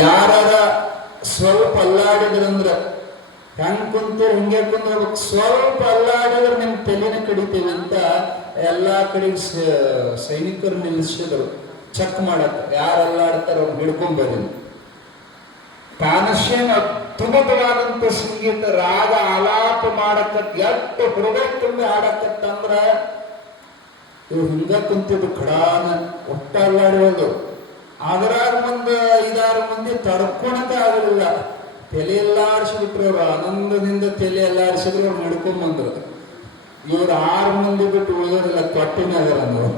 ಯಾರ ಸ್ವಲ್ಪ ಅಲ್ಲಾಡಿದ್ರಂದ್ರ ಹೆಂಗ್ ಕುಂತೀರಿ ಹಿಂಗೆ ಕುಂದ್ರಬೇಕು, ಸ್ವಲ್ಪ ಅಲ್ಲಾಡಿದ್ರೆ ನಿಮ್ ತಲೆನ ಕಡಿತೀವಿ ಅಂತ ಎಲ್ಲಾ ಕಡೆ ಸೈನಿಕರು ನಿಲ್ಲಿಸಿದ್ರು ಚೆಕ್ ಮಾಡಕ್. ಯಾರು ಅಲ್ಲಾಡ್ತಾರ ಅವ್ರು ಹಿಡ್ಕೊಂಡ್ಬರಿ. ತಾನಶ್ಯನ ಅದ್ಭುತವಾದಂತ ಸಂಗೀತ ರಾಗ ಆಲಾಪ ಮಾಡಕತ್ ಎಷ್ಟು ಹೃದಯ ತುಂಬಿ ಹಾಡಕತ್ತಂದ್ರ ಇವ್ ಹಿಂಗ ಕುಂತಿದ್ದು ಖಡಾನ ಒಟ್ಟ ಅಲ್ಲಾಡಿರೋದು. ಅದ್ರಾಗ ಒಂದು 5-6 ಮಂದಿ ತಡ್ಕೊಳಕ ಆಗಲಿಲ್ಲ, ತಲೆ ಎಲ್ಲ ಆಡಿಸ್ಬಿಟ್ರು. ಅವ್ರು ಆನಂದದಿಂದ ತಲೆ ಎಲ್ಲ ಆಡಿಸಿದ್ರು. ಅವ್ರು ನಡ್ಕೊಂಡ್ಬಂದ್ರು. ಇವ್ರು 6 ಮಂದಿ ಬಿಟ್ಟು ಉಳಿಯೋದಿಲ್ಲ, ಕೊಟ್ಟಿನಾಗರ ಅಂದ್ರು.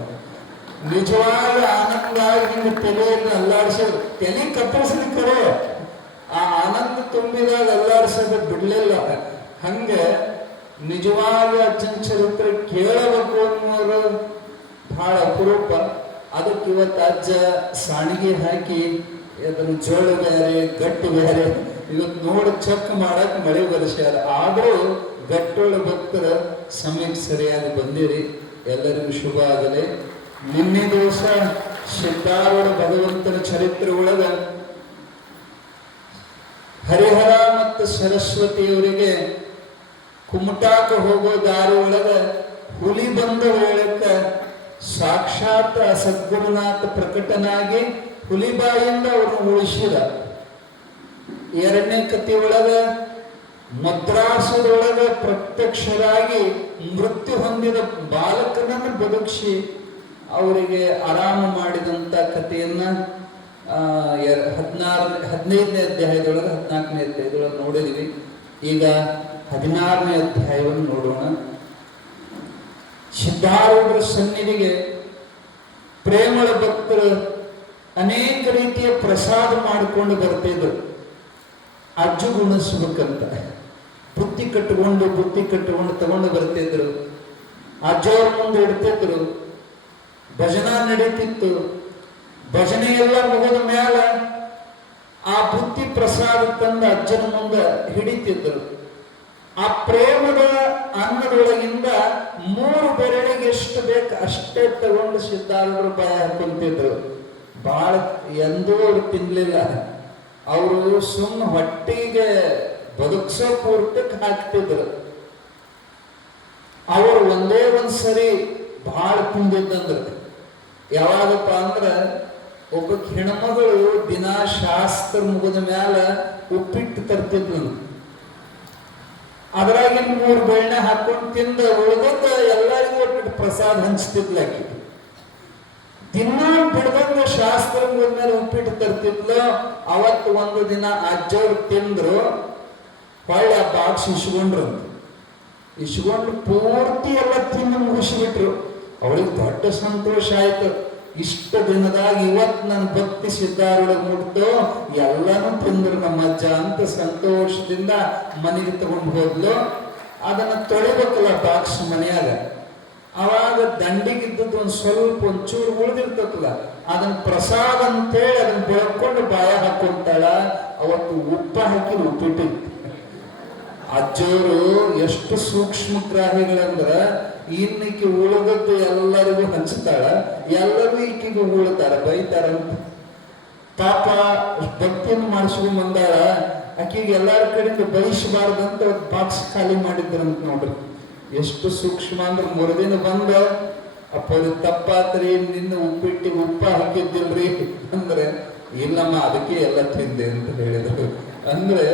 ನಿಜವಾದ ಆನಂದ ನಿಮ್ಗೆ ತಲೆಯನ್ನು ಅಲ್ಲಾಡಿಸಿದ್ರು. ತಲೆ ಕತ್ತರಿಸ್ಲಿಕ್ಕರೆ ಆ ಆನಂದ ತುಂಬಿದಾಗ ಅಲ್ಲಾಡಿಸೋದು ಬಿಡ್ಲಿಲ್ಲ. ಹಂಗೆ ನಿಜವಾದ ಅಜ್ಜನ ಚರಿತ್ರೆ ಕೇಳಬೇಕು ಅನ್ನೋರು ಬಹಳ ಅಪರೂಪ. ಅದಕ್ಕೆ ಇವತ್ತು ಅಜ್ಜ ಸಾಣಿಗೆ ಹಾಕಿ ಅದನ್ನು ಜೋಳ ಬೇರೆ ಗಟ್ಟು ಬೇರೆ ಇವತ್ತು ನೋಡಿ ಚೆಕ್ ಮಾಡಕ್ ಮಳೆ ಬರೆಸ್ಯಾರ. ಆದರೂ ಗಟ್ಟೊಳ ಭಕ್ತರ ಸಮಯಕ್ಕೆ ಸರಿಯಾಗಿ ಬಂದಿರಿ. ಎಲ್ಲರಿಗೂ ಶುಭ ಆಗಲಿ. ನಿನ್ನೆ ದಿವಸ ಸಿದ್ಧಾರೂಢ ಭಗವಂತನ ಚರಿತ್ರೆ ಒಳಗ ಹರಿಹರ ಮತ್ತು ಸರಸ್ವತಿಯವರಿಗೆ ಕುಮಟಾಕ ಹೋಗೋ ದಾರಿ ಒಳಗ ಹುಲಿ ಬಂದ ವೇಳಕ್ಕ ಸಾಕ್ಷಾತ್ ಸದ್ಗುರುನಾಥ ಪ್ರಕಟನಾಗಿ ಹುಲಿಬಾಯಿಂದ ಅವ್ರನ್ನ ಉಳಿಸಿದ. 2ನೇ ಕಥೆ ಒಳಗ ಮದ್ರಾಸದೊಳಗ ಪ್ರತ್ಯಕ್ಷರಾಗಿ ಮೃತ್ಯು ಹೊಂದಿದ ಬಾಲಕನನ್ನು ಬದುಕಿಸಿ ಅವರಿಗೆ ಆರಾಮ ಮಾಡಿದಂತ ಕಥೆಯನ್ನ 15ನೇ ಅಧ್ಯಾಯದೊಳಗೆ 14ನೇ ಅಧ್ಯಾಯದೊಳಗೆ ನೋಡಿದ್ವಿ. ಈಗ 16ನೇ ಅಧ್ಯಾಯವನ್ನು ನೋಡೋಣ. ಸಿದ್ಧಾರೂಢರ ಸನ್ನಿಧಿಗೆ ಪ್ರೇಮಳ ಭಕ್ತರು ಅನೇಕ ರೀತಿಯ ಪ್ರಸಾದ ಮಾಡಿಕೊಂಡು ಬರ್ತಿದ್ರು. ಅಜ್ಜು ಗುಣಿಸ್ಬೇಕಂತ ಬುತ್ತಿ ಕಟ್ಟಿಕೊಂಡು ತಗೊಂಡು ಬರ್ತಿದ್ರು. ಅಜ್ಜವ್ರ ಮುಂದೆ ಇಡ್ತಿದ್ರು. ಭಜನಾ ನಡೀತಿತ್ತು. ಭಜನೆ ಎಲ್ಲ ಮುಗಿದ ಮ್ಯಾಲ ಆ ಬುತ್ತಿ ಪ್ರಸಾದ ತಂದ ಅಜ್ಜನ ಮುಂದೆ ಹಿಡಿತಿದ್ರು. ಆ ಪ್ರೇಮದ ಅನ್ನದೊಳಗಿಂದ 3 ಬೆರಳಿಗೆ ಎಷ್ಟು ಬೇಕು ಅಷ್ಟೇ ತಗೊಂಡು ಸಿದ್ಧಾರೂಢರು ಬಾಯ ಹಾಕೊಂತಿದ್ರು. ಬಹಳ ಎಂದೂ ಅವ್ರು ತಿನ್ಲಿಲ್ಲ. ಅವರು ಸುಮ್ಮ ಹೊಟ್ಟಿಗೆ ಬದುಕ್ಸೋ ಪೂರ್ತಕ್ಕೆ ಹಾಕ್ತಿದ್ರು. ಅವರು ಒಂದೇ ಒಂದ್ಸರಿ ಬಹಳ ತಿಂದಿದ್ದಂದ್ರು. ಯಾವಾಗಪ್ಪ ಅಂದ್ರ ಒಬ್ಬ ಹೆಣ್ಮಗಳು ದಿನ ಶಾಸ್ತ್ರ ಮುಗಿದ ಮ್ಯಾಲ ಉಪ್ಪಿಟ್ಟು ತರ್ತಿದ್ಲು. ಅದ್ರಾಗಿನ 3 ಬೆಣ್ಣೆ ಹಾಕೊಂಡು ತಿಂದ ಉಳಿದ ಎಲ್ಲರಿಗೂ ಒಟ್ಟು ಪ್ರಸಾದ ಹಂಚ್ತಿದ್ಲಾಕಿ. ದಿನ ಬಿಡ್ದಂಗ ಶಾಸ್ತ್ರ ಮುಗಿದ ಮೇಲೆ ಉಪ್ಪಿಟ್ಟು ತರ್ತಿದ್ಲು. ಅವತ್ತು ಒಂದು ದಿನ ಅಜ್ಜವ್ರು ತಿಂದ್ರು. ಹೊಳ್ಳಿ ಆ ಬಾಕ್ಸ್ ಇಸ್ಕೊಂಡು ಪೂರ್ತಿ ಎಲ್ಲ ತಿಂದು ಮುಗಿಸ್ಬಿಟ್ರು. ಅವಳಿಗೆ ದೊಡ್ಡ ಸಂತೋಷ ಆಯ್ತು. ಇಷ್ಟ ದಿನದಾಗ ಇವತ್ತು ನನ್ನ ಭಕ್ತಿ ಸಿದ್ಧಾರೂಢ ಮುಟ್ತು, ಎಲ್ಲಾನು ತಿಂದ್ರು ನಮ್ಮ ಅಜ್ಜ ಅಂತ ಸಂತೋಷದಿಂದ ಮನೆಗೆ ತಗೊಂಡು ಹೋದ್ಲು. ಅದನ್ನ ತೊಳಿಬೇಕಲ್ಲ ಬಾಕ್ಸ್ ಮನೆಯಾಗ. ಅವಾಗ ದಂಡಿಗಿದ್ದದ್ದು ಒಂಚೂರು ಉಳಿದಿರ್ತಲ್ಲ, ಅದನ್ನ ಪ್ರಸಾದ ಅಂತೇಳಿ ಅದನ್ನ ಬೆಳ್ಕೊಂಡು ಬಾಯ ಹಾಕೊಂತಾಳ. ಅವತ್ತು ಉಪ್ಪ ಹಾಕಿ ಉಪ್ಪಿಟ್ಟಿತ್ತು. ಅಜ್ಜವರು ಎಷ್ಟು ಸೂಕ್ಷ್ಮಗ್ರಾಹಿಗಳಂದ್ರ ಇನ್ನಿಕ್ಕೆ ಉಳಿದದ್ದು ಎಲ್ಲರಿಗೂ ಹಂಚ್ತಾಳ, ಎಲ್ಲರೂ ಈಕಿಗೂ ಉಳ್ತಾರ, ಬೈತಾರಂತ. ಪಾಪ ಭಕ್ತಿಯನ್ನು ಮಾಡಿಸ್ಕೊಂಡ್ ಬಂದಾಳ. ಆಕಿಗೆ ಎಲ್ಲಾರ ಕಡೆಯಿಂದ ಬಯಸಬಾರ್ದಂತ ಬಾಕ್ಸ್ ಖಾಲಿ ಮಾಡಿದ್ರಂತ ನೋಡ್ರಿ. ಎಷ್ಟು ಸೂಕ್ಷ್ಮ ಅಂದ್ರೆ ಮರುದಿನ ಬಂದ ಅಪ್ಪ ತಪ್ಪಾತ್ರಿ, ನಿನ್ನ ಉಪ್ಪಿಟ್ಟಿಗೆ ಉಪ್ಪ ಹಾಕಿದ್ದಿಲ್ರಿ ಅಂದ್ರೆ ಇಲ್ಲಮ್ಮ ಅದಕ್ಕೆ ಎಲ್ಲ ತಿಂದೆ ಅಂತ ಹೇಳಿದ್ರು. ಅಂದ್ರೆ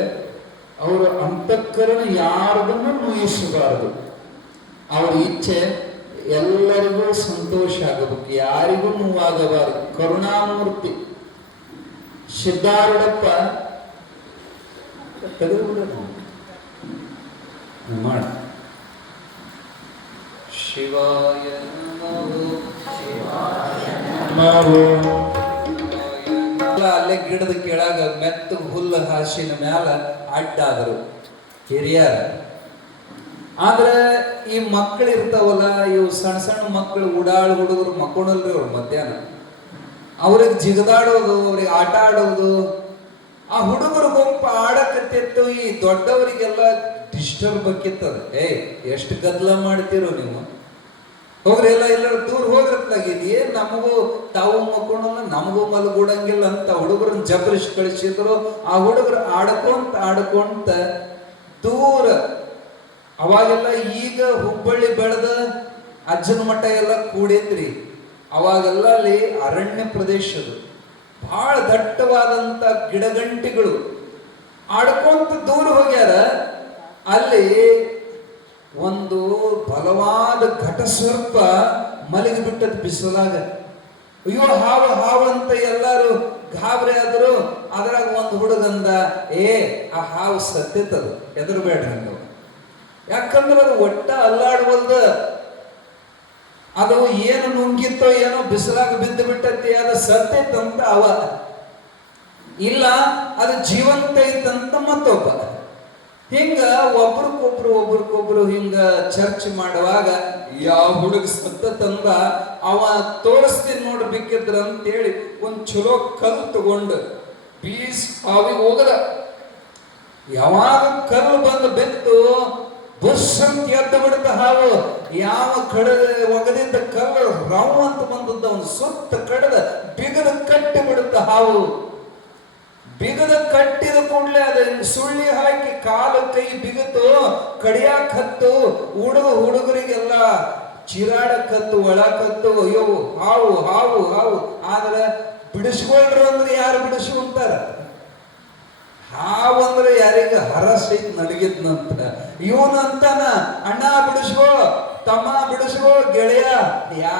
ಅವರ ಅಂತಃಕರಣ ಯಾರದನ್ನು ನೋಯಿಸಬಾರದು. ಅವರ ಇಚ್ಛೆ ಎಲ್ಲರಿಗೂ ಸಂತೋಷ ಆಗಬೇಕು, ಯಾರಿಗೂ ನೋವಾಗಬಾರದು. ಕರುಣಾಮೂರ್ತಿ ಸಿದ್ಧಾರೂಢಪ್ಪ ಮಾಡಿ ಶಿವಾಯ ಅಲ್ಲೇ ಗಿಡದ ಕೆಳಗ ಮೆತ್ತ ಹುಲ್ಲು ಹಾಸಿನ ಮ್ಯಾಲ ಅಡ್ಡಾದರು ಹಿರಿಯರ. ಆದ್ರೆ ಈ ಮಕ್ಕಳು ಇರ್ತಾವಲ್ಲ, ಇವು ಸಣ್ಣ ಸಣ್ಣ ಮಕ್ಕಳು ಉಡಾಳು ಹುಡುಗರು ಮಕ್ಕೊಳಲ್ರಿ ಅವ್ರು ಮಧ್ಯಾಹ್ನ. ಅವ್ರಿಗೆ ಜಿಗದಾಡೋದು, ಅವ್ರಿಗೆ ಆಟ ಆಡೋದು, ಆ ಹುಡುಗರು ಗುಂಪು ಆಡಕತ್ತಿತ್ತು. ಈ ದೊಡ್ಡವರಿಗೆಲ್ಲ ಡಿಸ್ಟರ್ಬ್ ಬೇಕಿತ್ತದ. ಎಷ್ಟು ಗದ್ದಲ ಮಾಡ್ತೀರೋ ನೀವು, ಹೋಗ್ರಿ ಎಲ್ಲ ಎಲ್ಲರೂ ದೂರ ಹೋಗ್ರತ್ತಾಗಿದ್ ಏನ್ ನಮಗೂ ತಾವು ಮಕ್ಕೊಂಡಲ್ಲ ನಮಗೂ ಮಲ್ಗೂಡಂಗಿಲ್ಲ ಅಂತ ಹುಡುಗರನ್ನ ಜಬರಿಸಿ ಕಳಿಸಿದ್ರು. ಆ ಹುಡುಗರು ಆಡ್ಕೊಂತ ದೂರ. ಅವಾಗೆಲ್ಲ ಈಗ ಹುಬ್ಬಳ್ಳಿ ಬೆಳೆದ ಅಜ್ಜನ ಮಠ ಎಲ್ಲ ಕೂಡೈತ್ರಿ. ಅವಾಗೆಲ್ಲ ಅಲ್ಲಿ ಅರಣ್ಯ ಪ್ರದೇಶದು, ಬಹಳ ದಟ್ಟವಾದಂತ ಗಿಡಗಂಟಿಗಳು. ಆಡ್ಕೊಂತ ದೂರ ಹೋಗ್ಯಾರ. ಅಲ್ಲಿ ಒಂದು ಬಲವಾದ ಘಟಸರ್ಪ ಮಲಗಿ ಬಿಟ್ಟದ ಬಿಸಿಲಾಗ. ಅಯ್ಯೋ ಹಾವು ಹಾವು ಅಂತ ಎಲ್ಲಾರು ಗಾಬರಿ ಆದ್ರು. ಅದ್ರಾಗ ಒಂದು ಹುಡುಗಂದ, ಆ ಹಾವು ಸತ್ತಿತ್ತದು, ಹೆದರ್ಬೇಡ್ರಿ ಅಂತ. ಯಾಕಂದ್ರೆ ಅದು ಒಟ್ಟ ಅಲ್ಲಾಡ್ವಲ್ದ. ಅದು ಏನು ನುಂಗಿತ್ತೋ ಏನೋ ಬಿಸಿಲಾಗ ಬಿದ್ದು ಬಿಟ್ಟತಿ, ಅದು ಸತ್ತಿತ್ತಂತ ಅವ. ಇಲ್ಲ ಅದು ಜೀವಂತ ಐತಂತ ಮತ್ತೊಬ್ಬ. ಹಿಂಗ ಒಬ್ರಿಗೊಬ್ರು ಹಿಂಗ ಚರ್ಚೆ ಮಾಡುವಾಗ ಯಾವ ಹುಡುಗ ಸತ್ತಂದ ಅವ ತೋರಿಸ್ತೀನಿ ನೋಡ್ಬೇಕಿದ್ರ ಅಂತೇಳಿ ಒಂದ್ ಚಲೋ ಕಲ್ಲು ತಗೊಂಡು ಬೀಸ್ ಹಾವಿಗೆ ಹೋಗದ. ಯಾವಾಗ ಕಲ್ಲು ಬಂದು ಬಿತ್ತು ಬುಷ್ ಅಂತ ಎದ್ದು ಬಿಡುತ್ತ ಹಾವು. ಯಾವ ಕಡದ ಒಗದಿದ್ದ ಕಲ್ಲು ರವ್ ಅಂತ ಬಂದದ್ದ ಅವನು ಸುತ್ತ ಕಡದ ಬಿಗದ ಕಟ್ಟಿ ಬಿಡುತ್ತ ಹಾವು. ಬಿಗದ ಕಟ್ಟಿದ ಕೂಡಲೇ ಅದ ಸುಳ್ಳಿ ಹಾಕಿ ಕಾಲು ಕೈ ಬಿಗಿತು, ಕಡಿಯಾಕ ಹತ್ತು. ಹುಡುಗರಿಗೆಲ್ಲ ಚಿರಾಡಕತ್ತು, ಒಳಕತ್ತು. ಅಯ್ಯೋ ಹಾವು ಹಾವು ಹಾವು. ಆದ್ರೆ ಬಿಡಿಸ್ಕೊಳ್ರು ಅಂದ್ರೆ ಯಾರು ಬಿಡಿಸು ಅಂತಾರ. ಹಾವು ಅಂದ್ರೆ ಯಾರಿಗ ಹರಸೈತ್ ನಡಗಿದ್ನಂತ. ಇವನು ಅಂತಾನ, ಅಣ್ಣ ಬಿಡಿಸ್ಕೋ, ತಮ್ಮ ಬಿಡಿಸ್ಕೋ, ಗೆಳೆಯ.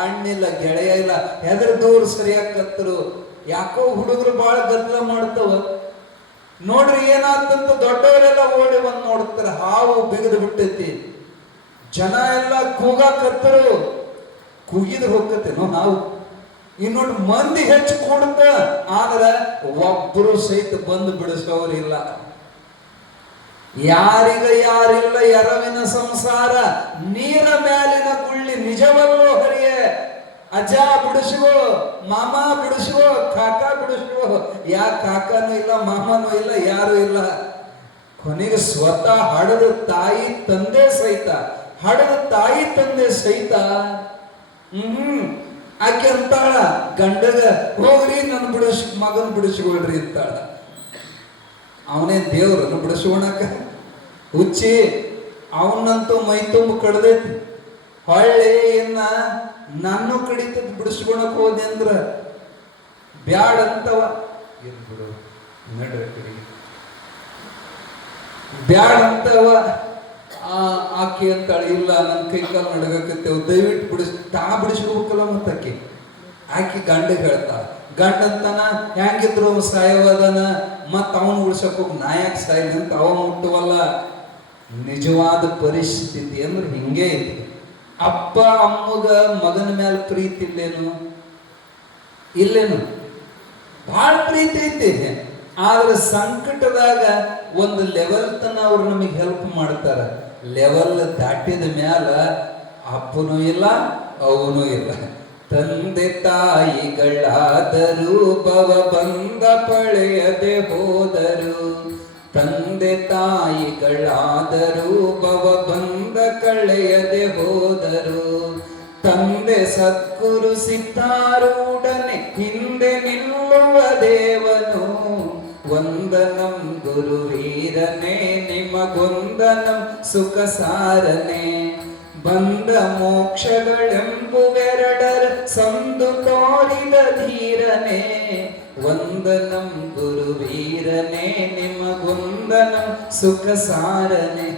ಅಣ್ಣಿಲ್ಲ ಗೆಳೆಯ ಇಲ್ಲ, ಹೆದ್ರ ದೂರ ಸರಿಯಾಕತ್ತರು. ಯಾಕೋ ಹುಡುಗರು ಬಹಳ ಗದ್ದಲ ಮಾಡ್ತವ. ನೋಡ್ರಿ ಏನಾತಂತ ದೊಡ್ಡವರೆಲ್ಲ ಓಡಿ ಬಂದು ನೋಡ್ತಾರ, ಹಾವು ಬಿಗದು ಬಿಟ್ಟೈತಿ. ಜನ ಎಲ್ಲ ಕೂಗಾಕತ್ತರು. ಕೂಗಿದ್ರೆ ಹೋಗತ್ತೇನೋ ಹಾವು. ಇನ್ನೊಂದು ಮಂದಿ ಹೆಚ್ಚು ಕೂಡುತ್ತ, ಆದ್ರ ಒಬ್ಬರು ಸಹಿತ ಬಂದು ಬಿಡಿಸೋರಿಲ್ಲ. ಯಾರಿಲ್ಲ ಎರವಿನ ಸಂಸಾರ, ನೀರ ಮ್ಯಾಲಿನ ಗುಳ್ಳಿ ನಿಜವಲ್ಲೋ ಹರಿಯೇ. ಅಜ್ಜ ಬಿಡಿಸುವ, ಮಾಮ ಬಿಡಿಸುವ, ಕಾಕ ಬಿಡಿಸುವ. ಯಾ ಕಾಕನೂ ಇಲ್ಲ, ಮಾಮನೂ ಇಲ್ಲ, ಯಾರು ಇಲ್ಲ. ಕೊನೆಗೆ ಸ್ವತಃ ಹಡದ ತಾಯಿ ತಂದೆ ಸಹಿತ ಆಕೆ ಅಂತಾಳ ಗಂಡಗ, ಹೋಗ್ರಿ ನನ್ನ ಮಗನ್ ಬಿಡಿಸ್ಕೊಳ್ರಿ ಅಂತಾಳ. ಅವನೇ ದೇವ್ರನ್ನು ಬಿಡಿಸ್ಕೊಳಕ ಹುಚ್ಚಿ. ಅವನಂತೂ ಮೈ ತುಂಬ ಕಡ್ದೈತಿ. ಹೊಳ್ಳಿ ಇನ್ನ ನಾನು ಕಡಿತದ ಬಿಡಿಸ್ಕೊಳಕ್ ಹೋದೆ ಅಂದ್ರ ಬ್ಯಾಡ ಅಂತವ. ಬಿಡು ನಡ್ರಿ ಬ್ಯಾಡ ಅಂತವ. ಆಕೆ ಅಂತಾಳೆ, ಇಲ್ಲ ನನ್ನ ಕೈ ಕಾಲು ನಡಗಕತ್ತೇವ್, ದಯವಿಟ್ಟು ಬಿಡಿಸ್ಕೋಬೇಕಲ್ಲ. ಆಕೆ ಗಂಡ ಹೇಳ್ತಾಳ. ಗಂಡ ಅಂತಾನ, ಹೆಂಗಿದ್ರು ಸಾಯವದನ, ಮತ್ ಅವನ್ ಉಳ್ಸಕ್ ಹೋಗಿ ನಾಯಕ್ ಸಾಯಿಲ್ ಅಂತ ಅವ ಮುಟ್ಟುವಲ್ಲ. ನಿಜವಾದ ಪರಿಸ್ಥಿತಿ ಅಂದ್ರೆ ಹಿಂಗೆ ಐತಿ. ಅಪ್ಪ ಅಮ್ಮಗ ಮಗನ ಮೇಲೆ ಪ್ರೀತಿ ಇಲ್ಲೇನು ಬಹಳ ಪ್ರೀತಿ ಐತಿ. ಆದ್ರೆ ಸಂಕಟದಾಗ ಒಂದು ಲೆವೆಲ್ ತನ ಅವ್ರು ನಮಗೆ ಹೆಲ್ಪ್ ಮಾಡ್ತಾರ. ಲೆವೆಲ್ ದಾಟಿದ ಮ್ಯಾಲ ಅಪ್ಪನೂ ಇಲ್ಲ, ಅವನೂ ಇಲ್ಲ. ತಂದೆ ತಾಯಿಗಳಾದರೂ ಭವ ಬಂದ ಪಳೆಯದೆ ಹೋದರು. ತಂದೆ ತಾಯಿಗಳಾದರೂ ಭವ ಬಂದ ಕಳೆಯದೆ ಹೋದರು. ತಂದೆ ಸದ್ಗುರು ಸಿದ್ಧಾರೂಢನೆ ಹಿಂದೆ ನಿಲ್ಲುವ ದೇವನು. ವಂದನಂ ಗುರುವೀರನೇ ನಿಮಗೊಂದನಂ ಸುಖ ಸಾರನೆ. ಬಂದ ಮೋಕ್ಷಗಳೆಂಬುವೆರಡರ ಸಂದು ತೋರಿದ ಧೀರನೇ. ವಂದನಂ ಗುರುವೀರನೇ ನಿಮಗೊಂದನಂ ಸುಖ ಸಾರನೆ.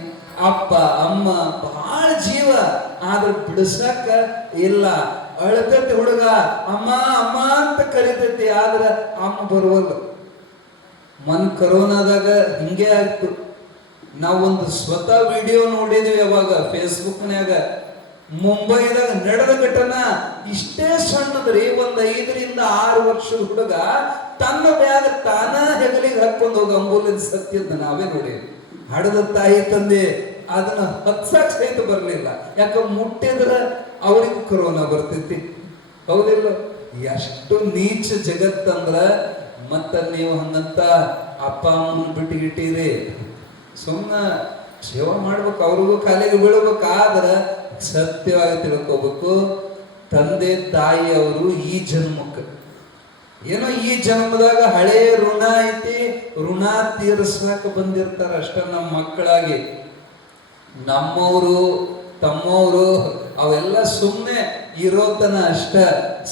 ಅಪ್ಪ ಅಮ್ಮ ಬಹಳ ಜೀವ, ಆದ್ರೆ ಬಿಡಿಸಕ ಇಲ್ಲ. ಅಳ್ತೈತಿ ಹುಡುಗ, ಅಮ್ಮ ಅಮ್ಮ ಅಂತ ಕರಿತೈತಿ, ಆದ್ರ ಅಮ್ಮ ಬರುವಲ್ಲ. ಕರೋನಾದಾಗ ಹಿಂಗೆ ಆಗ್ತು. ನಾವೊಂದು ಸ್ವತಃ ವಿಡಿಯೋ ನೋಡಿದ್ವಿ ಅವಾಗ ಫೇಸ್ಬುಕ್ನ್ಯಾಗ. ಮುಂಬೈದಾಗ ನಡೆದ ಘಟನಾ ಇಷ್ಟೇ ಸಣ್ಣದ್ರಿ. 5 ರಿಂದ 6 ವರ್ಷದ ಹುಡುಗ ತನ್ನ ಬ್ಯಾಗ್ ತಾನ ಹೆಗಲಿಗೆ ಹಾಕೊಂಡು ಹೋಗಿ ಆಂಬುಲೆನ್ಸ್ ಹತ್ತಿದ್ದ ನಾವೇ ನೋಡಿ. ಹಡದ ತಾಯಿ ತಂದೆ ಅದನ್ನ ಹತ್ಸಾಕ್ ಸಹಿತ ಬರ್ಲಿಲ್ಲ. ಯಾಕ ಮುಟ್ಟಿದ್ರ ಅವ್ರಿಗೂ ಕೊರೋನಾ ಬರ್ತೈತಿ, ಹೌದಿಲ್ಲ? ಎಷ್ಟು ನೀಚ ಜಗತ್ತಂದ್ರ. ಮತ್ತ ನೀವು ಹಂಗಂತ ಅಪ್ಪ ಅಮ್ಮನ ಬಿಟ್ಟಿಗಿಟ್ಟಿರಿ. ಸುಮ್ಮನೆ ಸೇವಾ ಮಾಡ್ಬೇಕು, ಅವ್ರಿಗೂ ಕಾಲಿಗೆ ಬೀಳ್ಬೇಕು. ಆದ್ರ ಸತ್ಯವಾಗಿ ತಿಳ್ಕೋಬೇಕು. ತಂದೆ ತಾಯಿಯವರು ಈ ಜನ್ಮಕ್ಕೆ ಏನೋ ಈ ಜನ್ಮದಾಗ ಹಳೆ ಋಣ ಐತಿ, ಋಣ ತೀರಿಸ್ಲಾಕ ಬಂದಿರ್ತಾರ ಅಷ್ಟ ನಮ್ಮ ಮಕ್ಕಳಾಗಿ. ನಮ್ಮವರು ತಮ್ಮವರು ಅವೆಲ್ಲ ಸುಮ್ಮನೆ ಇರೋತನ ಅಷ್ಟ.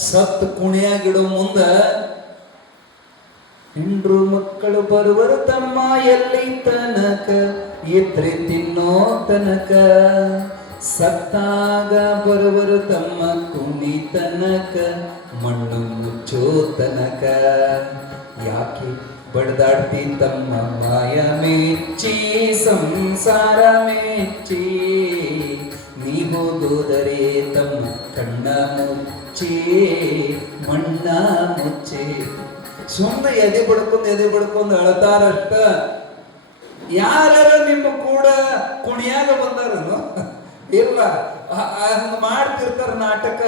ಸತ್ ಕುಣಿಯಾಗಿಡೋ ಮುಂದ ಹೆಂಡ್ರು ಮಕ್ಕಳು ಬರುವರು ತಮ್ಮ ಎಲ್ಲಿ ತನಕ ಇದ್ರೆ ತಿನ್ನೋ ತನಕ, ಸತ್ತಾಗ ಬರುವರು ತಮ್ಮ ಕುಣಿ ತನಕ ಮಣ್ಣು ಮುಚ್ಚೋ ತನಕ. ಯಾಕೆ ಬಡ್ದಾಡ್ತಿ ತಮ್ಮ ಮಾಯ ಮೆಚ್ಚಿ ಸಂಸಾರ ಮೆಚ್ಚಿ, ನೀ ಹೋಗೋದರೆ ತಮ್ಮ ಕಣ್ಣ ಮುಚ್ಚಿ ಮಣ್ಣ ಮುಚ್ಚಿ. ಸುಮ್ಮನೆ ಎದೆ ಬಡ್ಕೊಂಡು ಅಳತಾರಷ್ಟ. ಯಾರ ನಿಮ್ಮ ಕೂಡ ಕುಣಿಯಾಗ ಬಂದಾರನು? ಇಲ್ಲ, ಹಂಗ ಮಾಡ್ತಿರ್ತಾರ ನಾಟಕ.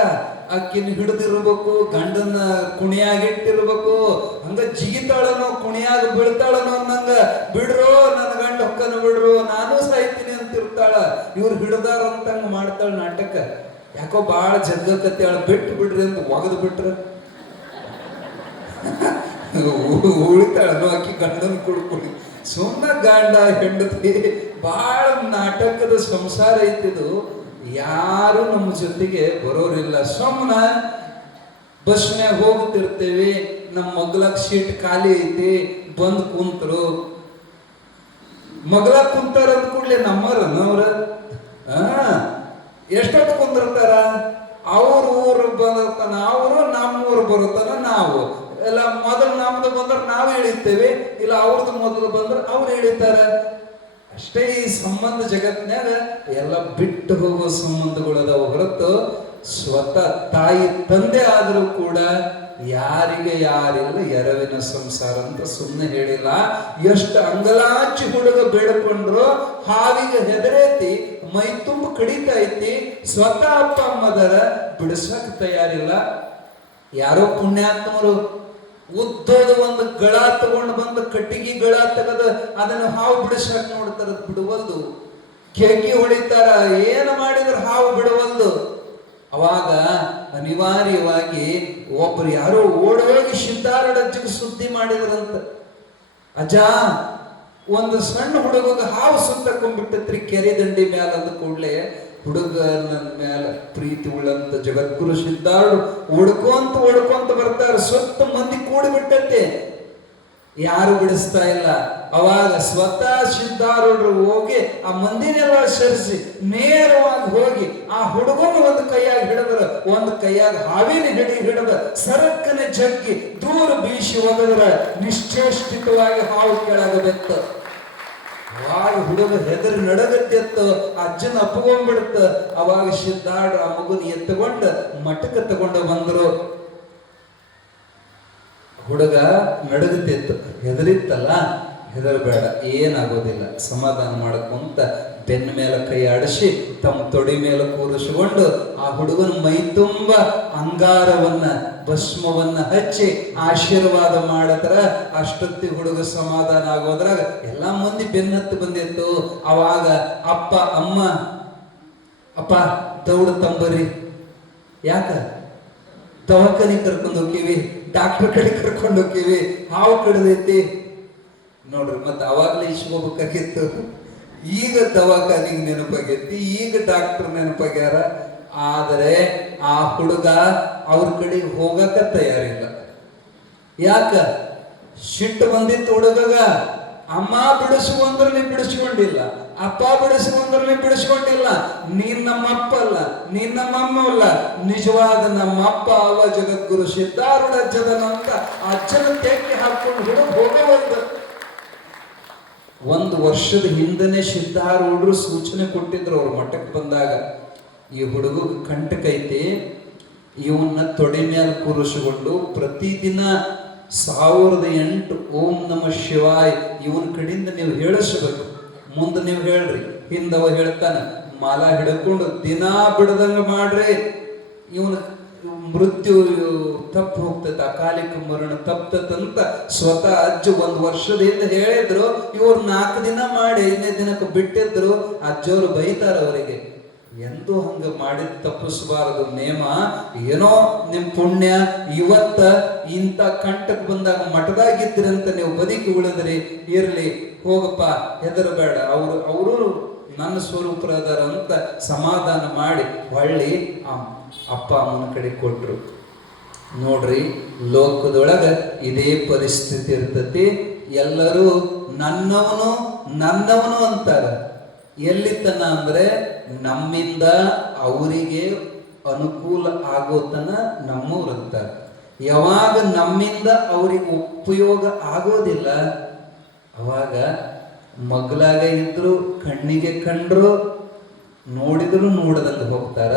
ಅಕ್ಕಿನ ಹಿಡಿದಿರ್ಬೇಕು, ಗಂಡನ ಕುಣಿಯಾಗಿಟ್ಟಿರ್ಬೇಕು, ಹಂಗ ಜಿಗಿತಾಳನೋ ಕುಣಿಯಾಗ ಬೀಳ್ತಾಳನೋ ಅನ್ನಂಗ, ಬಿಡ್ರೋ ನನ್ನ ಗಂಡ ಹೊಕ್ಕನ ಬಿಡ್ರು ನಾನು ಸಾಯ್ತೀನಿ ಅಂತಿರ್ತಾಳ. ಇವ್ರು ಹಿಡ್ದಾರ ಅಂತಂಗ ಮಾಡ್ತಾಳ ನಾಟಕ. ಯಾಕೋ ಬಾಳ ಜಗ್ಗಕತ್ತಾಳ, ಬಿಟ್ಟು ಬಿಡ್ರಿ ಅಂತ ಒಗದು ಬಿಟ್ರ ಉಳಿತಾಳನೋ ಅಕ್ಕಿ ಗಂಡನ ಕುಡ್ಕೊಡಿ. ಸುಮ್ಮನ ಗಂಡ ಹೆಂಡತಿ ಬಾಳ ನಾಟಕದ ಸಂಸಾರ ಐತಿದು. ಯಾರು ನಮ್ಮ ಜೊತೆಗೆ ಬರೋರಿಲ್ಲ. ಸುಮ್ಮನ ಬಸ್ನ್ಯಾಗ ಹೋಗ್ತಿರ್ತೇವಿ, ನಮ್ಮ ಮಗ್ಲಾಗ ಸೀಟ್ ಖಾಲಿ ಐತಿ, ಬಂದ್ ಕುಂತರು. ಮಗ್ಲಾಗ ಕುಂತಾರ ಅಂದ ಕೂಡ್ಲೆ ನಮ್ಮರನ ಅವ್ರ ಎಷ್ಟೊತ್ತು ಕುಂದಿರ್ತಾರ? ಅವ್ರ ಊರು ಬಂದಿರ್ತಾನ ಅವರು, ನಮ್ಮ ಊರು ಬರುತ್ತಾನ ನಾವು. ಇಲ್ಲ ಮೊದಲು ನಮ್ದು ಬಂದ್ರೆ ನಾವು ಹೇಳಿರ್ತೇವೆ, ಇಲ್ಲ ಅವ್ರದ್ದು ಮೊದಲು ಬಂದ್ರೆ ಅವ್ರು ಹೇಳಿರ್ತಾರ ಅಷ್ಟೇ. ಈ ಸಂಬಂಧ ಜಗತ್ನ್ಯಾಗ ಎಲ್ಲ ಬಿಟ್ಟು ಹೋಗೋ ಸಂಬಂಧಗಳದಾವ ಹೊರತು ಸ್ವತಃ ತಾಯಿ ತಂದೆ ಆದರೂ ಕೂಡ ಯಾರಿಗೆ ಯಾರಿಲ್ಲ ಎರವಿನ ಸಂಸಾರ ಅಂತ ಸುಮ್ಮನೆ ಹೇಳಿಲ್ಲ. ಎಷ್ಟು ಅಂಗಲಾಚಿ ಹುಡುಗ ಬೇಡ್ಕೊಂಡ್ರು ಹಾವಿಗೆ ಹೆದರೇತಿ ಮೈ ತುಂಬ ಕಡಿತಾ ಐತಿ. ಸ್ವತಃ ಅಪ್ಪ ಅಮ್ಮದರ ಬಿಡಿಸಕ್ ತಯಾರಿಲ್ಲ. ಯಾರೋ ಪುಣ್ಯಾತ್ಮರು ಉದ್ದೋದ ಒಂದು ಗಳ ತಗೊಂಡು ಬಂದು ಕಟ್ಟಿಗೆ ಗಳ ತೆಗೆದ ಅದನ್ನು ಹಾವು ಬಿಡಿಸಾಕ್ ನೋಡ್ತಾರ, ಬಿಡುವಲ್ದು. ಕೆಕ್ಕಿ ಹೊಡಿತಾರ, ಏನು ಮಾಡಿದ್ರು ಹಾವು ಬಿಡುವಲ್ದು. ಅವಾಗ ಅನಿವಾರ್ಯವಾಗಿ ಒಬ್ರು ಯಾರೋ ಓಡೋಗಿ ಸಿದ್ಧಾರೂಢಜ್ಜಿಗೆ ಸುದ್ದಿ ಮಾಡಿದ್ರಂತ. ಅಜ್ಜ, ಒಂದು ಸಣ್ಣ ಹುಡುಗ ಹಾವು ಸುತ್ತಕೊಂಡ್ಬಿಟ್ಟತ್ರಿ ಕೆರೆ ದಂಡಿ ಮ್ಯಾಲ. ಅಂದ ಕೂಡ್ಲೆ ಹುಡುಗ ನನ್ನ ಮ್ಯಾಲ ಪ್ರೀತಿ ಉಳ್ಳಂತ ಜಗದ್ಗುರು ಸಿದ್ಧಾರೂಢ ಓಡ್ಕೊಂತ ಬರ್ತಾರ. ಸುತ್ತ ಮಂದಿ ಕೂಡಿ ಬಿಟ್ಟತ್ತೆ, ಯಾರು ಬಿಡಿಸ್ತಾ ಇಲ್ಲ. ಅವಾಗ ಸ್ವತಃ ಸಿದ್ಧಾರೂಢರು ಹೋಗಿ ಆ ಮಂದಿನೆಲ್ಲ ಸರಿಸಿ ನೇರವಾಗಿ ಹೋಗಿ ಆ ಹುಡುಗನ ಒಂದು ಕೈಯಾಗ ಹಿಡಿದ್ರ, ಒಂದು ಕೈಯಾಗ ಹಾವಿನ ಹಿಡಿದ ಸರಕ್ಕನೆ ಜಗ್ಗಿ ದೂರ ಬೀಸಿ ಒದದ್ರ ನಿಶ್ಚೇಷ್ಟಿತವಾಗಿ ಹಾವು ಕೆಳಗಬೇಕ. ಅವಾಗ ಹುಡುಗ ಹೆದರಿ ನಡಗತ್ತೆತ್ತು, ಅಜ್ಜನ ಅಪ್ಪಗೊಂಡ್ಬಿಡುತ್ತ. ಅವಾಗ ಸಿದ್ಧಾರೂಢ ಆ ಮಗುನ ಎತ್ತುಕೊಂಡು ಮಠಕ್ಕೆ ತಗೊಂಡು ಬಂದ್ರು. ಹುಡುಗ ನಡಗತ್ತಿತ್ತು, ಹೆದರಿತ್ತಲ್ಲ, ಹೆದರಬೇಡ, ಏನಾಗೋದಿಲ್ಲ, ಸಮಾಧಾನ ಮಾಡಕೊಂತ ಬೆನ್ನ ಮೇಲೆ ಕೈ ಆಡಿಸಿ ತಮ್ಮ ತೊಡಿ ಮೇಲೆ ಕೂರಿಸಿಕೊಂಡು ಆ ಹುಡುಗನ ಮೈ ತುಂಬ ಅಂಗಾರವನ್ನ ಭಸ್ಮವನ್ನ ಹಚ್ಚಿ ಆಶೀರ್ವಾದ ಮಾಡತ್ರ. ಅಷ್ಟೊತ್ತಿ ಹುಡುಗ ಸಮಾಧಾನ ಆಗೋದ್ರಾಗ ಎಲ್ಲ ಮಂದಿ ಬೆನ್ನತ್ತು ಬಂದಿತ್ತು. ಅವಾಗ ಅಪ್ಪ ಅಮ್ಮ, ಅಪ್ಪ ದೌಡ ತಂಬರಿ, ಯಾಕ ದವಾಖಾನೆ ಕರ್ಕೊಂಡು ಹೋಗ್ತೀವಿ, ಡಾಕ್ಟರ್ ಕಡೆ ಕರ್ಕೊಂಡು ಹೋಗ್ತೀವಿ, ಹಾವು ಕಡ್ದೈತಿ ನೋಡ್ರಿ. ಮತ್ತೆ ಅವಾಗ್ಲೇ ಇಸ್ಕೋಬೇಕಾಗಿತ್ತು. ಈಗ ದವಾಖಾನಿಗೆ ನೆನಪಾಗೈತಿ, ಈಗ ಡಾಕ್ಟರ್ ನೆನಪಾಗ್ಯಾರ. ಆದರೆ ಆ ಹುಡುಗ ಅವ್ರ ಕಡೆಗೆ ಹೋಗಕ ತಯಾರಿಲ್ಲ. ಯಾಕ? ಸಿಟ್ಟು ಬಂದಿತ್ತು ಹುಡುಗಗ. ಅಮ್ಮ ಬಿಡಿಸುವಂದ್ರೆ ನೀ ಬಿಡಿಸ್ಕೊಂಡಿಲ್ಲ, ಅಪ್ಪ ಬಿಡಿಸುವಂದ್ರೆ ನೀ ಬಿಡಿಸ್ಕೊಂಡಿಲ್ಲ. ನೀನ್ ನಮ್ಮಪ್ಪ ಅಲ್ಲ, ನೀನ್ ನಮ್ಮಮ್ಮ ಅಲ್ಲ, ನಿಜವಾದ ನಮ್ಮಪ್ಪ ಅವ ಜಗದ್ಗುರು ಸಿದ್ಧಾರೂಢ ಅಜ್ಜದನ ಅಂತ ಅಜ್ಜನ ತೆಕ್ಕಿ ಹಾಕೊಂಡು ಹುಡುಗ ಹೋಗವಲ್ದು. ಒಂದು ವರ್ಷದ ಹಿಂದನೆ ಸಿದ್ಧಾರೂಢರು ಸೂಚನೆ ಕೊಟ್ಟಿದ್ರು ಅವ್ರ ಮಠಕ್ಕೆ ಬಂದಾಗ, ಈ ಹುಡುಗ ಕಂಟಕೈತಿ, ಇವನ್ನ ತೊಡೆ ಮೇಲೆ ಕೂರಿಸಿಕೊಂಡು ಪ್ರತಿದಿನ 1008 ಓಂ ನಮ ಶಿವಾಯ್ ಇವನ್ ಕಡೆಯಿಂದ ನೀವು ಹೇಳಿಸ್ಬೇಕು. ಮುಂದೆ ನೀವು ಹೇಳ್ರಿ, ಹಿಂದವ ಹೇಳ್ತಾನ, ಮಾಲ ಹಿಡ್ಕೊಂಡು ದಿನಾ ಬಿಡದಂಗ ಮಾಡ್ರಿ, ಇವನ ಮೃತ್ಯು ತಪ್ಪು ಹೋಗ್ತೈತೆ, ಅಕಾಲಿಕ ಮರಣ ತಪ್ಪತಂತ ಸ್ವತಃ ಅಜ್ಜ 1 ವರ್ಷದ ಹಿಂದೆ ಹೇಳಿದ್ರು. ಇವ್ರು 4 ದಿನ ಮಾಡಿ 5ನೇ ದಿನಕ್ಕೆ ಬಿಟ್ಟಿದ್ರು. ಅಜ್ಜವ್ರು ಬೈತಾರ ಅವರಿಗೆ, ಎಂದೂ ಹಂಗ ಮಾಡಿದ ತಪ್ಪಿಸಬಾರದು. ನೇಮ ಏನೋ ನಿಮ್ ಪುಣ್ಯ ಇವತ್ತ ಇಂಥ ಕಂಟಕ್ ಬಂದಾಗ ಮಠದಾಗಿದ್ರಂತ ನೀವು ಬದುಕಿ ಉಳಿದ್ರಿ, ಇರ್ಲಿ ಹೋಗಪ್ಪ ಹೆದರಬೇಡ, ಅವರು ನನ್ನ ಸ್ವರೂಪರದಾರ ಅಂತ ಸಮಾಧಾನ ಮಾಡಿ ಹೊಳ್ಳಿ ಅಪ್ಪ ಅಮ್ಮನ ಕಡೆ ಕೊಟ್ರು. ನೋಡ್ರಿ, ಲೋಕದೊಳಗ ಇದೇ ಪರಿಸ್ಥಿತಿ ಇರ್ತತಿ. ಎಲ್ಲರೂ ನನ್ನವನು ನನ್ನವನು ಅಂತಾರ. ಎಲ್ಲಿತನ ಅಂದ್ರೆ ನಮ್ಮಿಂದ ಅವರಿಗೆ ಅನುಕೂಲ ಆಗೋತನ ನಮ್ಮವ್ರು ಅಂತಾರೆ. ಯಾವಾಗ ನಮ್ಮಿಂದ ಅವ್ರಿಗೆ ಉಪಯೋಗ ಆಗೋದಿಲ್ಲ ಅವಾಗ ಮಗ್ಲಾಗ ಇದ್ರು ಕಣ್ಣಿಗೆ ಕಂಡ್ರು ನೋಡಿದ್ರು ನೋಡದಂಗೆ ಹೋಗ್ತಾರ.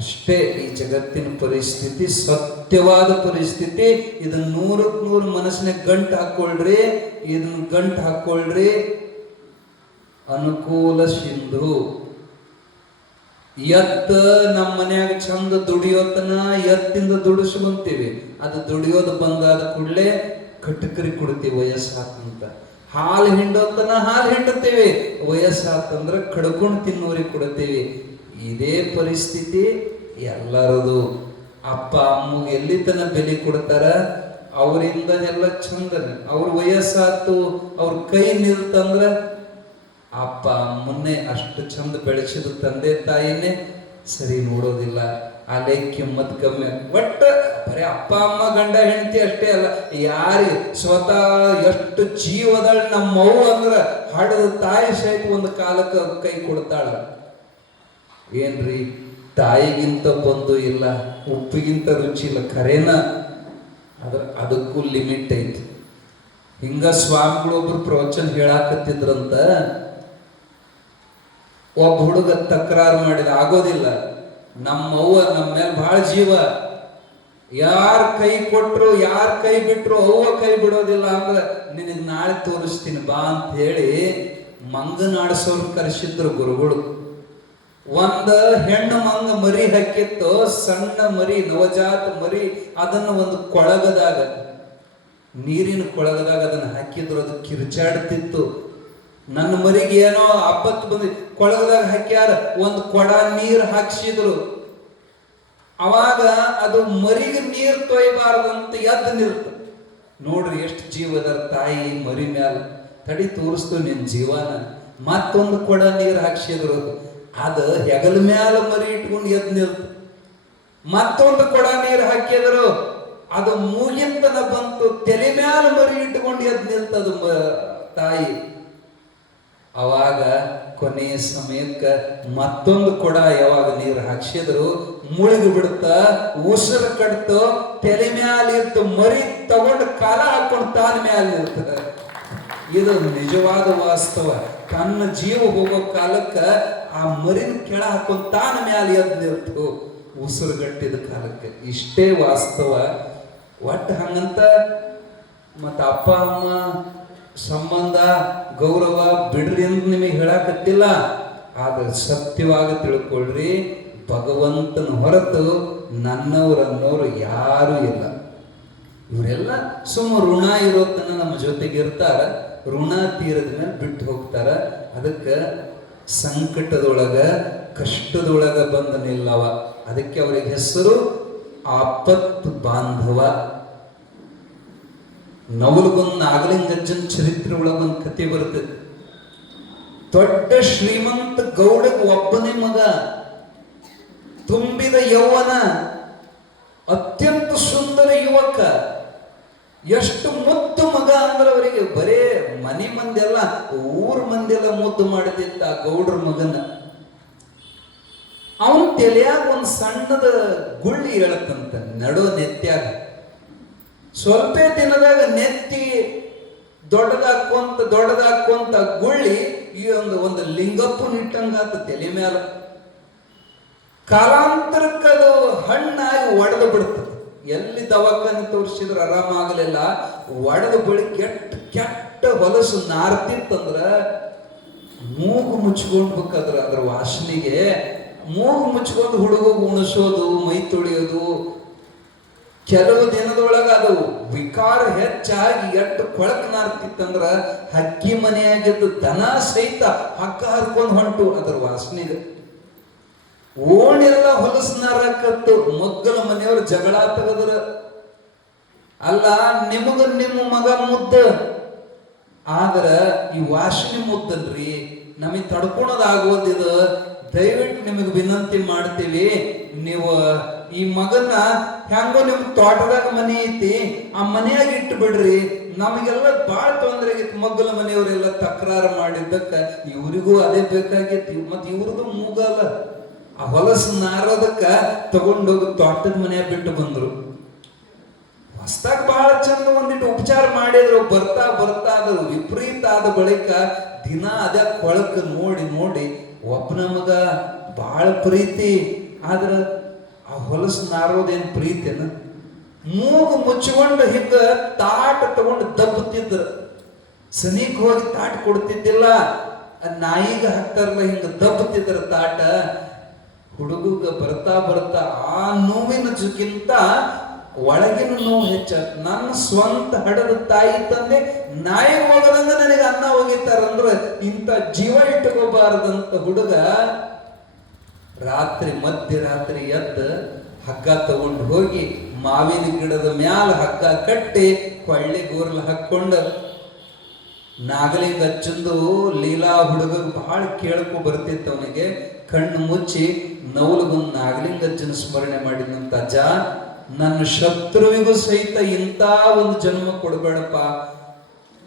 ಅಷ್ಟೇ ಈ ಜಗತ್ತಿನ ಪರಿಸ್ಥಿತಿ, ಸತ್ಯವಾದ ಪರಿಸ್ಥಿತಿ. ಇದನ್ನ 100ಕ್ಕೆ 100 ಮನಸ್ಸಿನ ಗಂಟು ಹಾಕೊಳ್ರಿ, ಇದನ್ನ ಗಂಟು ಹಾಕೊಳ್ರಿ. ಅನುಕೂಲ ಸಿಂಧು. ಎತ್ತ ನಮ್ಮ ಮನ್ಯಾಗ ಚಂದ ದುಡಿಯೋತನ ಎತ್ತಿಂದ ದುಡಿಸ್ಕೊಂತೀವಿ. ಅದು ದುಡಿಯೋದು ಬಂದಾದ ಕೂಡಲೇ ಕಟಕರಿ ಕೊಡ್ತೀವಿ ವಯಸ್ಸಾತಂತ. ಹಾಲು ಹಿಂಡೋತನ ಹಾಲು ಹಿಂಡುತ್ತೀವಿ, ವಯಸ್ಸಾತಂದ್ರೆ ಕಡ್ಕೊಂಡು ತಿನ್ನೋರಿಗೆ ಕೊಡ್ತೀವಿ. ಇದೇ ಪರಿಸ್ಥಿತಿ ಎಲ್ಲರದು. ಅಪ್ಪ ಅಮ್ಮಗೆ ಎಲ್ಲಿತನ ಬೆಲೆ ಕೊಡ್ತಾರ, ಅವರಿಂದ ಎಲ್ಲ ಚಂದನ. ಅವ್ರ ವಯಸ್ಸಾತು, ಅವ್ರ ಕೈ ನಿಲ್ತಂದ್ರ ಅಪ್ಪ ಅಮ್ಮನ್ನೇ ಅಷ್ಟು ಚಂದ ಬೆಳೆಸಿದ ತಂದೆ ತಾಯಿನೇ ಸರಿ ನೋಡೋದಿಲ್ಲ. ಅಲ್ಲೇ ಕಿಮ್ಮತ್ ಕಮ್ಮಿ. ಒಟ್ಟ ಬರೀ ಅಪ್ಪ ಅಮ್ಮ ಗಂಡ ಹೆಂಡತಿ ಅಷ್ಟೇ ಅಲ್ಲ, ಯಾರಿ ಸ್ವತಃ ಎಷ್ಟು ಜೀವದಳ ನಮ್ಮವ್ವ ಅಂದ್ರ ಹಡದ ತಾಯಿ ಸಹಿತ ಒಂದು ಕಾಲಕ್ಕೆ ಕೈ ಕೊಡ್ತಾಳ. ಏನ್ರಿ, ತಾಯಿಗಿಂತ ಬಂದು ಇಲ್ಲ, ಉಪ್ಪಿಗಿಂತ ರುಚಿ ಇಲ್ಲ, ಖರೇನ. ಅದಕ್ಕೂ ಲಿಮಿಟ್ ಐತಿ. ಹಿಂಗ ಸ್ವಾಮಿಗಳೊಬ್ರು ಪ್ರವಚನ ಹೇಳಾಕತ್ತಿದ್ರಂತ. ಒಬ್ಬ ಹುಡುಗ ತಕರಾರು ಮಾಡಿದ, ಆಗೋದಿಲ್ಲ, ನಮ್ಮವ್ವ ನಮ್ಮ ಮೇಲೆ ಬಹಳ ಜೀವ, ಯಾರ್ ಕೈ ಕೊಟ್ರು ಯಾರ್ ಕೈ ಬಿಟ್ರು ಅವ್ವ ಕೈ ಬಿಡೋದಿಲ್ಲ ಅಂದ್ರೆ ನಿನಗೆ ನಾಳೆ ತೋರಿಸ್ತೀನಿ ಬಾ ಅಂತ ಹೇಳಿ ಮಂಗನಾಡಿಸೋರು ಕರೆಸಿದ್ರು ಗುರುಗಳು. ಒಂದ ಹೆಣ್ಣು ಮಂಗ ಮರಿ ಹಾಕಿತ್ತು, ಸಣ್ಣ ಮರಿ, ನವಜಾತ ಮರಿ. ಅದನ್ನು ಒಂದು ಕೊಳಗದಾಗ, ನೀರಿನ ಕೊಳಗದಾಗ ಅದನ್ನು ಹಾಕಿದ್ರು. ಅದು ಕಿರ್ಚಾಡ್ತಿತ್ತು. ನನ್ನ ಮರಿಗೆ ಏನೋ ಆಪತ್ತು ಬಂದಿ, ಕೊಳಗದಾಗ ಹಾಕ್ಯಾರ, ಒಂದು ಕೊಡ ನೀರು ಹಾಕ್ಸಿದ್ರು. ಅವಾಗ ಅದು ಮರಿಗೆ ನೀರು ತೊಯ್ಬಾರ್ದಂತ ಎದ್ದು ನಿಲ್ತು. ನೋಡ್ರಿ ಎಷ್ಟು ಜೀವದ ತಾಯಿ ಮರಿ ಮ್ಯಾಲ. ತಡಿ ತೋರಿಸ್ತು ನಿನ್ ಜೀವನ. ಮತ್ತೊಂದು ಕೊಡ ನೀರು ಹಾಕ್ಸಿದ್ರು, ಅದು ಹೆಗಲ ಮ್ಯಾಲ ಮರಿ ಇಟ್ಕೊಂಡು ಎದ್ದು ನಿಲ್ತು. ಮತ್ತೊಂದು ಕೊಡ ನೀರು ಹಾಕಿದ್ರು, ಅದು ಮೂಗಿಂತನ ಬಂತು, ತಲೆ ಮ್ಯಾಲ ಮರಿ ಇಟ್ಕೊಂಡು ಎದ್ದು ನಿಲ್ತದು ತಾಯಿ. ಅವಾಗ ಕೊನೆಯ ಸಮಯಕ್ಕೆ ಮತ್ತೊಂದು ಕೊಡ ಯಾವಾಗ ನೀರು ಹಾಕ್ಸಿದ್ರು, ಮುಳುಗಿ ಬಿಡುತ್ತ, ಉಸಿರು ಕಡ್ತು, ತಲೆ ಮ್ಯಾಲ ಇತ್ತು, ಮರಿ ತಗೊಂಡು ಕಾಲ ಹಾಕೊಂಡು ತಾನ ಮ್ಯಾಲ ಇರ್ತದೆ. ಇದು ನಿಜವಾದ ವಾಸ್ತವ. ತನ್ನ ಜೀವ ಹೋಗೋ ಕಾಲಕ್ಕ ಆ ಮರಿನ ಕೆಳ ಹಾಕೊಂಡು ತಾನ ಮ್ಯಾಲ ಎದ್ದು ನಿಲ್ತು, ಉಸಿರು ಗಟ್ಟಿದ ಕಾಲಕ್ಕೆ. ಇಷ್ಟೇ ವಾಸ್ತವ. ಒಟ್ಟು ಹಂಗಂತ ಮತ್ತ ಅಪ್ಪ ಅಮ್ಮ ಸಂಬಂಧ ಗೌರವ ಬಿಡ್ರಿ ಅಂತ ನಿಮಗೆ ಹೇಳಾಕತ್ತಿಲ್ಲ. ಆದ್ರೆ ಸತ್ಯವಾಗಿ ತಿಳ್ಕೊಳ್ರಿ, ಭಗವಂತನ ಹೊರತು ನನ್ನವರನ್ನೋರು ಯಾರು ಇಲ್ಲ. ಇವರೆಲ್ಲ ಸುಮ್ಮ ಋಣ ಇರೋತನ ನಮ್ಮ ಜೊತೆಗೆ ಇರ್ತಾರ, ಋಣ ತೀರದ ಮೇಲೆ ಬಿಟ್ಟು ಹೋಗ್ತಾರ. ಅದಕ್ಕೆ ಸಂಕಟದೊಳಗ ಕಷ್ಟದೊಳಗ ಬಂದ ನಿಲ್ಲವ. ಅದಕ್ಕೆ ಅವರಿಗೆ ಹೆಸರು ಆಪತ್ ಬಾಂಧವ. ನವಲಗೊಂದು ನಾಗಲಿಂಗಜ್ಜನ ಚರಿತ್ರೆ ಒಳಗೊಂದು ಕತೆ ಬರ್ತದೆ. ದೊಡ್ಡ ಶ್ರೀಮಂತ ಗೌಡಗ ಒಬ್ಬನೇ ಮಗ, ತುಂಬಿದ ಯೌವನ, ಅತ್ಯಂತ ಸುಂದರ ಯುವಕ. ಎಷ್ಟು ಮುದ್ದು ಮಗ ಅಂದ್ರೆ ಅವರಿಗೆ ಬರೇ ಮನೆ ಮಂದೆಲ್ಲ, ಊರ್ ಮಂದೆಲ್ಲ ಮುದ್ದು ಮಾಡದಿತ್ತ ಆ ಗೌಡ್ರ ಮಗನ. ಅವನ್ ತಲೆಯಾಗ ಒಂದು ಸಣ್ಣದ ಗುಳ್ಳಿ ಹೇಳತ್ತಂತ ನಡೋ ನೆತ್ಯಾಗ. ಸ್ವಲ್ಪ ದಿನದಾಗ ನೆತ್ತಿ ದೊಡ್ಡದಾಕೊಂತ ಗುಳ್ಳಿ ಈ ಒಂದು ಲಿಂಗಪ್ಪನ ಇಟ್ಟಂಗಾತ ತಲೆ ಮ್ಯಾಲ. ಕಾಲಾಂತರಕ್ಕದು ಹಣ್ಣಾಗಿ ಒಡೆದು ಬಿಡ್ತದೆ. ಎಲ್ಲಿ ದವಾಖಾನೆ ತೋರಿಸಿದ್ರು ಆರಾಮಾಗಲಿಲ್ಲ. ಒಡೆದು ಬಳಿ ಕೆಟ್ಟ ಹೊಲಸು ನಾರ್ತಿತ್ತಂದ್ರ ಮೂಗು ಮುಚ್ಕೊಂಡ್ಬೇಕಾದ್ರ ಅದ್ರ ವಾಸನೆಗೆ ಮೂಗು ಮುಚ್ಕೊಂಡು ಹುಡುಗ ಉಣಿಸೋದು, ಮೈ ತೊಳೆಯೋದು. ಕೆಲವು ದಿನದೊಳಗ ಅದು ವಿಕಾರ ಹೆಚ್ಚಾಗಿ ಎಷ್ಟು ಕೊಳಕ್ ನಾರ್ತಿತ್ತಂದ್ರ ಹಕ್ಕಿ ಮನೆಯಾಗಿದ್ದು ದನ ಸಹಿತ ಹಕ್ಕ ಹರ್ಕೊಂಡು ಹೊಂಟು ಅದ್ರ ವಾಸನೆಗೆ. ಓಣೆಲ್ಲ ಹೊಲಸ್ನಾರ ಕತ್ತು ಮಗ್ಗಲ ಮನೆಯವ್ರು ಜಗಳ ತೆಗದ್ರ. ಅಲ್ಲ ನಿಮಗ ನಿಮ್ಮ ಮಗ ಮುದ್ದ ಆದ್ರ ಈ ವಾಸನೆ ಮುದ್ದಲ್ರಿ, ನಮಗೆ ತಡ್ಕೊಳೋದಾಗುವುದಿದ. ದಯವಿಟ್ಟು ನಿಮಗೆ ವಿನಂತಿ ಮಾಡ್ತೀವಿ, ನೀವು ಈ ಮಗನ ಹೆಂಗೋ ನಿಮ್ ತೋಟದಾಗ ಮನೆ ಐತಿ, ಆ ಮನೆಯಾಗ ಇಟ್ಟು ಬಿಡ್ರಿ. ನಮಗೆಲ್ಲ ಬಾಳ ತೊಂದರೆ ಆಗಿತ್ತು. ಮಗ್ಗಲ ಮನೆಯವರೆಲ್ಲ ತಕರಾರು ಮಾಡಿದ್ದಕ್ಕ ಇವ್ರಿಗೂ ಅದೇ ಬೇಕಾಗಿತ್ತು. ಮತ್ ಇವ್ರದ್ದು ಮೂಗಲ್ಲ, ಆ ಹೊಲಸು ನಾರೋದಕ್ಕ ತಗೊಂಡೋಗಿ ತೋಟದ ಮನೆಯಾಗ ಬಿಟ್ಟು ಬಂದ್ರು. ಹೊಸ್ದಾಗ ಬಹಳ ಚಂದ ಒಂದಿಟ್ಟು ಉಪಚಾರ ಮಾಡಿದ್ರು. ಬರ್ತಾ ಬರ್ತಾ ಅದು ವಿಪರೀತ ಆದ ಬಳಿಕ ದಿನ ಅದ ಕೊಳಕ ನೋಡಿ ನೋಡಿ ಒಬ್ಬನ ಮಗ ಬಹಳ ಪ್ರೀತಿ. ಆದ್ರ ಆ ಹೊಲಸು ನಾರೋದೇನ್ ಪ್ರೀತಿನ, ಮೂಗು ಮುಚ್ಚಿಕೊಂಡು ಹಿಂಗ ತಾಟ ತಗೊಂಡು ದಬ್ಬುತ್ತಿದ್ರ. ಸನೀಕ್ ಹೋಗಿ ತಾಟ ಕೊಡ್ತಿದ್ದಿಲ್ಲ, ನಾಯಿಗ ಹಾಕ್ತಾರಲ್ಲ ಹಿಂಗ ದಬ್ಬುತ್ತಿದ್ರ ತಾಟ. ಹುಡುಗ ಬರ್ತಾ ಬರ್ತಾ ಆ ನೋವಿನ ಜೊಕ್ಕಿಂತ ಒಳಗಿನ ನೋವು ಹೆಚ್ಚ. ನನ್ನ ಸ್ವಂತ ಹಡದ ತಾಯಿ ತಂದೆ ನಾಯಿ ಹೋಗದಂಗ ನನಗೆ ಅನ್ನ ಹೋಗಿತಾರಂದ್ರೆ ಇಂಥ ಜೀವ ಇಟ್ಟುಕೋಬಾರದಂತ ಹುಡುಗ ರಾತ್ರಿ ಮಧ್ಯರಾತ್ರಿ ಎದ್ದು ಹಗ್ಗ ತಗೊಂಡು ಹೋಗಿ ಮಾವಿನ ಗಿಡದ ಮ್ಯಾಲ ಹಗ್ಗ ಕಟ್ಟಿ ಕೊಳ್ಳಿ ಗೋರ್ಲ ಹಾಕೊಂಡು ನಾಗಲಿಂಗ ಹಚ್ಚಂದು ಲೀಲಾ ಹುಡುಗ ಬಹಳ ಕೇಳಕ್ಕೂ ಬರ್ತಿತ್ತು ಅವನಿಗೆ. ಕಣ್ಣು ಮುಚ್ಚಿ ನವಲಗೊಂದು ನಾಗಲಿಂಗಜ್ಜನ ಸ್ಮರಣೆ ಮಾಡಿದಂತ, ಅಜ್ಜ ನನ್ನ ಶತ್ರುವಿಗೂ ಸಹಿತ ಇಂಥ ಒಂದು ಜನ್ಮ ಕೊಡಬೇಡಪ್ಪ,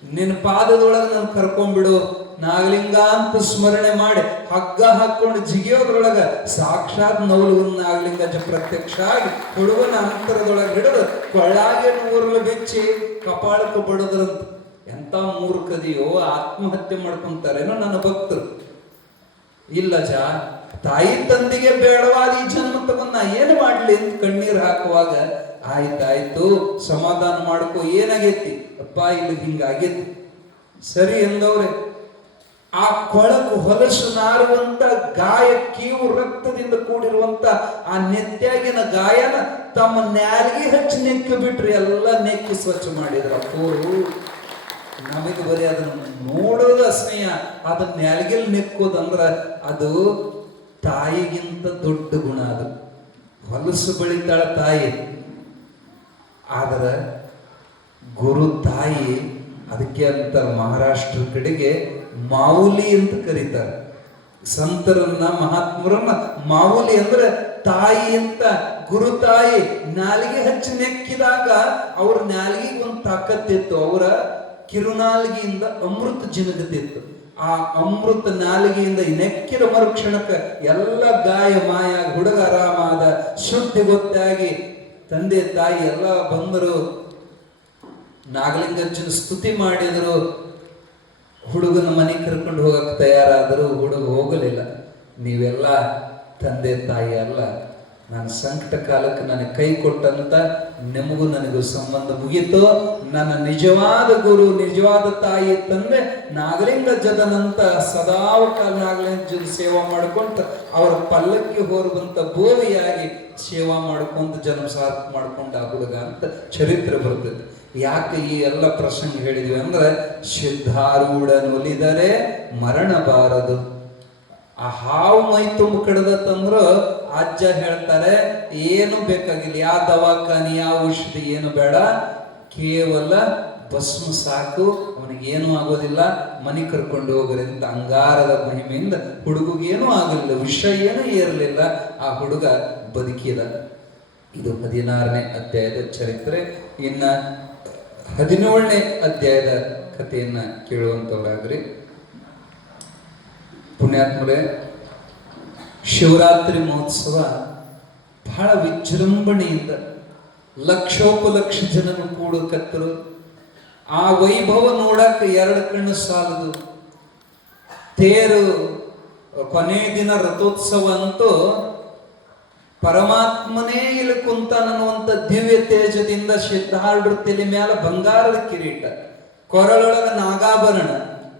ನಿನ್ನ ಪಾದದೊಳಗೆ ನಾನು ಕರ್ಕೊಂಡ್ಬಿಡು. ನಾಗಲಿಂಗ ಅಂತ ಸ್ಮರಣೆ ಮಾಡಿ ಹಗ್ಗ ಹಾಕೊಂಡು ಜಿಗಿಯೋದ್ರೊಳಗ ಸಾಕ್ಷಾತ್ ನವಲಗೊಂದು ನಾಗಲಿಂಗಜ್ಜ ಪ್ರತ್ಯಕ್ಷ ಆಗಿ ಹುಡುಗನ ಅಂತರದೊಳಗೆ ಹಿಡಿದು ಕೊಳ್ಳಾಗೆ ನೂರಲು ಬೆಚ್ಚಿ ಕಪಾಳಕ್ಕೆ ಬಡದ್ರಂತ. ಎಂತ ಮೂರ್ಖದಿಯೋ, ಆತ್ಮಹತ್ಯೆ ಮಾಡ್ಕೊಂತಾರೇನೋ ನನ್ನ ಭಕ್ತರು. ಇಲ್ಲ ಜಾ, ತಾಯಿ ತಂದೆಗೆ ಬೇಡವಾದ ಈ ಜನ್ಮ ತಗೊಂಡ್ ನಾ ಏನು ಮಾಡ್ಲಿ ಅಂತ ಕಣ್ಣೀರ್ ಹಾಕುವಾಗ, ಆಯ್ತಾಯ್ತು ಸಮಾಧಾನ ಮಾಡ್ಕೋ, ಏನಾಗೈತಿ ಅಪ್ಪ ಇಲ್ಲಿ ಹಿಂಗಾಗೈತಿ ಸರಿ ಎಂದವ್ರೆ. ಆ ಕೊಳಕು ಹೊಲಸು ನಾರುವಂತ ಗಾಯ, ಕೀವು ರಕ್ತದಿಂದ ಕೂಡಿರುವಂತ ಆ ನೆತ್ಯಾಗಿನ ಗಾಯನ ತಮ್ಮ ನ್ಯಾಲ್ಗಿ ಹಚ್ಚಿ ನೆಕ್ಕಿ ಬಿಟ್ರಿ, ಎಲ್ಲ ನೆಕ್ಕಿ ಸ್ವಚ್ಛ ಮಾಡಿದ್ರ. ಅಪ್ಪೋರು ನಮಗೆ ಬರೀ ಅದನ್ನ ನೋಡೋದು ಅಸ್ನೇಹ, ಅದನ್ನ ನ್ಯಾಲ್ಗಿಲ್ ನೆಕ್ಕೋದಂದ್ರ ಅದು ತಾಯಿಗಿಂತ ದೊಡ್ಡ ಗುಣ. ಅದು ಹೊಲಸು ಬೆಳಿತಾಳ ತಾಯಿ, ಆದ್ರೆ ಗುರು ತಾಯಿ ಅದಕ್ಕೆ ಅಂತಾರೆ ಮಹಾರಾಷ್ಟ್ರ ಕಡೆಗೆ ಮಾವುಲಿ ಅಂತ ಕರೀತಾರೆ. ಸಂತರನ್ನ ಮಹಾತ್ಮರನ್ನ ಮಾವುಲಿ ಅಂದ್ರೆ ತಾಯಿ ಅಂತ. ಗುರು ತಾಯಿ ನಾಲಿಗೆ ಹಚ್ಚಿ ನೆಕ್ಕಿದಾಗ ಅವ್ರ ನಾಲಿಗೆಗೆ ಒಂದು ತಾಕತ್ತಿತ್ತು, ಅವರ ಕಿರುನಾಲಿಗೆಯಿಂದ ಅಮೃತ ಜಿನಗತಿತ್ತು. ಆ ಅಮೃತ ನಾಲಿಗೆಯಿಂದ ನೆಕ್ಕಿದ ಮರುಕ್ಷಣಕ್ಕೆ ಎಲ್ಲ ಗಾಯ ಮಾಯ, ಹುಡುಗ ಆರಾಮಾದ, ಶುದ್ಧಿ ಗೊತ್ತಾಗಿ ತಂದೆ ತಾಯಿ ಎಲ್ಲ ಬಂದರು, ನಾಗಲಿಂಗಜ್ಜನ ಸ್ತುತಿ ಮಾಡಿದರು. ಹುಡುಗನ ಮನೆಗೆ ಕರ್ಕೊಂಡು ಹೋಗಕ್ಕೆ ತಯಾರಾದರು. ಹುಡುಗ ಹೋಗಲಿಲ್ಲ. ನೀವೆಲ್ಲ ತಂದೆ ತಾಯಿ ಅಲ್ಲ, ನಾನು ಸಂಕಟ ಕಾಲಕ್ಕೆ ನನಗೆ ಕೈ ಕೊಟ್ಟಂತ ನಿಮಗೂ ನನಗೂ ಸಂಬಂಧ ಮುಗೀತು. ನನ್ನ ನಿಜವಾದ ಗುರು, ನಿಜವಾದ ತಾಯಿ ತಂದೆ ನಾಗಲಿಂಗಜ್ಜದನಂತ ಸದಾವಕಾಲ ನಾಗಲಿಂಗಜ್ಜನ ಸೇವಾ ಮಾಡ್ಕೊಂತ ಅವರ ಪಲ್ಲಕ್ಕಿ ಹೊರುವಂತ ಬೋವಿಯಾಗಿ ಸೇವಾ ಮಾಡ್ಕೊಂತ ಜನ್ಮ ಸಾರ್ಥಕ ಮಾಡ್ಕೊಂಡ ಆ ಹುಡುಗ ಅಂತ ಚರಿತ್ರೆ ಬರ್ತದೆ. ಯಾಕೆ ಈ ಎಲ್ಲ ಪ್ರಸಂಗ ಹೇಳಿದ್ವಿ ಅಂದ್ರೆ, ಸಿದ್ಧಾರೂಢ ನುಲಿದರೆ ಮರಣ ಬಾರದು. ಆ ಹಾವು ಮೈ ತುಂಬ ಕಡದತ್ತಂದ್ರು ಅಜ್ಜ ಹೇಳ್ತಾರೆ, ಏನು ಬೇಕಾಗಿಲ್ಲ, ಯಾವ ದವಾಖಾನಿ ಯಾವ ಔಷಧಿ ಏನು ಬೇಡ, ಕೇವಲ ಭಸ್ಮ ಸಾಕು, ಅವನಿಗೇನು ಆಗೋದಿಲ್ಲ, ಮನೆ ಕರ್ಕೊಂಡು ಹೋಗ್ರಿ ಅಂತ ಅಂಗಾರದ ಮಹಿಮೆಯಿಂದ ಹುಡುಗೇನೂ ಆಗಲಿಲ್ಲ, ವಿಷ ಏನೂ ಏರಲಿಲ್ಲ, ಆ ಹುಡುಗ ಬದುಕಿದ. ಇದು 16ನೇ ಅಧ್ಯಾಯದ ಚರಿತ್ರೆ. ಇನ್ನ 17ನೇ ಅಧ್ಯಾಯದ ಕಥೆಯನ್ನ ಕೇಳುವಂತವರಾಗ್ರಿ. ಪುಣ್ಯಾತ್ಮರೇ, ಶಿವರಾತ್ರಿ ಮಹೋತ್ಸವ ಬಹಳ ವಿಜೃಂಭಣೆಯಿಂದ ಲಕ್ಷೋಪಲಕ್ಷ ಜನರು ಕೂಡಕತ್ತರು. ಆ ವೈಭವ ನೋಡಕ 2 ಕಣ್ಣು ಸಾಲದು. ತೇರು ಕೊನೆ ದಿನ ರಥೋತ್ಸವ ಅಂತೂ ಪರಮಾತ್ಮನೇ ಇಲ್ಲಿ ಕುಂತಾನನ್ನುವಂತ ದಿವ್ಯ ತೇಜದಿಂದ ಸಿದ್ಧಾರೂಢರ ತಲೆ ಮ್ಯಾಲ ಬಂಗಾರದ ಕಿರೀಟ, ಕೊರಳೊಳಗ ನಾಗಾಭರಣ,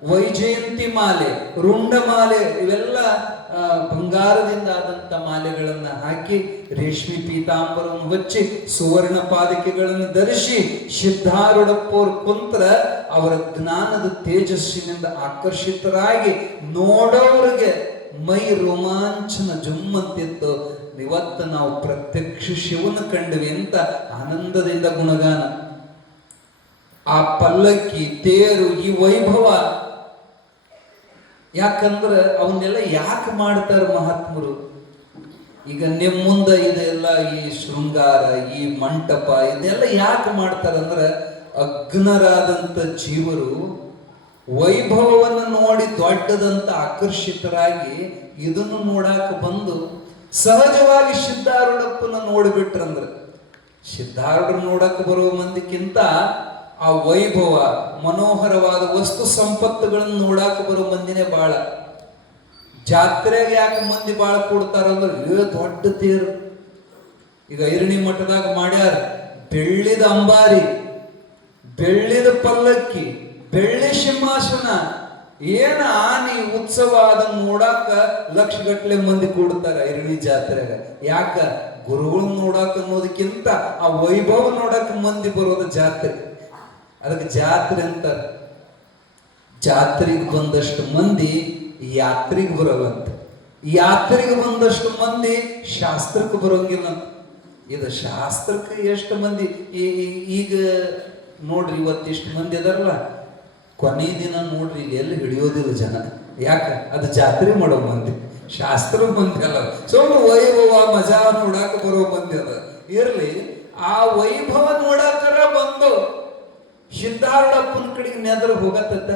ವೈಜಯಂತಿ ಮಾಲೆ, ರುಂಡ ಮಾಲೆ, ಇವೆಲ್ಲ ಬಂಗಾರದಿಂದ ಆದಂತ ಮಾಲೆಗಳನ್ನ ಹಾಕಿ, ರೇಷ್ಮೆ ಪೀತಾಂಬರವನ್ನು ಹೊಚ್ಚಿ, ಸುವರ್ಣ ಪಾದಕೆಗಳನ್ನು ಧರಿಸಿ ಸಿದ್ಧಾರೂಢಪ್ಪವ್ರು ಕುಂತ್ರ ಅವರ ಜ್ಞಾನದ ತೇಜಸ್ಸಿನಿಂದ ಆಕರ್ಷಿತರಾಗಿ ನೋಡೋರಿಗೆ ಮೈ ರೋಮಾಂಚನ ಜುಮ್ಮಂತಿತ್ತು. ಇವತ್ತು ನಾವು ಪ್ರತ್ಯಕ್ಷ ಶಿವನ ಕಂಡ್ವಿ ಅಂತ ಆನಂದದಿಂದ ಗುಣಗಾನ. ಆ ಪಲ್ಲಕ್ಕಿ, ತೇರು, ಈ ವೈಭವ, ಯಾಕಂದ್ರೆ ಅವನ್ನೆಲ್ಲ ಯಾಕೆ ಮಾಡ್ತಾರೆ ಮಹಾತ್ಮರು? ಈಗ ನಿಮ್ಮ ಮುಂದೆ ಇದೆಲ್ಲ ಈ ಶೃಂಗಾರ, ಈ ಮಂಟಪ, ಇದೆಲ್ಲ ಯಾಕೆ ಮಾಡ್ತಾರಂದ್ರೆ ಅಗ್ನರಾದಂಥ ಜೀವರು ವೈಭವವನ್ನು ನೋಡಿ ದೊಡ್ಡದಂತ ಆಕರ್ಷಿತರಾಗಿ ಇದನ್ನು ನೋಡಾಕ ಬಂದು ಸಹಜವಾಗಿ ಸಿದ್ಧಾರೂಢಪ್ಪನ ನೋಡಿಬಿಟ್ರಂದ್ರೆ, ಸಿದ್ಧಾರೂಢ ನೋಡಕ್ಕೆ ಬರುವ ಮಂದಿಕ್ಕಿಂತ ಆ ವೈಭವ, ಮನೋಹರವಾದ ವಸ್ತು ಸಂಪತ್ತುಗಳನ್ನು ನೋಡಾಕ ಬರೋ ಮಂದಿನೇ ಬಾಳ. ಜಾತ್ರೆಗೆ ಯಾಕೆ ಮಂದಿ ಬಾಳ ಕೊಡ್ತಾರಂದ್ರೆ ದೊಡ್ಡ ತೇರು. ಈಗ ಐರಣಿ ಮಠದಾಗ ಮಾಡ್ಯಾರ ಬೆಳ್ಳಿದ ಅಂಬಾರಿ, ಬೆಳ್ಳಿದ ಪಲ್ಲಕ್ಕಿ, ಬೆಳ್ಳಿ ಸಿಂಹಾಸನ, ಏನ ಆನಿ ಉತ್ಸವ, ಅದನ್ನ ನೋಡಾಕ ಲಕ್ಷಗಟ್ಲೆ ಮಂದಿ ಕೂಡ್ತಾರ ಐರಣಿ ಜಾತ್ರೆಗ. ಯಾಕ? ಗುರುಗಳನ್ನ ನೋಡಾಕ ಅನ್ನೋದಕ್ಕಿಂತ ಆ ವೈಭವ ನೋಡಾಕ ಮಂದಿ ಬರೋದು ಜಾತ್ರೆ. ಅದಕ್ಕೆ ಜಾತ್ರೆ ಅಂತಾರೆ. ಜಾತ್ರೆಗೆ ಬಂದಷ್ಟು ಮಂದಿ ಯಾತ್ರೆಗೆ ಬರೋವಂತ, ಯಾತ್ರೆಗೆ ಬಂದಷ್ಟು ಮಂದಿ ಶಾಸ್ತ್ರಕ್ಕೆ ಬರೋಂಗಿಲ್ಲ. ಇದು ಶಾಸ್ತ್ರಕ್ಕೆ ಎಷ್ಟು ಮಂದಿ ಈಗ ನೋಡ್ರಿ, ಇವತ್ತಿಷ್ಟು ಮಂದಿ ಅದಾರಲ್ಲ, ಕೊನೆ ದಿನ ನೋಡ್ರಿ ಈಗ ಎಲ್ಲಿ ಹಿಡಿಯೋದಿಲ್ಲ ಜನ. ಯಾಕ? ಅದು ಜಾತ್ರೆ ಮಾಡೋ ಮಂದಿ, ಶಾಸ್ತ್ರ ಮಂದಿ ಅಲ್ಲ. ಸ್ವಲ್ಪ ವೈಭವ ಮಜಾ ನೋಡಾಕ ಬರೋ ಮಂದಿ ಅದ. ಇರ್ಲಿ, ಆ ವೈಭವ ನೋಡಾಕರ ಬಂದು ಸಿದ್ಧಾರೂಢಪ್ಪನ ಕಡೆಗೆ ನೆದರ್ ಹೋಗತ್ತ,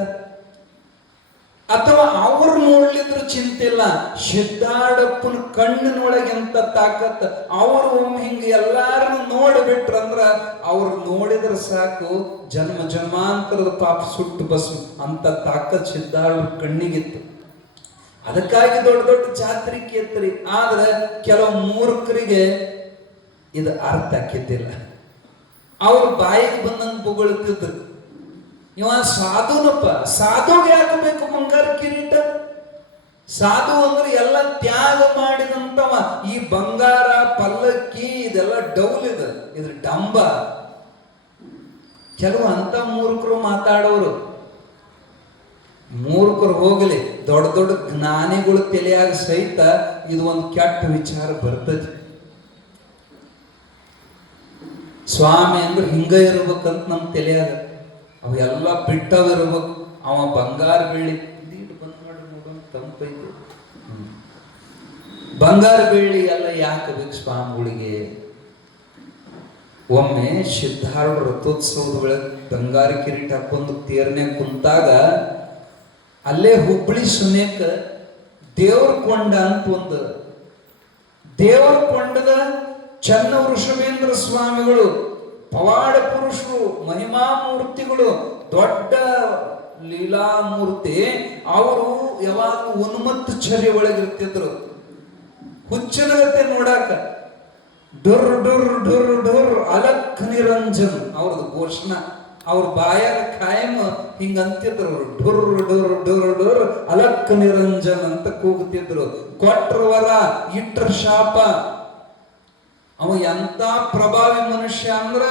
ಅಥವಾ ಅವ್ರು ನೋಡ್ಲಿದ್ರು ಚಿಂತೆ ಇಲ್ಲ. ಸಿದ್ಧಾರೂಢಪ್ಪನ ಕಣ್ಣಿನೊಳಗೆ ಎಂತ ತಾಕತ್, ಅವ್ರು ಒಮ್ಮೆ ಹಿಂಗ ಎಲ್ಲಾರನ್ನು ನೋಡಿಬಿಟ್ರಂದ್ರ ಅವ್ರು ನೋಡಿದ್ರೆ ಸಾಕು, ಜನ್ಮ ಜನ್ಮಾಂತರದ ಪಾಪ ಸುಟ್ಟು ಬಸ್ ಅಂತ ತಾಕತ್ ಸಿದ್ಧಾರೂಢ ಕಣ್ಣಿಗಿತ್ತು. ಅದಕ್ಕಾಗಿ ದೊಡ್ಡ ದೊಡ್ಡ ಜಾತ್ರೆ ಕೇತ್ರಿ. ಆದ್ರೆ ಕೆಲವು ಮೂರ್ಖರಿಗೆ ಇದು ಅರ್ಥ ಆಕಿದ್ದಿಲ್ಲ. ಅವ್ರ ಬಾಯಿಗೆ ಬಂದಂಗ ಬೊಗಳ್ತಿದ್ರು. ಇವ ಸಾಧುನಪ್ಪ, ಸಾಧುಗೆ ಯಾಕೆ ಬೇಕು ಬಂಗಾರ ಕಿರೀಟ? ಸಾಧು ಅಂದ್ರೆ ಎಲ್ಲ ತ್ಯಾಗ ಮಾಡಿದಂತವ. ಈ ಬಂಗಾರ, ಪಲ್ಲಕ್ಕಿ ಇದೆಲ್ಲ ಡೌಲ್, ಇದು ಡಂಬ. ಕೆಲವು ಅಂತ ಮೂರ್ಖರು ಮಾತಾಡೋರು, ಮೂರ್ಖರು ಹೋಗಲಿ, ದೊಡ್ಡ ದೊಡ್ಡ ಜ್ಞಾನಿಗಳು ತಲೆಯಾಗ ಸಹಿತ ಇದು ಒಂದು ಕೆಟ್ಟ ವಿಚಾರ ಬರ್ತದೆ. ಸ್ವಾಮಿ ಅಂದ್ರೆ ಹಿಂಗ ಇರ್ಬೇಕಂತ ನಮ್ಮ ತಲೆಯಾಗ ಅವೆಲ್ಲ ಬಿಟ್ಟವಿರ್ಬೇಕು. ಅವ ಬಂಗಾರ ಬೆಳ್ಳಿ ಬಂದ್ ಮಾಡಿ ನೋಡೋಣ, ತಂಪೈತಿ. ಬಂಗಾರ ಬೆಳ್ಳಿ ಎಲ್ಲ ಯಾಕೆ ಬೇಕು ಸ್ವಾಮಿಗಳಿಗೆ? ಒಮ್ಮೆ ಸಿದ್ಧಾರೂಢ ರಥೋತ್ಸವದ ಒಳಗೆ ಬಂಗಾರ ಕಿರೀಟ ಹಾಕೊಂಡು ತೇರ್ನ್ಯಾಗ ಕುಂತಾಗ ಅಲ್ಲೇ ಹುಬ್ಬಳ್ಳಿ ಸುನೇಕ ದೇವ್ರ ಕೊಂಡ ಅಂತ ಒಂದು, ದೇವರ ಕೊಂಡದ ಚನ್ನ ವೃಷಭೇಂದ್ರ ಸ್ವಾಮಿಗಳು, ಪವಾಡ ಪುರುಷರು, ಮಹಿಮಾ ಮೂರ್ತಿಗಳು, ದೊಡ್ಡ ಲೀಲಾಮೂರ್ತಿ. ಅವರು ಯಾವಾಗ ಉನ್ಮತ್ತ ಚರ್ಯ ಒಳಗಿರ್ತಿದ್ರು, ಹುಚ್ಚನಗತ್ತೆ ನೋಡಾಕ. ಡೊರ್ ಡೊರ್ ಡೊರ್ ಡೊರ್ ಅಲಕ್ ನಿರಂಜನ್ ಅವ್ರದ್ದು ಘೋಷಣ. ಅವ್ರ ಬಾಯಾಗ ಕಾಯಂ ಹಿಂಗ ಅಂತಿದ್ರು ಅವರು, ಡೊರ್ ಡೊರ್ ಡೊರ್ ಡೊರ್ ಅಲಕ್ ನಿರಂಜನ್ ಅಂತ ಕೂಗುತ್ತಿದ್ರು. ಕೊಟ್ರ ವರ, ಇಟ್ರ ಶಾಪ. ಅವ ಎಂತ ಪ್ರಭಾವಿ ಮನುಷ್ಯ ಅಂದ್ರ,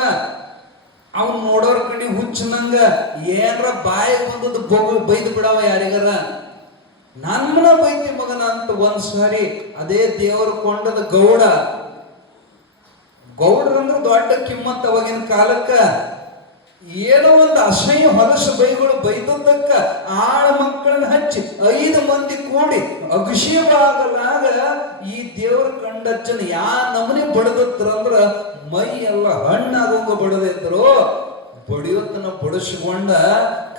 ಅವ್ನು ನೋಡೋರ್ ಕಡೆ ಹುಚ್ಚನಂಗ ಏನ್ರ ಬಾಯಿ ಬಂದದ್ದು ಬೈದು ಬಿಡವ ಯಾರಿಗಾರ. ನಮ್ಮನ ಬೈತಿ ಮಗನ ಅಂತ ಒಂದ್ಸಾರಿ ಅದೇ ದೇವರು ಕೊಂಡದ ಗೌಡ, ಗೌಡ್ರಂದ್ರ ದೊಡ್ಡ ಕಿಮ್ಮತ್ ಅವಾಗಿನ ಕಾಲಕ್ಕ. ಏನೋ ಒಂದು ಅಸಹ್ಯ ಹೊಲಸು ಬೈಗಳು ಬೈದದ್ದಕ್ಕ ಆಳ ಮಕ್ಕಳನ್ನ ಹಚ್ಚಿ 5 ಮಂದಿ ಕೂಡಿ ಅಭಿಷೇಕವಾಗಲಾಗ ಈ ದೇವ್ರ ಕಂಡಜ್ಜನ ಯಾ ನಮನೆ ಬಡದತ್ರಂದ್ರ ಮೈ ಎಲ್ಲ ಹಣ್ಣಾಗೋಂಗ ಬಡದಿದ್ರು. ಬಡಿಯೋತನ ಬಡಿಸ್ಕೊಂಡ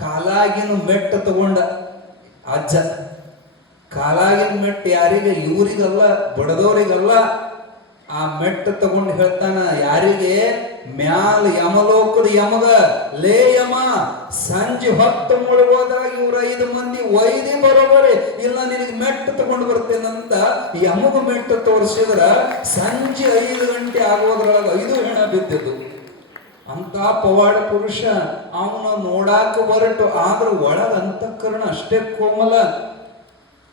ಕಾಲಾಗಿನ ಮೆಟ್ಟ ತಗೊಂಡ ಅಜ್ಜ. ಕಾಲಾಗಿನ ಮೆಟ್ಟ ಯಾರಿಗೆ? ಇವರಿಗಲ್ಲ, ಬಡದವರಿಗಲ್ಲ. ಆ ಮೆಟ್ಟ ತಗೊಂಡು ಹೇಳ್ತಾನ ಯಾರಿಗೆ? ಮ್ಯಾಲ ಯಮಲೋಕದ ಯಮಗ, ಲೇ ಯಮ, ಸಂಜೆ ಹೊತ್ತು ಮುಳುಗೋದಾಗ ಇವ್ರ 5 ಮಂದಿ ಒಯ್ದಿ ಬರೋಬರಿ ಇಲ್ಲ, ನಿನಗೆ ಮೆಟ್ಟ ತಗೊಂಡು ಬರ್ತೇನಂತ ಯಮಗ ಮೆಟ್ಟ ತೋರಿಸಿದ್ರ ಸಂಜೆ 5 ಗಂಟೆ ಆಗೋದ್ರೊಳಗ 5 ಹೆಣ ಬಿದ್ದಿದ್ದು. ಅಂತ ಪವಾಡ ಪುರುಷ. ಅವನ ನೋಡಾಕ ಹೊರಟು, ಆದ್ರ ಒಳಗ ಅಂತಃಕರಣ ಅಷ್ಟೇ ಕೋಮಲ.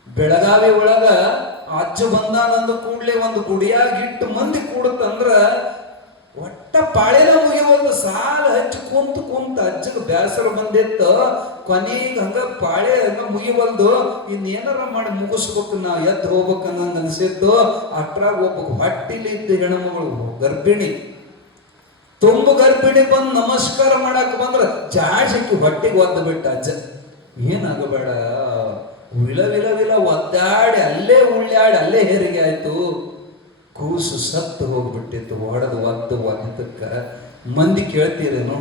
ಬೆಳಗಾವಿ ಒಳಗ ಅಜ್ಜ ಬಂದಾನಂದ ಕೂಡ್ಲೆ ಒಂದು ಗುಡಿಯಾಗ ಇಟ್ಟು ಮಂದಿ ಕೂಡುತ್ತಂದ್ರ ಒಟ್ಟ ಪಾಳೆನ ಮುಗಿವಲ್ದು, ಸಾಲ ಹಚ್ಚಿ ಕುಂತ ಅಜ್ಜಗ ಬೇಸರ ಬಂದಿತ್ತು. ಕೊನೆಗೆ ಹಂಗ ಪಾಳೆ ಹಂಗ ಮುಗಿವಲ್ದು, ಇನ್ನೇನಾರ ಮಾಡಿ ಮುಗಿಸ್ಬೇಕು, ನಾವು ಎದ್ದು ಹೋಗ್ಬೇಕನ್ನಂಗ ಅನ್ಸಿತ್ತು. ಅಷ್ಟ್ರಾಗ ಒಬ್ಬ ಹೊಟ್ಟಿಲಿ ಇದ್ದ ಹೆಣ್ಮಗಳು ಗರ್ಭಿಣಿ, ತುಂಬ ಗರ್ಭಿಣಿ ಬಂದು ನಮಸ್ಕಾರ ಮಾಡಕ್ ಬಂದ್ರ ಜಾಶಕ್ಕೆ ಹೊಟ್ಟಿಗೆ ಒದ್ದು ಬಿಟ್ಟ ಅಜ್ಜ. ಏನಾಗಬೇಡ, ವಿಲ ವಿಲ ವಿಲ ಒದ್ದಾಡಿ ಅಲ್ಲೇ ಉಳ್ಳಾಡಿ ಅಲ್ಲೇ ಹೆರಿಗೆ ಆಯ್ತು. ಕೂಸು ಸತ್ತು ಹೋಗ್ಬಿಟ್ಟಿತ್ತು, ಒದ್ದಕ್ಕ. ಮಂದಿ ಕೇಳ್ತೀರೇನು?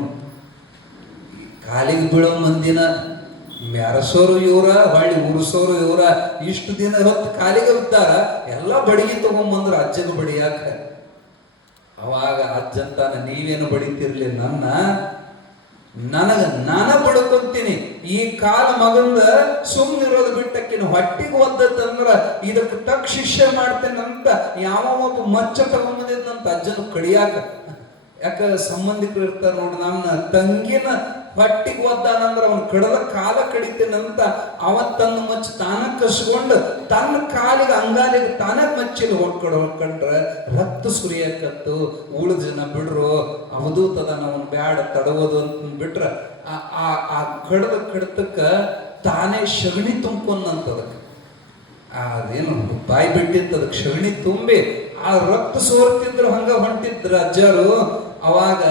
ಕಾಲಿಗೆ ಬೀಳೋ ಮಂದಿನ ಮೆರಸೋರು ಇವರ, ಹೊಳ್ಳಿ ಉರ್ಸೋರು ಇವರ. ಇಷ್ಟು ದಿನ ಹೊತ್ತು ಕಾಲಿಗೆ ಬಿದ್ದಾರ, ಎಲ್ಲ ಬಡಿಗೆ ತಗೊಂಬಂದ್ರ ಅಜ್ಜಗ ಬಡಿಯಾಕ. ಅವಾಗ ಅಜ್ಜಂತಾನ, ನೀವೇನು ಬಡಿತಿರ್ಲಿ ನಾನ ಬಡ್ಕೊಂತೀನಿ. ಈ ಕಾಲ ಮಗಂದ ಸುಮ್ಮನಿರೋದು ಬಿಟ್ಟಕ್ಕಿನ ಹೊಟ್ಟಿಗೆ ಒದ್ದತ್ತಂದ್ರ ಇದಕ್ಕೆ ತಕ್ಕ ಶಿಕ್ಷೆ ಮಾಡ್ತೇನಂತ ಯಾವ ಒಬ್ಬ ಮಚ್ಚ ತಗೊಂಬಂದಿದ್ನಂತ ಅಜ್ಜನ ಕಡಿಯಾಕ. ಯಾಕ ಸಂಬಂಧಿಕರು ಇರ್ತಾರ ನೋಡ್ರಿ, ನನ್ನ ತಂಗಿನ ಹೊಟ್ಟಿಗೆ ಒದ್ದಾನಂದ್ರ ಅವನ್ ಕಡದ ಕಾಲ ಕಡಿತೇನಂತ ತನ್ನ ಮಚ್ಚ ತಾನ ಕಸ್ಕೊಂಡು ತನ್ನ ಕಾಲಿಗೆ ಅಂಗಾಲಿಗೆ ತಾನ ಮಚ್ಚಿನ ಹೊಡ್ಕೊಂಡ್ರ ರಕ್ತ ಸುರಿಯಕತ್ತು. ಉಳಿದ ಜನ ಬಿಡ್ರು, ಅವಧೂತದ ನಾವು ಬ್ಯಾಡ ತಡಬೋದು ಅಂತ ಬಿಟ್ರ ಆ ಕಡತಕ್ಕ ತಾನೇ ಸಗಣಿ ತುಂಬ್ಕೊಂಡಂತದಕ್ಕೆ. ಅದೇನು ಬಾಯಿ ಬಿಟ್ಟಿತ್ತು, ಅದಕ್ಕೆ ಸಗಣಿ ತುಂಬಿ ಆ ರಕ್ತ ಸೋರ್ತಿದ್ರು, ಹಂಗ ಹೊಂಟಿದ್ರ ಅಜ್ಜರು. ಅವಾಗ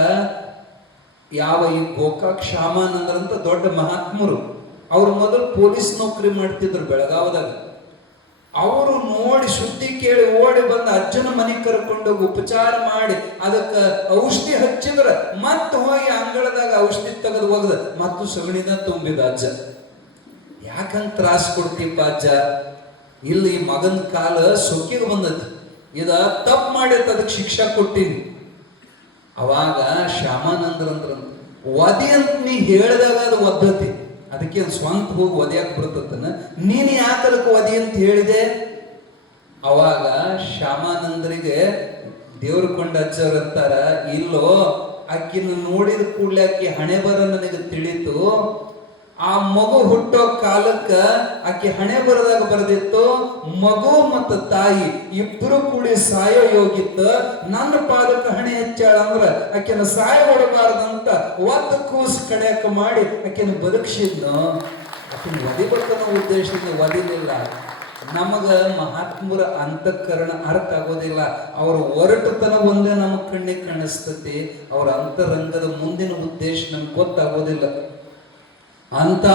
ಯಾವ ಈ ಗೋಕಾಕ್ ಶಾಮಾನಂದ್ರಂತ ದೊಡ್ಡ ಮಹಾತ್ಮರು, ಅವ್ರು ಮೊದಲು ಪೊಲೀಸ್ ನೌಕರಿ ಮಾಡ್ತಿದ್ರು ಬೆಳಗಾವದಾಗ. ಅವರು ನೋಡಿ ಸುದ್ದಿ ಕೇಳಿ ಓಡಿ ಬಂದ ಅಜ್ಜನ ಮನೆಗೆ ಕರ್ಕೊಂಡೋಗಿ ಉಪಚಾರ ಮಾಡಿ ಅದಕ್ಕೆ ಔಷಧಿ ಹಚ್ಚಿದ್ರ ಮತ್ತೆ ಹೋಗಿ ಅಂಗಳದಾಗ ಔಷಧಿ ತೆಗೆದು ಒಗದ ಮತ್ತು ಸಗಣಿನ ತುಂಬಿದ ಅಜ್ಜ. ಯಾಕಂತ ತ್ರಾಸ ಕೊಡ್ತೀಪ್ಪ ಅಜ್ಜ? ಇಲ್ಲಿ ಮಗನ ಕಾಲ ಸೊಕ್ಕಿಗೆ ಬಂದದ್ದು, ಇದ ತಪ್ಪು ಮಾಡಿತ್ತು, ಅದಕ್ಕೆ ಶಿಕ್ಷಾ ಕೊಟ್ಟಿನಿ. ಅವಾಗ ಶ್ಯಾಮಾನಂದ್ರಂದ್ರ ವದಿ ಅಂತ ನೀ ಹೇಳಿದಾಗ ಅದು ಒದ್ದತಿ, ಅದಕ್ಕೆ ಸ್ವಂತ ಹೋಗಿ ಒದಿಯಾಕ ಬರ್ತತನ. ನೀನು ಯಾಕದಕ್ಕೆ ವದಿ ಅಂತ ಹೇಳಿದೆ? ಅವಾಗ ಶ್ಯಾಮಾನಂದರಿಗೆ ದೇವ್ರ ಕೊಂಡ ಅಜ್ಜವ್ರ ಅಂತಾರ, ಇಲ್ಲೋ ಆಕಿನ ನೋಡಿದ ಕೂಡಲೇ ಆಕಿ ಹಣೆ ಬರ ನನಗೆ ತಿಳಿತು. ಆ ಮಗು ಹುಟ್ಟೋ ಕಾಲಕ್ಕ ಆಕೆ ಹಣೆ ಬರದಾಗ ಬರೆದಿತ್ತು, ಮಗು ಮತ್ತು ತಾಯಿ ಇಬ್ಬರು ಕೂಡಿ ಸಾಯೋ ಯೋಗಿತ್ತ. ನನ್ನ ಪಾದಕ್ಕೆ ಹಣೆ ಹೆಚ್ಚಾಳ ಅಂದ್ರ ಆಕೆನ ಸಾಯ ಹೊಡಬಾರ್ದಂತ ಒತ್ತ ಕೂಸು ಕಡೆಯಕ ಮಾಡಿ ಆಕೆನ ಬದುಕಿಸಿದ್ನು. ಆಕೆನ ಒದಿಬೇಕನ್ನೋ ಉದ್ದೇಶದಿಂದ ಒದಿಲಿಲ್ಲ. ನಮಗ ಮಹಾತ್ಮರ ಅಂತಃಕರಣ ಅರ್ಥ ಆಗೋದಿಲ್ಲ. ಅವರ ಒರಟುತನ ಒಂದೇ ನಮ್ಮ ಕಣ್ಣಿಗೆ ಕಾಣಿಸ್ತತಿ, ಅವರ ಅಂತರಂಗದ ಮುಂದಿನ ಉದ್ದೇಶ ನಮ್ಗೆ ಗೊತ್ತಾಗೋದಿಲ್ಲ. ಅಂತ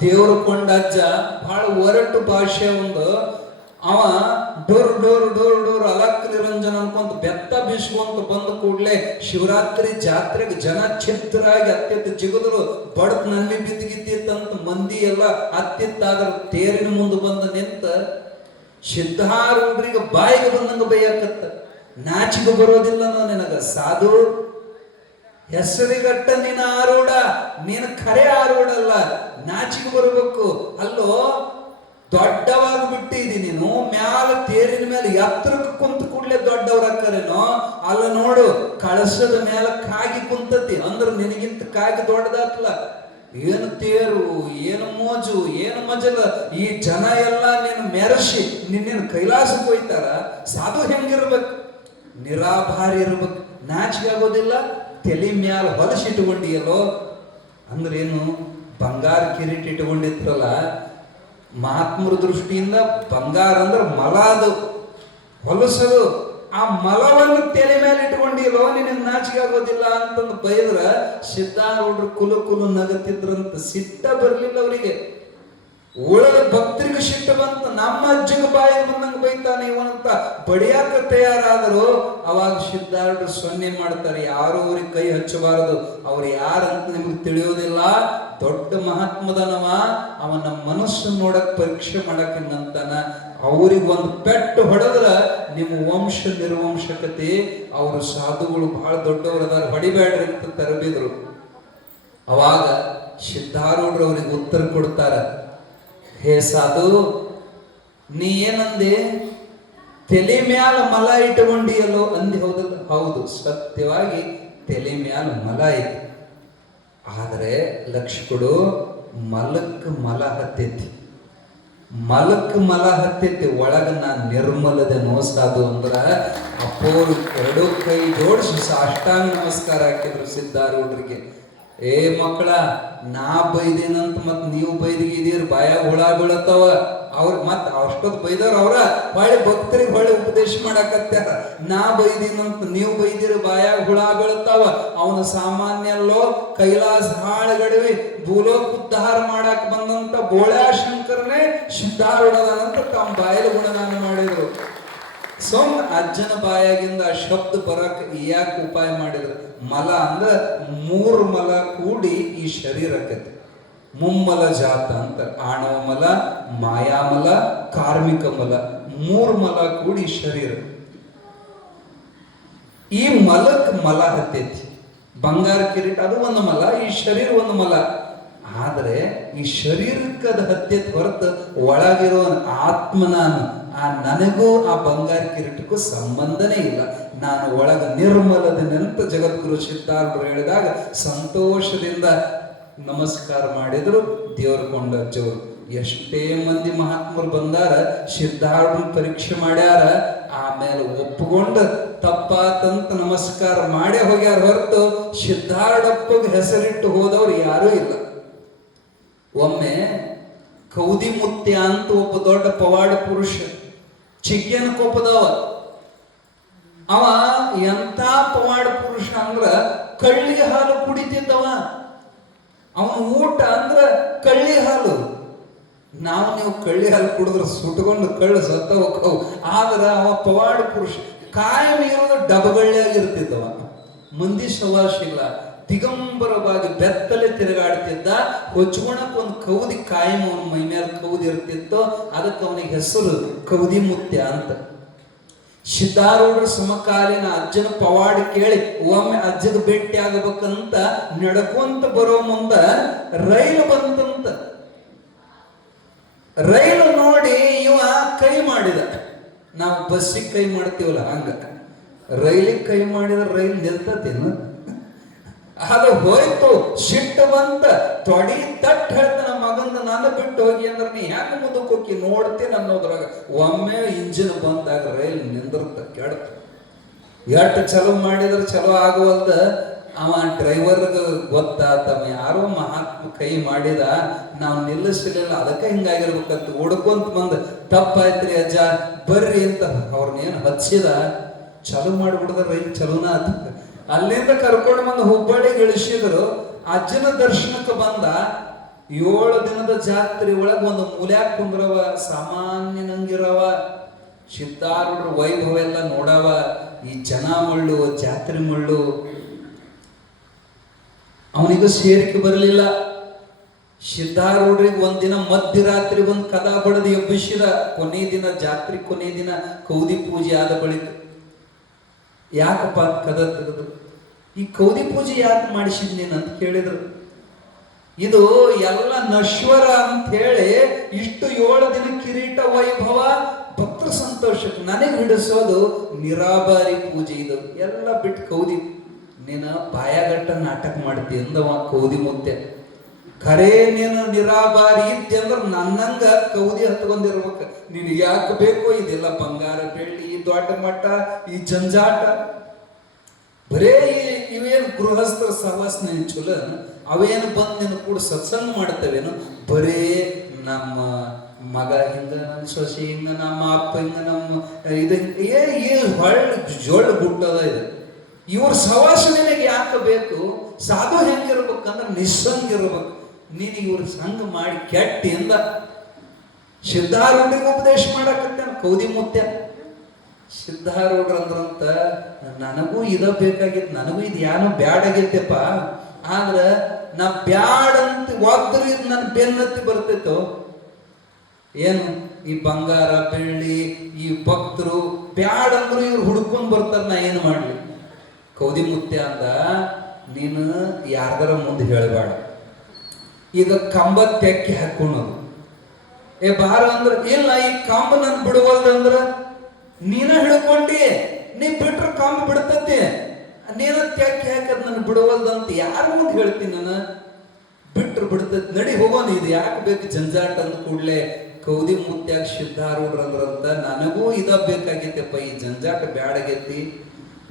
ದೇವ್ರ ಕೊಂಡಜ್ಜ ಬಹಳ ಒರಟು ಭಾಷೆ ಒಂದು. ಅವ ಡೋರ್ ಡೋರ್ ಡೋರ್ ಡೋರ್ ಅಲಕ್ ನಿರಂಜನ ಅನ್ಕೊಂತ ಬೆತ್ತ ಬೀಸ್ಕೊಂತ ಬಂದ ಕೂಡ್ಲೆ ಶಿವರಾತ್ರಿ ಜಾತ್ರೆಗೆ ಜನ ಛಿದ್ರಾಗಿ ಅತ್ಯಂತ ಜಿಗದ್ರು. ಬಡದ್ ನಲ್ಲಿ ಬಿದ್ದಿಗಿದ್ದಿತ್ತಂತ ಮಂದಿ ಎಲ್ಲ ಅತ್ತಿತ್ತಾದ್ರ ತೇರಿನ ಮುಂದೆ ಬಂದ ನಿಂತ ಸಿದ್ಧಾರೂಢರಿಗೆ ಬಾಯಿಗೆ ಬಂದಂಗ ಬೈಯಾಕತ್ತ. ನಾಚಿಗೆ ಬರೋದಿಲ್ಲ ನಿನಗ ಸಾಧು, ಹೆಸರಿಗಟ್ಟ ನಿನ್ನ ಆರೂಢ, ನೀನು ಖರೆ ಆರೂಢಲ್ಲ, ನಾಚಿಗೆ ಬರಬೇಕು. ಅಲ್ಲೋ ದೊಡ್ಡವಾಗಿ ಬಿಟ್ಟಿದಿ ನೀನು, ಮ್ಯಾಲ ತೇರಿನ ಮೇಲೆ ಎತ್ತರಕ್ಕೆ ಕುಂತ ಕೂಡ್ಲೆ ದೊಡ್ಡವ್ರಕ್ಕರೇನೋ. ಅಲ್ಲ ನೋಡು, ಕಳಸದ ಮೇಲೆ ಕಾಗಿ ಕುಂತತಿ ಅಂದ್ರೆ ನಿನಗಿಂತ ಕಾಗಿ ದೊಡ್ಡದಾತ್ಲ. ಏನು ತೇರು, ಏನು ಮೋಜು, ಏನು ಮಜಲ. ಈ ಜನ ಎಲ್ಲ ನೀನು ಮೆರೆಸಿ ನಿನ್ನೇನು ಕೈಲಾಸಕ್ಕೆ ಹೋಯ್ತಾರ. ಸಾಧು ಹೆಂಗಿರ್ಬೇಕು? ನಿರಾಭಾರಿ ಇರ್ಬೇಕು, ನಾಚಿಗೆ ಆಗೋದಿಲ್ಲ. ತಲೆ ಮ್ಯಾಲ ಹೊಲಸಿ ಇಟ್ಕೊಂಡಿಯಲ್ಲೋ ಅಂದ್ರೇನು? ಬಂಗಾರ ಕಿರೀಟ ಇಟ್ಕೊಂಡಿತ್ರಲ್ಲ. ಮಹಾತ್ಮರ ದೃಷ್ಟಿಯಿಂದ ಬಂಗಾರ ಅಂದ್ರೆ ಮಲ, ಅದು ಹೊಲಸದು. ಆ ಮಲವನ್ನು ತಲೆ ಮೇಲೆ ಇಟ್ಕೊಂಡಿಲ್ಲೋ, ನಿನಗೆ ನಾಚಿಕೆ ಆಗೋದಿಲ್ಲ ಅಂತಂದು ಬೈದ್ರ ಸಿದ್ಧಾರೂಢರು ಕುಲು ಕುಲು ನಗತಿದ್ರಂತ. ಸಿಟ್ಟ ಬರ್ಲಿಲ್ಲ ಅವರಿಗೆ. ಉಳದ ಭಕ್ತರಿಗೆ ಸಿಟ್ಟು ಬಂತ. ನಮ್ಮ ಅಜ್ಜಗ ಬಾಯಿ ಬಂದಂಗ ಬೈತಾನೆ ಇವನಂತ ಬಡಿಯಾಕ ತಯಾರಾದರು. ಅವಾಗ ಸಿದ್ಧಾರೂಢರು ಸೊನ್ನೆ ಮಾಡ್ತಾರೆ, ಯಾರು ಅವ್ರಿಗೆ ಕೈ ಹಚ್ಚಬಾರದು. ಅವ್ರು ಯಾರಂತ ನಿಮ್ಗೆ ತಿಳಿಯೋದಿಲ್ಲ. ದೊಡ್ಡ ಮಹಾತ್ಮದನವ, ಅವನ ಮನಸ್ಸು ನೋಡಕ್ ಪರೀಕ್ಷೆ ಮಾಡಕ್ಕಂತಾನ. ಅವ್ರಿಗೆ ಒಂದು ಪೆಟ್ಟು ಹೊಡೆದ್ರ ನಿಮ್ಮ ವಂಶ ನಿರ್ವಂಶಕತೆ. ಅವರು ಸಾಧುಗಳು ಬಹಳ ದೊಡ್ಡವರು ಅದಾರ, ಹೊಡಿಬೇಡ್ರಿ ಅಂತ ತರಬಿದ್ರು. ಅವಾಗ ಸಿದ್ಧಾರೂಢರು ಅವ್ರಿಗೆ ಉತ್ತರ ಕೊಡ್ತಾರ, ಹೇ ಸಾಧು, ನೀ ಏನಂದೆ? ತಲೆ ಮ್ಯಾಲ ಮಲ ಇಟ್ಟುಕೊಂಡಿಯಲ್ಲೋ ಅಂದಿ, ಹೌದಲ್ಲ? ಹೌದು, ಸತ್ಯವಾಗಿ ತಲೆ ಮ್ಯಾಲ ಮಲ ಐತಿ. ಆದರೆ ಲಕ್ಷ ಕೊಡು, ಮಲಕ್ಕೆ ಮಲ ಹತ್ತೈತಿ. ಮಲಕ್ ಮಲ ಹತ್ತೈತಿ ಒಳಗ ನಾ ನಿರ್ಮಲದೇನೋ ಸಾಧು ಅಂದ್ರ ಅಪ್ಪೋರು ಎರಡೂ ಕೈ ಜೋಡಿಸಿ ಸಾಷ್ಟಾಂಗ ನಮಸ್ಕಾರ ಹಾಕಿದ್ರು ಸಿದ್ಧಾರೂಢರಿಗೆ. ಏ ಮಕ್ಕಳ, ನಾ ಬೈದೇನಂತ ಮತ್ ನೀವು ಬೈದಿದ್ದೀರಿ, ಬಾಯಾಗ ಹುಳ ಬೀಳತ್ತವ. ಅವ್ರ ಮತ್ ಅಷ್ಟೊತ್ತು ಬೈದವ್ರ ಅವ್ರ ಹೊಳ್ಳಿ ಭಕ್ತರಿಗೆ ಹೊಳ್ಳಿ ಉಪದೇಶ ಮಾಡಾಕತ್ಯಾರ. ನಾ ಬೈದಿನಂತ ನೀವು ಬೈದಿರಿ, ಬಾಯಾಗ ಹುಳ ಬೀಳತ್ತಾವ. ಅವನು ಸಾಮಾನ್ಯಲ್ಲೋ ಕೈಲಾಸ ಹಾಳುಗಡವಿ ಭೂಲೋಕ ಉದ್ಧಾರ ಮಾಡಾಕ ಬಂದಂತ ಬೋಳ್ಯಾ ಶಂಕರನೇ ಸಿದ್ಧಾರೂಢದಂತ ತಮ್ಮ ಬಾಯಲ್ಲಿ ಗುಣಗಾನ ಮಾಡಿದ್ರು. ಸೊಮ್ ಅಜ್ಜನ ಬಾಯಾಗಿಂದ ಆ ಶಬ್ದ ಬರಕ್ ಯಾಕೆ ಉಪಾಯ ಮಾಡಿದ್ರು? ಮಲ ಅಂದ್ರ 3 ಮಲ ಕೂಡಿ ಈ ಶರೀರಕ್ಕೈತಿ. ಮುಮ್ಮಲ ಜಾತ ಅಂತ, ಆಣವ ಮಲ, ಮಾಯಾಮಲ, ಕಾರ್ಮಿಕ ಮಲ, 3 ಮಲ ಕೂಡಿ ಶರೀರ. ಈ ಮಲಕ್ ಮಲ ಹತ್ತೈತಿ. ಬಂಗಾರ ಕಿರೀಟ ಅದು ಒಂದು ಮಲ, ಈ ಶರೀರ ಒಂದು ಮಲ. ಆದ್ರೆ ಈ ಶರೀರಕ್ಕದ ಹತ್ತೈತಿ ಹೊರತು ಒಳಗಿರೋ ಆತ್ಮ ನಾನು, ಆ ನನಗೂ ಆ ಬಂಗಾರ ಕಿರೀಟಕ್ಕೂ ಸಂಬಂಧನೇ ಇಲ್ಲ. ನಾನು ಒಳಗ ನಿರ್ಮಲದನೆಂತ ಜಗದ್ಗುರು ಸಿದ್ಧಾರೂಢರು ಹೇಳಿದಾಗ ಸಂತೋಷದಿಂದ ನಮಸ್ಕಾರ ಮಾಡಿದ್ರು. ದೇವ್ರ ಕೊಂಡಜ್ಜವ್ರು ಎಷ್ಟೇ ಮಂದಿ ಮಹಾತ್ಮರು ಬಂದಾರ, ಸಿದ್ಧಾರೂಢನ ಪರೀಕ್ಷೆ ಮಾಡ್ಯಾರ, ಆಮೇಲೆ ಒಪ್ಪಿಕೊಂಡು ತಪ್ಪಾತಂತ ನಮಸ್ಕಾರ ಮಾಡೇ ಹೋಗ್ಯಾರ ಹೊರತು ಸಿದ್ಧಾರೂಢಪ್ಪಗೆ ಹೆಸರಿಟ್ಟು ಹೋದವ್ರು ಯಾರೂ ಇಲ್ಲ. ಒಮ್ಮೆ ಕೌದಿಮುತ್ಯ ಅಂತ ಒಬ್ಬ ದೊಡ್ಡ ಪವಾಡ ಪುರುಷ, ಚಿಗ್ಯನ ಕೊಪ್ಪದವ. ಅವ ಎಂತ ಪವಾಡ ಪುರುಷ ಅಂದ್ರ ಕಳ್ಳಿ ಹಾಲು ಕುಡಿತಿದ್ದವ. ಅವನ ಊಟ ಅಂದ್ರ ಕಳ್ಳಿ ಹಾಲು. ನೀವು ಕಳ್ಳಿ ಹಾಲು ಕುಡಿದ್ರೆ ಸುಟ್ಕೊಂಡು ಕಳ್ಳು ಸತ್ತ ಹೋಗವು. ಆದ್ರ ಅವ ಪವಾಡ ಪುರುಷ, ಕಾಯಂ ಇರೋದು ಡಬಗಳ್ಳಿಯಾಗಿರ್ತಿದ್ದವ. ಮಂದಿ ಶವಾಸಿಲ್ಲ, ದಿಗಂಬರವಾಗಿ ಬೆತ್ತಲೆ ತಿರುಗಾಡ್ತಿದ್ದ. ಹೊಚ್ಕೊಳಕ್ ಒಂದು ಕೌದಿ ಕಾಯಂ ಅವನ ಮೈ ಮೇಲೆ ಕೌದಿ ಇರ್ತಿತ್ತು. ಅದಕ್ಕೆ ಅವನಿಗೆ ಹೆಸರು ಕೌದಿ ಮುತ್ಯ ಅಂತ. ಸಿದ್ಧಾರೂಢರ ಸಮಕಾಲೀನ ಅಜ್ಜನ ಪವಾಡ ಕೇಳಿ ಒಮ್ಮೆ ಅಜ್ಜದ ಭೇಟಿ ಆಗಬೇಕಂತ ನಡ್ಕೊಂತ ಬರೋ ಮುಂದ ರೈಲು ಬಂತಂತ. ರೈಲು ನೋಡಿ ಇವ ಕೈ ಮಾಡಿದ. ನಾವು ಬಸ್ಸಿಗೆ ಕೈ ಮಾಡ್ತೀವಲ್ಲ ಹಂಗ ರೈಲಿಗೆ ಕೈ ಮಾಡಿದ ರೈಲ್ ನಿಲ್ತತೇನು? ಅದು ಹೋಯ್ತು, ಸಿಟ್ಟು ಬಂತ, ತೊಡಿ ತಟ್ ಹೇಳ್ತಾನ ಮಗಂದ ನಾನು ಬಿಟ್ಟು ಹೋಗಿ ಅಂದ್ರೆ ನೀ ಹೆಂಗ ಮುಂದಕ್ಕೆ ಹೋಗಿ ನೋಡ್ತೀನಿ ಅನ್ನೋದ್ರಾಗ ಒಮ್ಮೆ ಇಂಜಿನ್ ಬಂದಾಗ ರೈಲ್ ನಿಂದಿರ್ತ ಕೆಡ್ತ. ಎಷ್ಟು ಚಲೋ ಮಾಡಿದ್ರೆ ಚಲೋ ಆಗುವಲ್ದ. ಅವ ಡ್ರೈವರ್ಗೆ ಗೊತ್ತಾತವ ಯಾರೋ ಮಹಾತ್ಮ ಕೈ ಮಾಡಿದ, ನಾವು ನಿಲ್ಲಿಸಲಿಲ್ಲ, ಅದಕ್ಕೆ ಹಿಂಗಾಗಿರ್ಬೇಕಂತ ಹುಡ್ಕೊಂತ ಬಂದ. ತಪ್ಪಾಯ್ತ್ರಿ ಅಜ್ಜ ಬರ್ರಿ ಅಂತ ಅವ್ರನ್ನೇನು ಹಚ್ಚಿದ. ಚಲೋ ಮಾಡಿಬಿಡ್ದ ರೈಲ್ ಚಲೋನ ಆತ. ಅಲ್ಲಿಂದ ಕರ್ಕೊಂಡು ಬಂದು ಹುಬ್ಬಳ್ಳಿಗೆ ಇಳಿಸಿದ್ರು. ಅಜ್ಜನ ದರ್ಶನಕ್ಕೆ ಬಂದ. 7 ದಿನದ ಜಾತ್ರೆ ಒಳಗೆ ಒಂದು ಮೂಲ್ಯಾಕ ಕುಂದ್ರವ, ಸಾಮಾನ್ಯನಂಗಿರವ. ಸಿದ್ಧಾರೂಢರ ವೈಭವ ಎಲ್ಲ ನೋಡವ. ಈ ಜನ ಮಳ್ಳು, ಜಾತ್ರೆ ಮಳ್ಳು ಅವನಿಗೂ ಸೇರಿಕೆ ಬರಲಿಲ್ಲ. ಸಿದ್ಧಾರೂಢರಿಗೆ ಒಂದಿನ ಮಧ್ಯರಾತ್ರಿ ಒಂದು ಕದಾ ಬಡದು ಎಬ್ಬಿಸಿದ. ಕೊನೆ ದಿನ ಜಾತ್ರೆ, ಕೊನೆ ದಿನ ಕೌದಿ ಪೂಜೆ ಆದ ಬಳಿಕ ಯಾಕಪ್ಪ ಕದ ತೆಗೆದು ಈ ಕೌದಿ ಪೂಜೆ ಯಾಕೆ ಮಾಡಿಸಿದ್ ನೀನು ಅಂತ ಕೇಳಿದ್ರು. ಇದು ಎಲ್ಲ ನಶ್ವರ ಅಂತ ಹೇಳಿ ಇಷ್ಟು 7 ದಿನ ಕಿರೀಟ ವೈಭವ ಭಕ್ತರ ಸಂತೋಷಕ್ಕೆ ನನಗೆ ಹಿಡಿಸೋದು ನಿರಾಬಾರಿ ಪೂಜೆ. ಇದು ಎಲ್ಲ ಬಿಟ್ಟು ಕೌದಿ ನೀನು ಬಾಯಾಗಟ್ಟ ನಾಟಕ ಮಾಡ್ತಿ ಅಂದವ ಕೌದಿ ಮುದ್ದೆ. ಖರೇ ನೀನು ನಿರಾಬಾರಿ ಇದ್ದೆ ಅಂದ್ರೆ ನನ್ನಂಗ ಕೌದಿ ಹತ್ಕೊಂಡಿರ್ಬೇಕು. ನೀನು ಯಾಕೆ ಬೇಕೋ ಇದೆಲ್ಲ ಬಂಗಾರ ಬೆಳ್ಳಿ, ಈ ದೊಡ್ಡ ಮಟ್ಟ, ಈ ಜಂಜಾಟ, ಬರೇ ಇವೇನು ಗೃಹಸ್ಥ ಸಹವಾಸನ ಚಲೋ ಅವೇನು ಬಂದು ನೀನು ಕೂಡ ಸತ್ಸಂಗ ಮಾಡ್ತವೇನು? ಬರೇ ನಮ್ಮ ಮಗ ಹಿಂಗ, ನಮ್ಮ ಸೊಸೆ ಹಿಂಗ, ನಮ್ಮ ಅಪ್ಪ ಹಿಂಗ, ನಮ್ಮ ಇದು ಹೊಳ್ಳಿ ಜೋಳು ಗುಟ್ಟದ ಇದು. ಇವ್ರ ಸಹವಾಸ ನಿನಗೆ ಯಾಕೆ ಬೇಕು? ಸಾಧು ಹೆಂಗಿರ್ಬೇಕಂದ್ರೆ ನಿಸ್ಸಂಗ ಇರ್ಬೇಕು. ನೀನು ಇವ್ರ ಸಂಘ ಮಾಡಿ ಕೆಟ್ಟಿಂದ ಸಿದ್ಧಾರೂಢರಿಗೆ ಉಪದೇಶ ಮಾಡಕತ್ತೇನ ಕೌದಿ ಮುತ್ಯ. ಸಿದ್ಧಾರೂಢರಂದ್ರಂತ ನನಗೂ ಇದ ಬೇಕಾಗಿತ್ತು, ನನಗೂ ಇದು ಏನೋ ಬ್ಯಾಡ್ ಆಗೈತೆಪ್ಪ. ಆದ್ರ ನಾ ಬ್ಯಾಡ್ ಅಂತ ಒದ್ರು ಇದು ನನ್ನ ಬೆನ್ನತ್ತಿ ಬರ್ತೈತೋ ಏನು? ಈ ಬಂಗಾರ ಬೆಳ್ಳಿ, ಈ ಭಕ್ತರು ಬ್ಯಾಡ್ ಅಂದ್ರು ಇವ್ರು ಹುಡ್ಕೊಂಡ್ ಬರ್ತಾರ, ನಾ ಏನು ಮಾಡ್ಲಿ? ಕೌದಿ ಮುತ್ಯ ಅಂದ, ನೀನು ಯಾರ್ದಾರ ಮುಂದೆ ಹೇಳಬೇಡ. ಈಗ ಕಂಬ ತೆಕ್ಕಿ ಹಾಕೊಳ್ಳೋದು, ಏ ಬಾರ ಅಂದ್ರ ಇಲ್ಲ, ಈ ಕಂಬ ನನ್ ಬಿಡುವಲ್ದಂದ್ರ ನೀನ ಹಿಡ್ಕೊಂಡಿ, ನೀ ಬಿಟ್ರ ಕಂಬ ಬಿಡ್ತತಿ, ನೀನ ತೆಕ್ಕಿ ಹಾಕದ್ ನನ್ ಬಿಡುವಲ್ದಂತ ಯಾರ ಮುಂದೆ ಹೇಳ್ತೀನಿ? ನಾನು ಬಿಟ್ರು ಬಿಡ್ತೈತಿ, ನಡಿ ಹೋಗೋಣ, ಇದು ಯಾಕೆ ಬೇಕು ಜಂಜಾಟ ಅಂದ ಕೂಡ್ಲೆ ಕೌದಿ ಮುತ್ಯಾಗ ಸಿದ್ಧಾರೂಢ್ರಂದ್ರಂತ ನನಗೂ ಇದ ಬೇಕಾಗೈತೆಪ್ಪ, ಈ ಜಂಜಾಟ ಬ್ಯಾಡಾಗೈತಿ,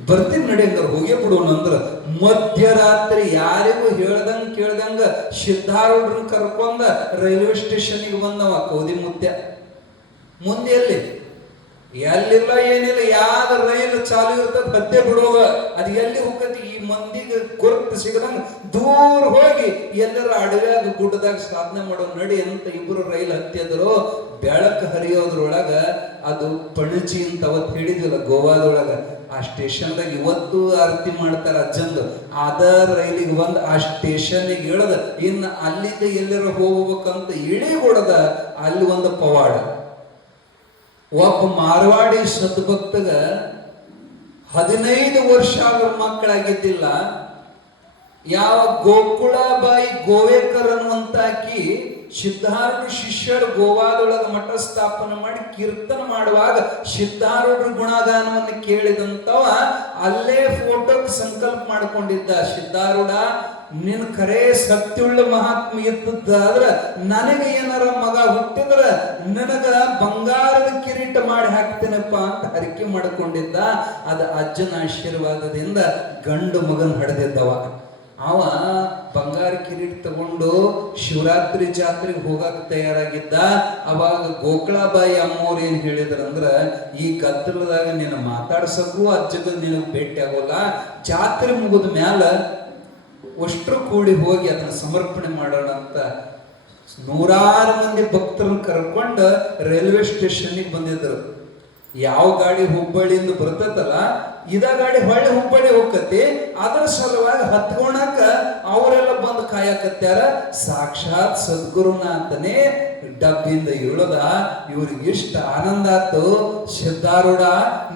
ಬರ್ತೀನಿ ನಡಿ ಹಂಗಾರ ಹೋಗೇ ಬಿಡೋಣ ಅಂದ್ರ ಮಧ್ಯರಾತ್ರಿ ಯಾರಿಗೂ ಹೇಳ್ದಂಗ ಕೇಳ್ದಂಗ ಸಿದ್ಧಾರೂಢ್ರನ್ನ ಕರ್ಕೊಂಡ ರೈಲ್ವೆ ಸ್ಟೇಷನ್ಗೆ ಬಂದವ ಕೌದಿ ಮುತ್ಯ. ಮುಂದೆ ಎಲ್ಲಿಲ್ಲ ಏನಿಲ್ಲ, ಯಾವ್ದ ರೈಲು ಚಾಲು ಇರ್ತದ ಹತ್ತೆ ಬಿಡುವ, ಅದು ಎಲ್ಲಿ ಹೋಗತಿ ಈ ಮಂದಿಗೆ ಗುರುತು ಸಿಗದಂಗ ದೂರ ಹೋಗಿ ಎಲ್ಲರ ಅಡವ್ಯಾಗ ಗುಡ್ಡದಾಗ ಸಾಧನೆ ಮಾಡೋ ನಡಿ ಅಂತ ಇಬ್ರು ರೈಲ್ ಹತ್ತಿದ್ರು. ಬೆಳಕು ಹರಿಯೋದ್ರೊಳಗ ಅದು ಪಣಜಿ ಅಂತ ಅವತ್ತು ಹೇಳಿದ್ವಿಲ್ಲ ಗೋವಾದೊಳಗ, ಆ ಸ್ಟೇಷನ್ದಾಗ ಇವತ್ತು ಆರತಿ ಮಾಡ್ತಾರ ಅಜ್ಜಂದು. ಅದ ರೈಲಿಗೆ ಬಂದು ಆ ಸ್ಟೇಷನ್ಗೆ ಇಳದ ಇನ್ನು ಅಲ್ಲಿಂದ ಎಲ್ಲರ ಹೋಗ್ಬೇಕಂತ ಇಳಿ ಹೊಡೆದ ಅಲ್ಲಿ ಒಂದು ಪವಾಡ. ಒಬ್ಬ ಮಾರವಾಡಿ ಸದ್ಭಕ್ತಗ 15 ವರ್ಷ ಆದ್ರೂ ಮಕ್ಕಳಾಗಿದ್ದಿಲ್ಲ. ಯಾವ ಗೋಕುಳಾಬಾಯಿ ಗೋವೇಕರ್ ಅನ್ನುವಂತಾಕಿ ಸಿದ್ಧಾರೂಢ ಶಿಷ್ಯರು ಗೋವಾದೊಳಗ ಮಠ ಸ್ಥಾಪನೆ ಮಾಡಿ ಕೀರ್ತನ ಮಾಡುವಾಗ ಸಿದ್ಧಾರೂಢ ಗುಣಗಾನವನ್ನು ಕೇಳಿದಂತವ ಅಲ್ಲೇ ಫೋಟೋಕ್ಕೆ ಸಂಕಲ್ಪ ಮಾಡಿಕೊಂಡಿದ್ದ. ಸಿದ್ಧಾರೂಢ ನಿನ್ ಕರೆ ಸತ್ಯುಳ್ಳ ಮಹಾತ್ಮ ಇದ್ದದ್ದಾದ್ರ ನನಗೆ ಏನಾರ ಮಗ ಹುಟ್ಟಿದ್ರ ನನಗ ಬಂಗಾರದ ಕಿರೀಟ ಮಾಡಿ ಹಾಕ್ತೇನಪ್ಪ ಅಂತ ಹರಕೆ ಮಾಡಿಕೊಂಡಿದ್ದ. ಅದ ಅಜ್ಜನ ಆಶೀರ್ವಾದದಿಂದ ಗಂಡು ಮಗನ್ ಹಡೆದಿದ್ದವ. ಅವ ಬಂಗಾರ ಕಿರೀಟ ತಗೊಂಡು ಶಿವರಾತ್ರಿ ಜಾತ್ರೆಗೆ ಹೋಗಕ್ ತಯಾರಾಗಿದ್ದ. ಅವಾಗ ಗೋಕುಳಾಬಾಯಿ ಅಮ್ಮವ್ರು ಏನ್ ಹೇಳಿದ್ರಂದ್ರ, ಈ ಗದ್ದಲದಾಗ ನೀನು ಮಾತಾಡ್ಸಕ್ಕೂ ಅಜ್ಜಗ ನಿನಗೆ ಭೇಟಿ ಆಗೋಲ್ಲ, ಜಾತ್ರೆ ಮುಗಿದ ಮ್ಯಾಲ ಅಷ್ಟ್ರು ಕೂಡಿ ಹೋಗಿ ಅದನ್ನ ಸಮರ್ಪಣೆ ಮಾಡೋಣ ಅಂತ 100 ಮಂದಿ ಭಕ್ತರನ್ನ ಕರ್ಕೊಂಡು ರೈಲ್ವೆ ಸ್ಟೇಷನ್ಗೆ ಬಂದಿದ್ರು. ಯಾವ ಗಾಡಿ ಹುಬ್ಬಳ್ಳಿಯಿಂದ ಬರ್ತೈತಲ್ಲ, ಇದ ಗಾಡಿ ಹೊಳ್ಳಿ ಹುಬ್ಬಳ್ಳಿ ಹೋಗತಿ, ಅದರ ಸಲುವಾಗಿ ಹತ್ಕೊಳಕ ಅವರೆಲ್ಲ ಬಂದು ಕಾಯಕತ್ಯಾರ. ಸಾಕ್ಷಾತ್ ಸದ್ಗುರುನಾಥನೇ ಡಬ್ಬಿಂದ ಇಳದ. ಇವ್ರಿಗೆ ಇಷ್ಟ ಆನಂದ ಆತು. ಸಿದ್ಧಾರೂಢ,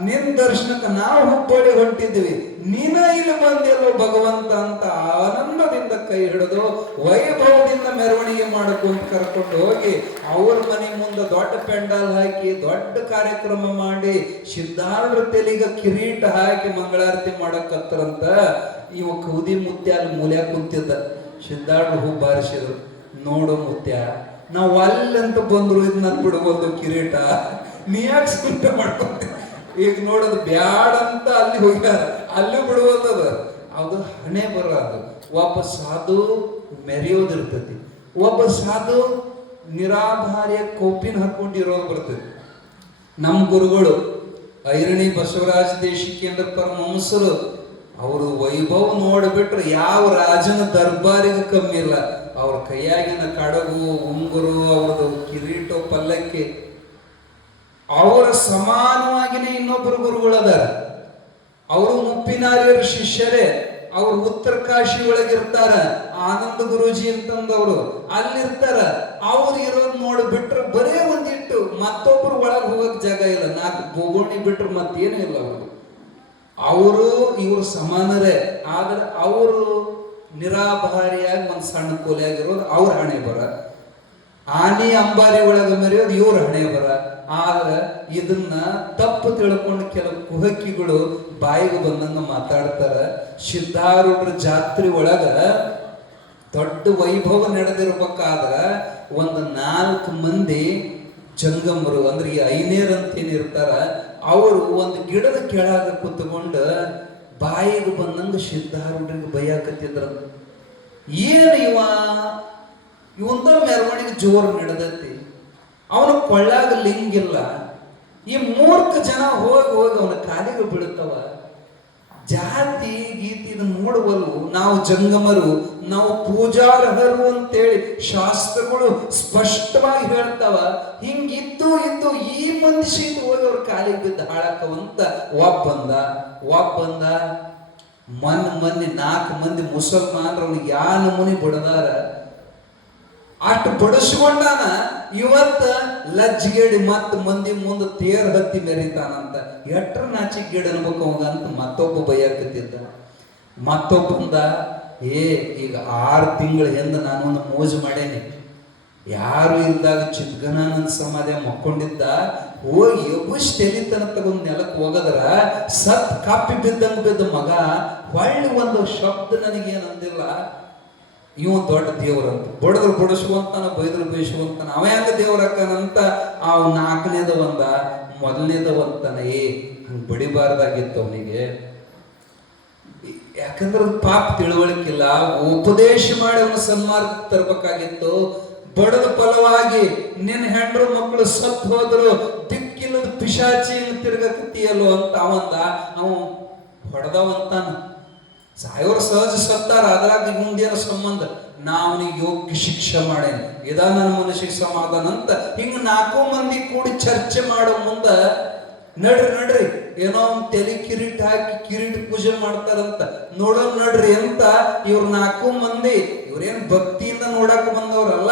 ನಿನ್ ದರ್ಶನಕ್ಕೆ ನಾವು ಹುಬ್ಬಳ್ಳಿ ಹೊಂಟಿದ್ವಿ, ನೀನ ಇಲ್ಲಿ ಬಂದಿಲ್ಲೋ ಭಗವಂತ ಅಂತ ಆನಂದದಿಂದ ಕೈ ಹಿಡಿದು ವೈಭವದಿಂದ ಮೆರವಣಿಗೆ ಮಾಡ್ಕೊಂತ ಕರ್ಕೊಂಡು ಹೋಗಿ ಅವ್ರ ಮನೆ ಮುಂದೆ ದೊಡ್ಡ ಪೆಂಡಾಲ್ ಹಾಕಿ ದೊಡ್ಡ ಕಾರ್ಯಕ್ರಮ ಮಾಡಿ ಸಿದ್ಧಾರೂಢ ತೆಲಿಗ ಕಿರೀಟ ಹಾಕಿ ಮಂಗಳಾರತಿ ಮಾಡಕತ್ತರಂತ. ಇವ ಕೌದಿ ಮುತ್ಯ ಅಲ್ಲಿ ಮೂಲ್ಯಾಗ ಕುಂತಿದ್ದ. ಸಿದ್ಧಾರೂಢ ಹೂ ಬಾರಿಸಿದ್ರು. ನೋಡು ಮುತ್ಯ, ನಾವು ಅಲ್ಲಂತ ಬಂದ್ರು ಇದನ್ನ ಬಿಡುವುದು ಕಿರೀಟ, ನೀ ಯಾಕೆ ಸ್ಕೂಟ ಮಾಡ್ಕೊಂತ? ಈಗ ನೋಡೋದು ಬ್ಯಾಡ ಅಂತ ಅಲ್ಲಿ ಹೋಗ್ಯಾರ, ಅಲ್ಲಿ ಬಿಡುವುದದ. ಅದು ಹಣೆ ಬರ. ಅದು ಒಬ್ಬ ಸಾಧು ಮೆರೆಯೋದಿರ್ತತಿ, ಒಬ್ಬ ಸಾಧು ನಿರಾಭಾರ್ಯ ಕೋಪಿನ ಹಾಕೊಂಡಿರೋದು ಬರ್ತದೆ. ನಮ್ಮ ಗುರುಗಳು ಐರಣಿ ಬಸವರಾಜ ದೇಶಿಕೇಂದ್ರ ಪರಮಹಂಸರು ಅವರು ವೈಭವ ನೋಡ್ಬಿಟ್ರೆ ಯಾವ ರಾಜನ ದರ್ಬಾರಿಗೆ ಕಮ್ಮಿ ಇಲ್ಲ. ಅವ್ರ ಕೈಯಾಗಿನ ಕಡಗು, ಉಂಗುರು, ಅವ್ರದ್ದು ಕಿರೀಟ, ಪಲ್ಲಕ್ಕಿ, ಅವರ ಸಮಾನವಾಗಿನೇ ಇನ್ನೊಬ್ಬರು ಗುರುಗಳದಾರ. ಅವರು ಮುಪ್ಪಿನಾರ್ಯರ ಶಿಷ್ಯರೇ. ಅವ್ರು ಉತ್ತರ ಕಾಶಿ ಒಳಗಿರ್ತಾರ. ಆನಂದ ಗುರೂಜಿ ಅಂತಂದವರು ಅಲ್ಲಿರ್ತಾರ. ಅವ್ರು ಇರೋದು ನೋಡ್ಬಿಟ್ರೆ ಬರೇ ಒಂದಿಟ್ಟು ಮತ್ತೊಬ್ರು ಒಳಗೆ ಹೋಗಕ್ ಜಾಗ ಇಲ್ಲ. 4 ಬೋಗೋಣಿ ಬಿಟ್ರೆ ಮತ್ತೇನು ಇಲ್ಲ. ಅವರು ಇವರು ಸಮಾನರೇ. ಆದ್ರೆ ಅವರು ನಿರಾಭಾರಿಯಾಗಿ ಒಂದು ಸಣ್ಣ ಕೊಲೆಯಾಗಿರೋದು ಅವ್ರ ಹಣೆ ಬರ. ಆನೆ ಅಂಬಾರಿ ಒಳಗೆ ಮೆರೆಯೋದು ಇವ್ರ ಹಣೆ ಬರ. ಆದ್ರೆ ಇದನ್ನ ತಪ್ಪು ತಿಳ್ಕೊಂಡು ಕೆಲವು ಕುಹಕಿಗಳು ಬಾಯಿಗೆ ಬಂದಂಗ ಮಾತಾಡ್ತಾರ. ಸಿದ್ಧಾರೂಢರ ಜಾತ್ರೆ ಒಳಗ ದೊಡ್ಡ ವೈಭವ ನಡೆದಿರ್ಬೇಕಾದ್ರ ಒಂದು 4 ಮಂದಿ ಜಂಗಮರು ಅಂದ್ರೆ ಈ ಐನೇರ್ ಅಂತ ಏನಿರ್ತಾರ, ಅವರು ಒಂದು ಗಿಡದ ಕೆಳಗ ಕುತ್ಕೊಂಡು ಬಾಯಿಗೆ ಬಂದಂಗ ಸಿದ್ಧಾರೂಢರಿಗೆ ಬೈಯಾಕತ್ತಿದ್ರ. ಏನು ಇವಂತ ಮೆರವಣಿಗೆ ಜೋರು ನಡೆದೈತಿ, ಅವನು ಕೊಳ್ಳಾಗ ಲಿಂಗಿಲ್ಲ. ಈ ಮೂರ್ಖ ಜನ ಹೋಗಿ ಅವನ ಕಾಲಿಗೆ ಬೀಳುತ್ತವ. ಜಾತಿ ಗೀತಿ ಇದನ್ನ ನೋಡುವಲು ನಾವು ಜಂಗಮರು, ನಾವು ಪೂಜಾರ್ಹರು ಅಂತೇಳಿ ಶಾಸ್ತ್ರಗಳು ಸ್ಪಷ್ಟವಾಗಿ ಹೇಳ್ತಾವ. ಹಿಂಗಿದ್ದು ಈ ಮನುಷ್ಯ ಹೋಗಿ ಅವ್ರ ಕಾಲಿಗೆ ಬಿದ್ದು ಹಾಳಾಕವಂತ ಒಬ್ಬಂದ ಮೊನ್ನೆ 4 ಮಂದಿ ಮುಸಲ್ಮಾನರು ಅವ್ನಿಗೆ ಯಾ ನಮೂನಿ ಬಡದಾರ. ಅಷ್ಟು ಬಡಿಸ್ಕೊಂಡಾನ. ಇವತ್ತ ಲಜ್ಜಿಗೇಡಿ ಮತ್ತ ಮಂದಿ ಮುಂದೆ ತೇರ್ ಹತ್ತಿ ಮೆರಿತಾನಂತ. ಎಟ್ರ ನಾಚಿಗೇಡಿ ಅನ್ಬೇಕು ಅವಾಗ ಅಂತ ಮತ್ತೊಬ್ಬ ಬೈಯಾಕತ್ತಿದ್ದ. ಮತ್ತೊಬ್ಬಂದ, ಈಗ 6 ತಿಂಗಳ ಹಿಂದೆ ನಾನು ಒಂದು ಮೋಜು ಮಾಡೇನಿ. ಯಾರು ಇಲ್ದಾಗ ಚಿದ್ಗನಾನಂದ ಸಮಾಧಿ ಮಕ್ಕೊಂಡಿದ್ದ. ಹೋಗಿ ಎಬ್ಬುಷ್ಟೆಲಿತನ ತಗೊಂಡ್ ನೆಲಕ್ಕೆ ಹೋಗದ್ರ ಕಪ್ಪಿ ಬಿದ್ದಂಗ ಬಿದ್ದ ಮಗ. ಹೊಳ್ಳಿ ಒಂದು ಶಬ್ದ ನನಗೇನಂದಿಲ್ಲ. ಇವ ದೊಡ್ಡ ದೇವ್ರಂತ, ಬಡದ್ರು ಬಡಿಸುವಂತಾನ, ಬೈದ್ರು ಬಯಸುವಂತಾನ, ಅವ ಹೆಂಗ ದೇವ್ರಕ್ಕನಂತ ಅವ್ ನಾಲ್ಕನೇದ ಒಂದ ಮೊದಲನೇದ ಒಂತಾನ. ಹಂಗೆ ಬಡಿಬಾರ್ದಾಗಿತ್ತು ಅವನಿಗೆ. ಯಾಕಂದ್ರೆ ಪಾಪ ತಿಳುವಳಿಕಿಲ್ಲ, ಉಪದೇಶ ಮಾಡಿ ಅವನ ಸನ್ಮಾರ್ಗಕ್ಕೆ ತರಬೇಕಾಗಿತ್ತು. ಬಡದ ಫಲವಾಗಿ ನಿನ್ನ ಹೆಂಡ್ರು ಮಕ್ಕಳು ಸತ್ತು ಹೋದ್ರು, ದಿಕ್ಕಿಲ್ಲದ ಪಿಶಾಚಿ ತಿರ್ಗಕತ್ತೀಯಲ್ಲೋ ಅಂತ ಅವಂದ. ಅವ ಹೊಡೆದವಂತಾನ. ಸಾಯೋರು ಸಹಜ ಸತ್ತಾರ, ಅದ್ರಾಗ ಮುಂದೇನು ಸಂಬಂಧ? ನಾ ಅವನಿಗೆ ಯೋಗ್ಯ ಶಿಕ್ಷೆ ಮಾಡೇನಿ, ಇದ ನನ್ನ ಮನಸ್ಸಿಗೆ ಸಮಾಧಾನ ಅಂತ ಹಿಂಗ 4 ಮಂದಿ ಕೂಡಿ ಚರ್ಚೆ ಮಾಡೋ ಮುಂದ ನಡ್ರಿ ಏನೋ ಒಂದು ತಲೆ ಕಿರೀಟ ಹಾಕಿ ಕಿರೀಟ ಪೂಜೆ ಮಾಡ್ತಾರಂತ, ನೋಡೋ ನಡ್ರಿ ಅಂತ ಇವ್ರು 4 ಮಂದಿ. ಇವ್ರೇನ್ ಭಕ್ತಿಯಿಂದ ನೋಡಾಕ ಬಂದವ್ರಲ್ಲ,